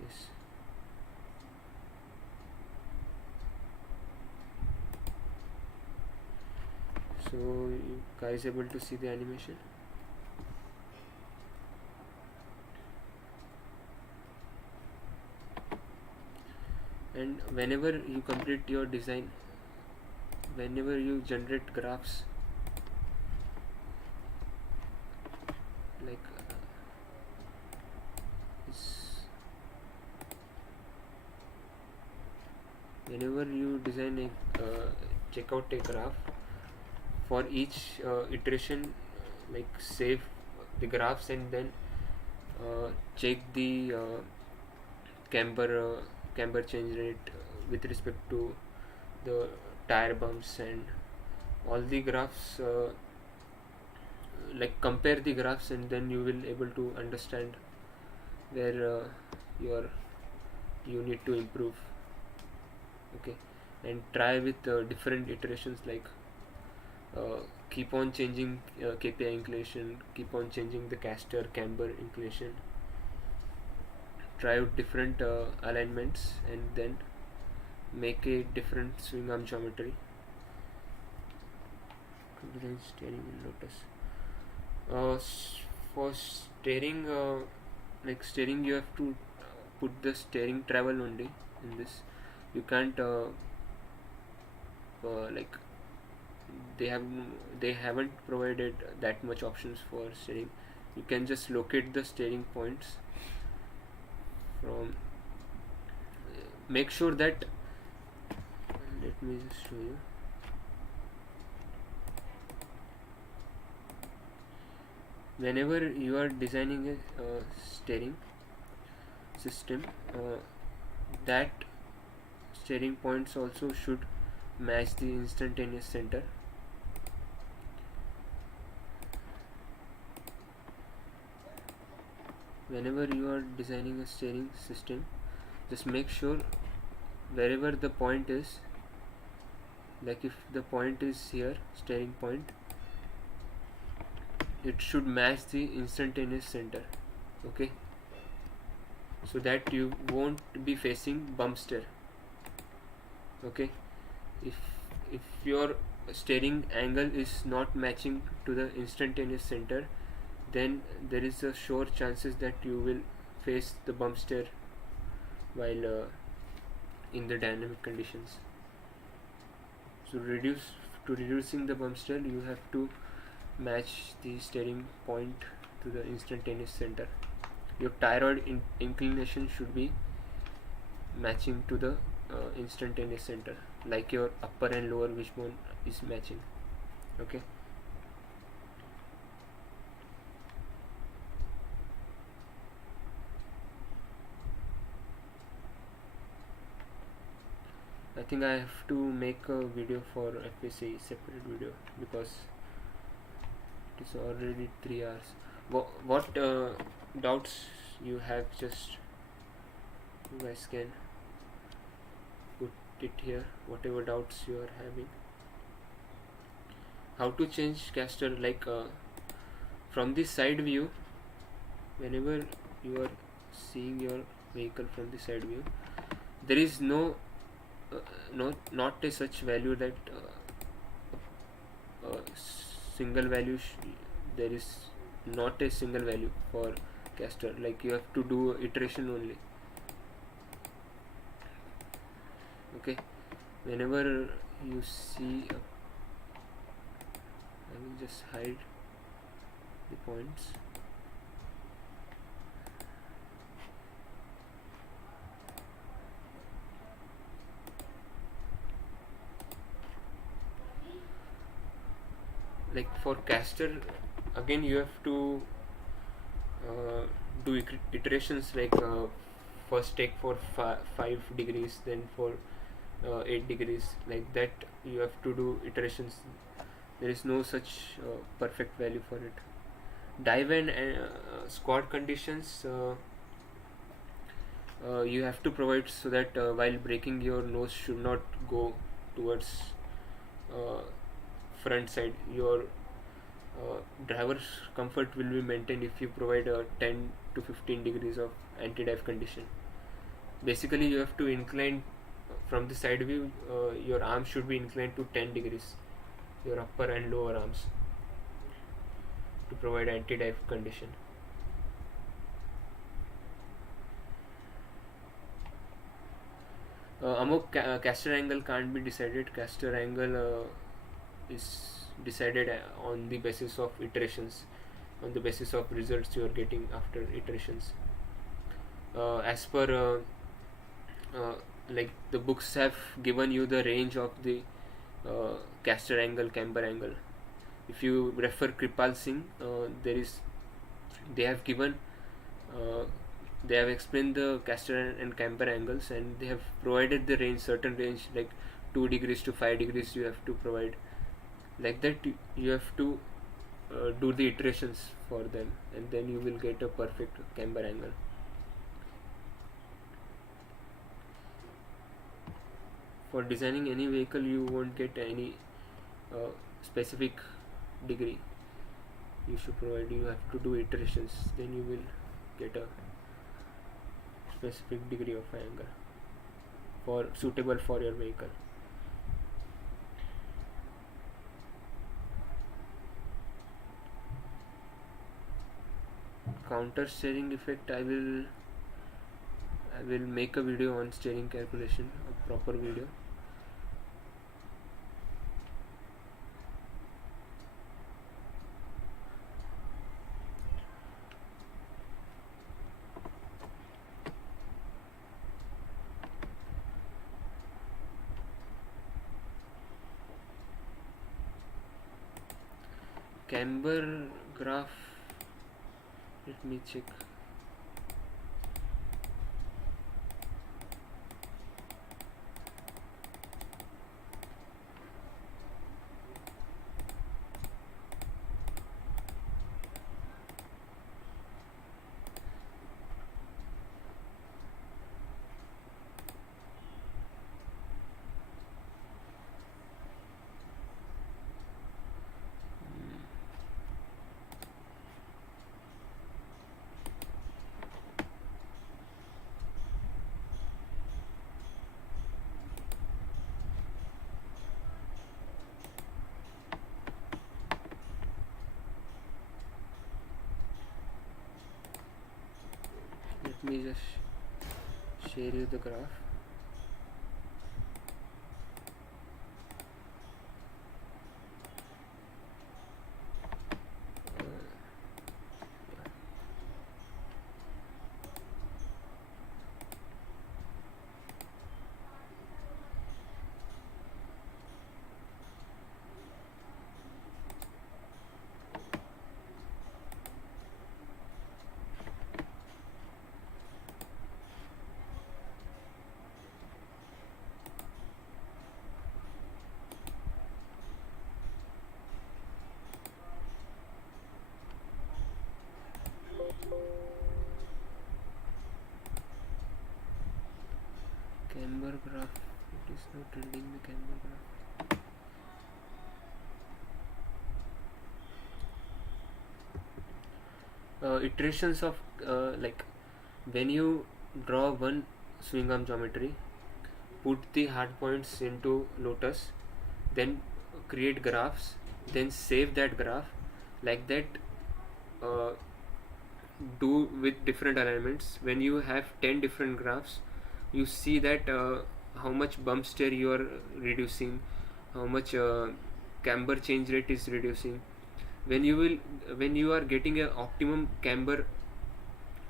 Yes. So you guys able to see the animation? And whenever you complete your design, whenever you generate graphs, like whenever you design check out a graph, for each iteration, like save the graphs and then check the camber change rate with respect to the tire bumps and all the graphs, like compare the graphs, and then you will able to understand where you need to improve. Okay, and try with different iterations, like keep on changing KPI inclination, keep on changing the caster camber inclination, try out different alignments, and then make a different swing arm geometry. Design steering in Lotus. For steering, like steering, you have to put the steering travel only in this. You can't like they haven't provided that much options for steering. You can just locate the steering points from. Make sure that. Let me just show you. Whenever you are designing a steering system, that steering points also should match the instantaneous center. Whenever you are designing a steering system, just make sure wherever the point is, like if the point is here, steering point, it should match the instantaneous center. Okay, so that you won't be facing bump steer. Okay, if your steering angle is not matching to the instantaneous center, then there is a sure chances that you will face the bump steer while in the dynamic conditions. So reducing the bump steer, you have to match the steering point to the instantaneous center. Your thyroid inclination should be matching to the instantaneous center, like your upper and lower wishbone is matching. Okay, I think I have to make a video for FSAE, separate video, because it is already 3 hours. What doubts you have, just you guys can put it here, whatever doubts you are having. How to change caster, like from the side view, whenever you are seeing your vehicle from the side view, there is not a such value that single value there is not a single value for caster, like you have to do iteration only. Okay, whenever you see I will just hide the points. Like for caster, again you have to do iterations, like first take for 5 degrees, then for 8 degrees, like that you have to do iterations. There is no such perfect value for it. Dive and squat conditions, you have to provide so that while braking your nose should not go towards uh, front side. Your driver's comfort will be maintained if you provide 10 to 15 degrees of anti-dive condition. Basically you have to incline from the side view, your arms should be inclined to 10 degrees, your upper and lower arms, to provide anti-dive condition. Caster angle can't be decided. Caster angle is decided on the basis of iterations, on the basis of results you are getting after iterations. As per like the books have given you the range of the caster angle, camber angle. If you refer Kripal Singh, they have given they have explained the caster and camber angles, and they have provided the range, certain range, like 2 degrees to 5 degrees you have to provide. Like that you have to do the iterations for them, and then you will get a perfect camber angle. For designing any vehicle you won't get any specific degree. You should provide, you have to do iterations, then you will get a specific degree of angle for suitable for your vehicle. Counter steering effect, I will make a video on steering calculation, a proper video. Camber graph, let me check. Let me just share you the graph. Camber graph, it is not reading the camber graph. Iterations of like when you draw one swing arm geometry, put the hard points into Lotus, then create graphs, then save that graph. Like that do with different alignments. When you have 10 different graphs, you see that how much bump stir you are reducing, how much camber change rate is reducing. When you are getting a optimum camber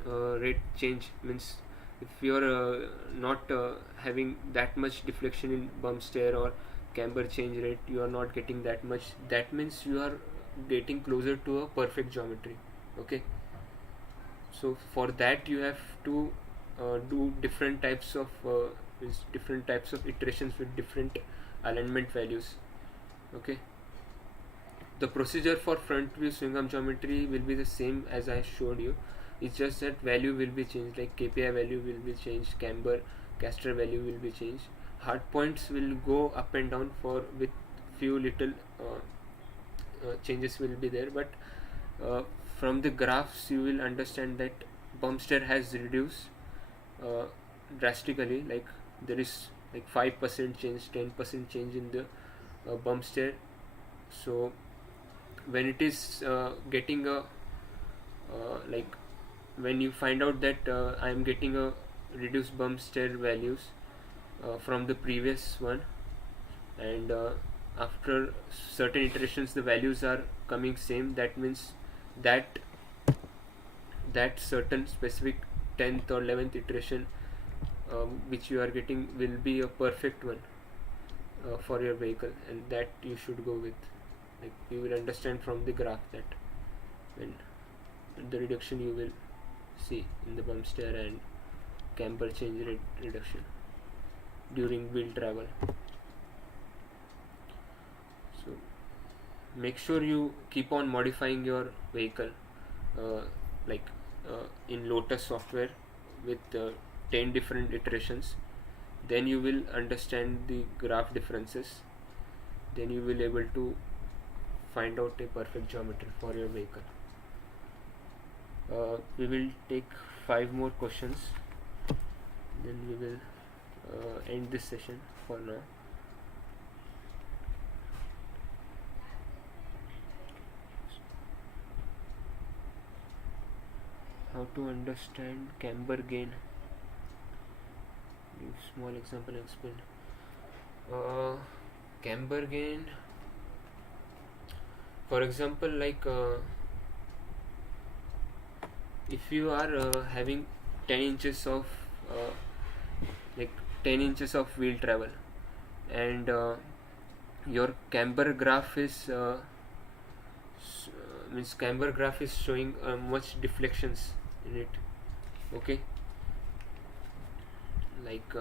rate change, means if you are not having that much deflection in bump stir or camber change rate, you are not getting that much, that means you are getting closer to a perfect geometry. Okay, so for that you have to do different types of iterations with different alignment values. Okay, the procedure for front view swing arm geometry will be the same as I showed you. It's just that value will be changed, like KPI value will be changed, camber, caster value will be changed. Hard points will go up and down for with few little changes will be there, but from the graphs you will understand that bump stir has reduced drastically. Like there is like 5% change, 10% change in the bump stir. So when it is getting a like when you find out that I am getting a reduced bump stir values from the previous one, and after certain iterations the values are coming same, that means that certain specific 10th or 11th iteration which you are getting will be a perfect one for your vehicle, and that you should go with. Like you will understand from the graph that when the reduction you will see in the bump stir and camber change rate reduction during wheel travel. So make sure you keep on modifying your vehicle in Lotus software with 10 different iterations. Then you will understand the graph differences, then you will able to find out a perfect geometry for your vehicle. We will take 5 more questions, then we will end this session for now. How to understand camber gain? Give small example and explain. Camber gain, for example, like if you are having 10 inches of 10 inches of wheel travel, and your camber graph is camber graph is showing much deflections in it. Okay, like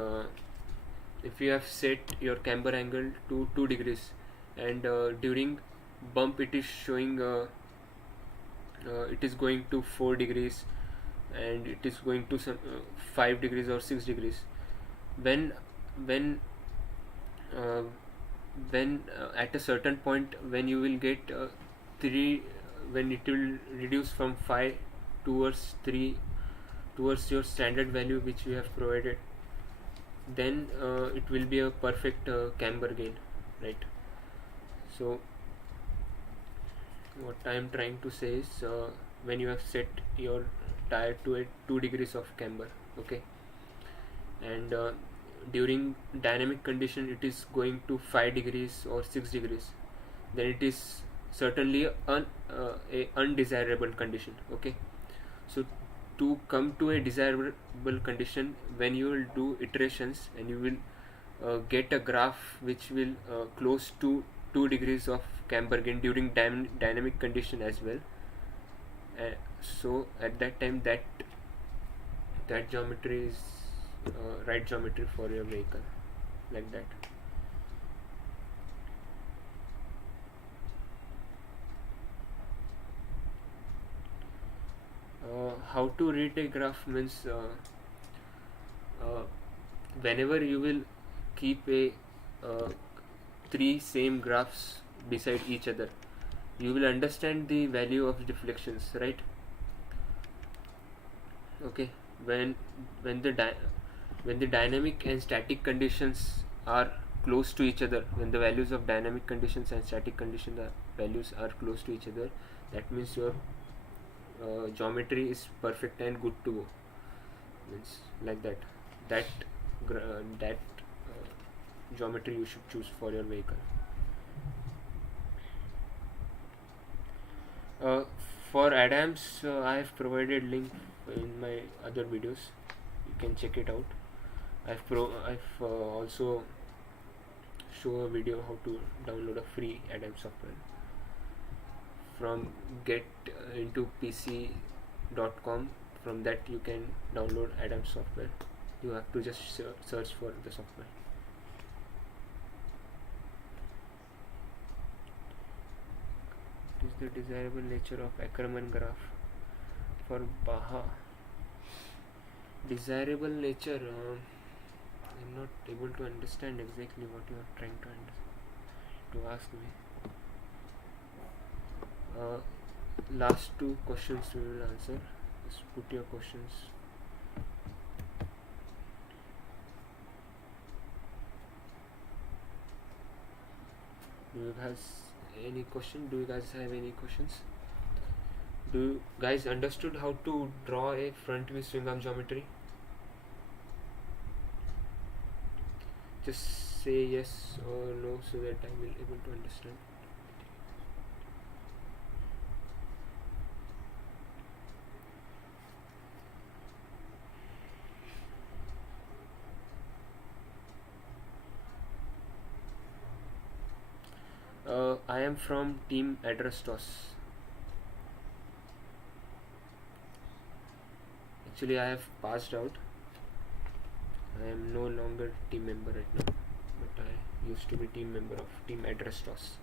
if you have set your camber angle to 2 degrees, and during bump it is showing it is going to 4 degrees, and it is going to some 5 degrees or 6 degrees. When at a certain point, when you will get 3, when it will reduce from 5 towards 3 towards your standard value which you have provided, then it will be a perfect camber gain, right? So what I am trying to say is when you have set your tire to a 2 degrees of camber, okay, and during dynamic condition it is going to 5 degrees or 6 degrees, then it is certainly a undesirable condition. Okay, so to come to a desirable condition, when you will do iterations and you will get a graph which will close to 2 degrees of camber gain during dynamic condition as well. So at that time that geometry is right geometry for your vehicle, like that. How to read a graph means whenever you will keep a 3 same graphs beside each other, you will understand the value of deflections, right? Okay, when the dynamic and static conditions are close to each other, when the values of dynamic conditions and static condition values are close to each other, that means your geometry is perfect and good to go. Means like that geometry you should choose for your vehicle. For Adams, I have provided link in my other videos. You can check it out. I've also show a video how to download a free Adams software from getintopc.com. From that you can download Adams software. You have to just search for the software. What is the desirable nature of Ackermann graph for Baja? Desirable nature, I'm not able to understand exactly what you are trying to ask me. Last two questions we will answer. Just put your questions. Do you guys any question? Do you guys have any questions? Do you guys understood how to draw a front view swing arm geometry? Just say yes or no so that I will able to understand. I am from team address toss. Actually I have passed out. I am no longer team member right now, but I used to be team member of team address toss.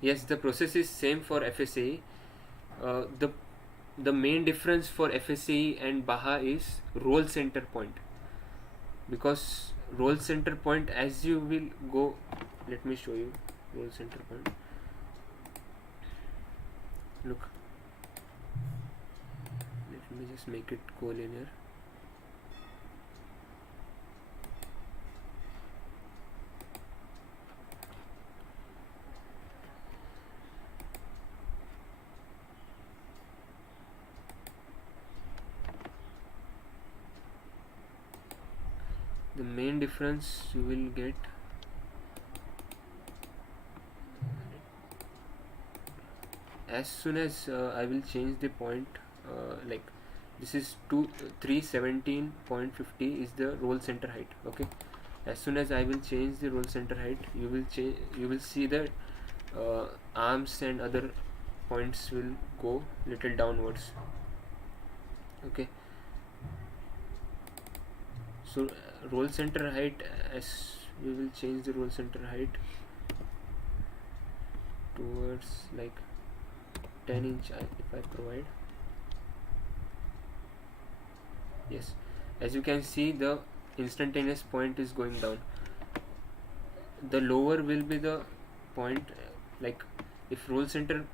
Yes, the process is same for FSAE. The main difference for FSAE and Baja is roll center point, because roll center point, as you will go, let me show you roll center point. Look, let me just make it collinear. The main difference you will get as soon as I will change the point, like this is 317.50 is the roll center height. Okay, as soon as I will change the roll center height, you will see that arms and other points will go little downwards. Okay, so roll center height, as we will change the roll center height towards like 10 inch if I provide. Yes, as you can see, the instantaneous point is going down. The lower will be the point, like if roll center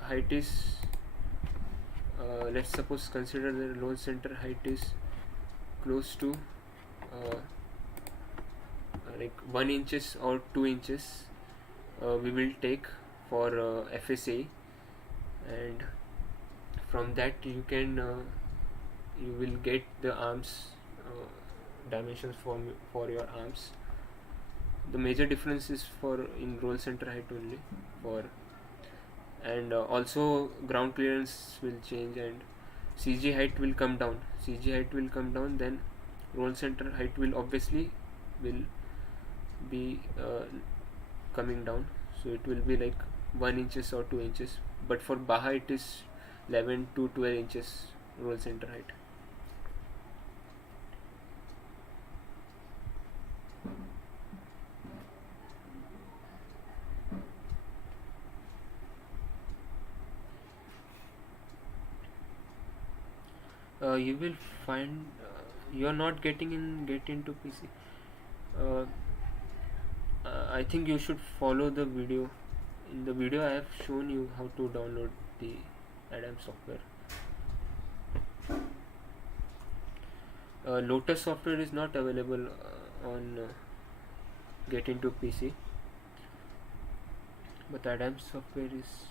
height is let's suppose consider the roll center height is close to like 1 inches or 2 inches, we will take for FSA, and from that you can you will get the arms dimensions for your arms. The major difference is for in roll center height only, for and also ground clearance will change and CG height will come down. CG height will come down, then roll center height will obviously will be coming down, so it will be like 1 inches or 2 inches, but for Baja it is 11 to 12 inches roll center height. You will find you are not get into PC. I think you should follow the video. In the video I have shown you how to download the Adams software. Lotus software is not available on Get Into PC, but Adams software is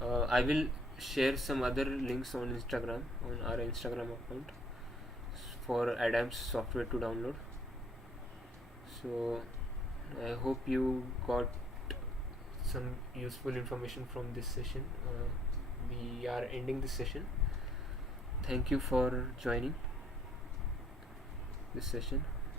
I will share some other links on Instagram, on our Instagram account, for Adam's software to download. So I hope you got some useful information from this session. We are ending this session. Thank you for joining this session.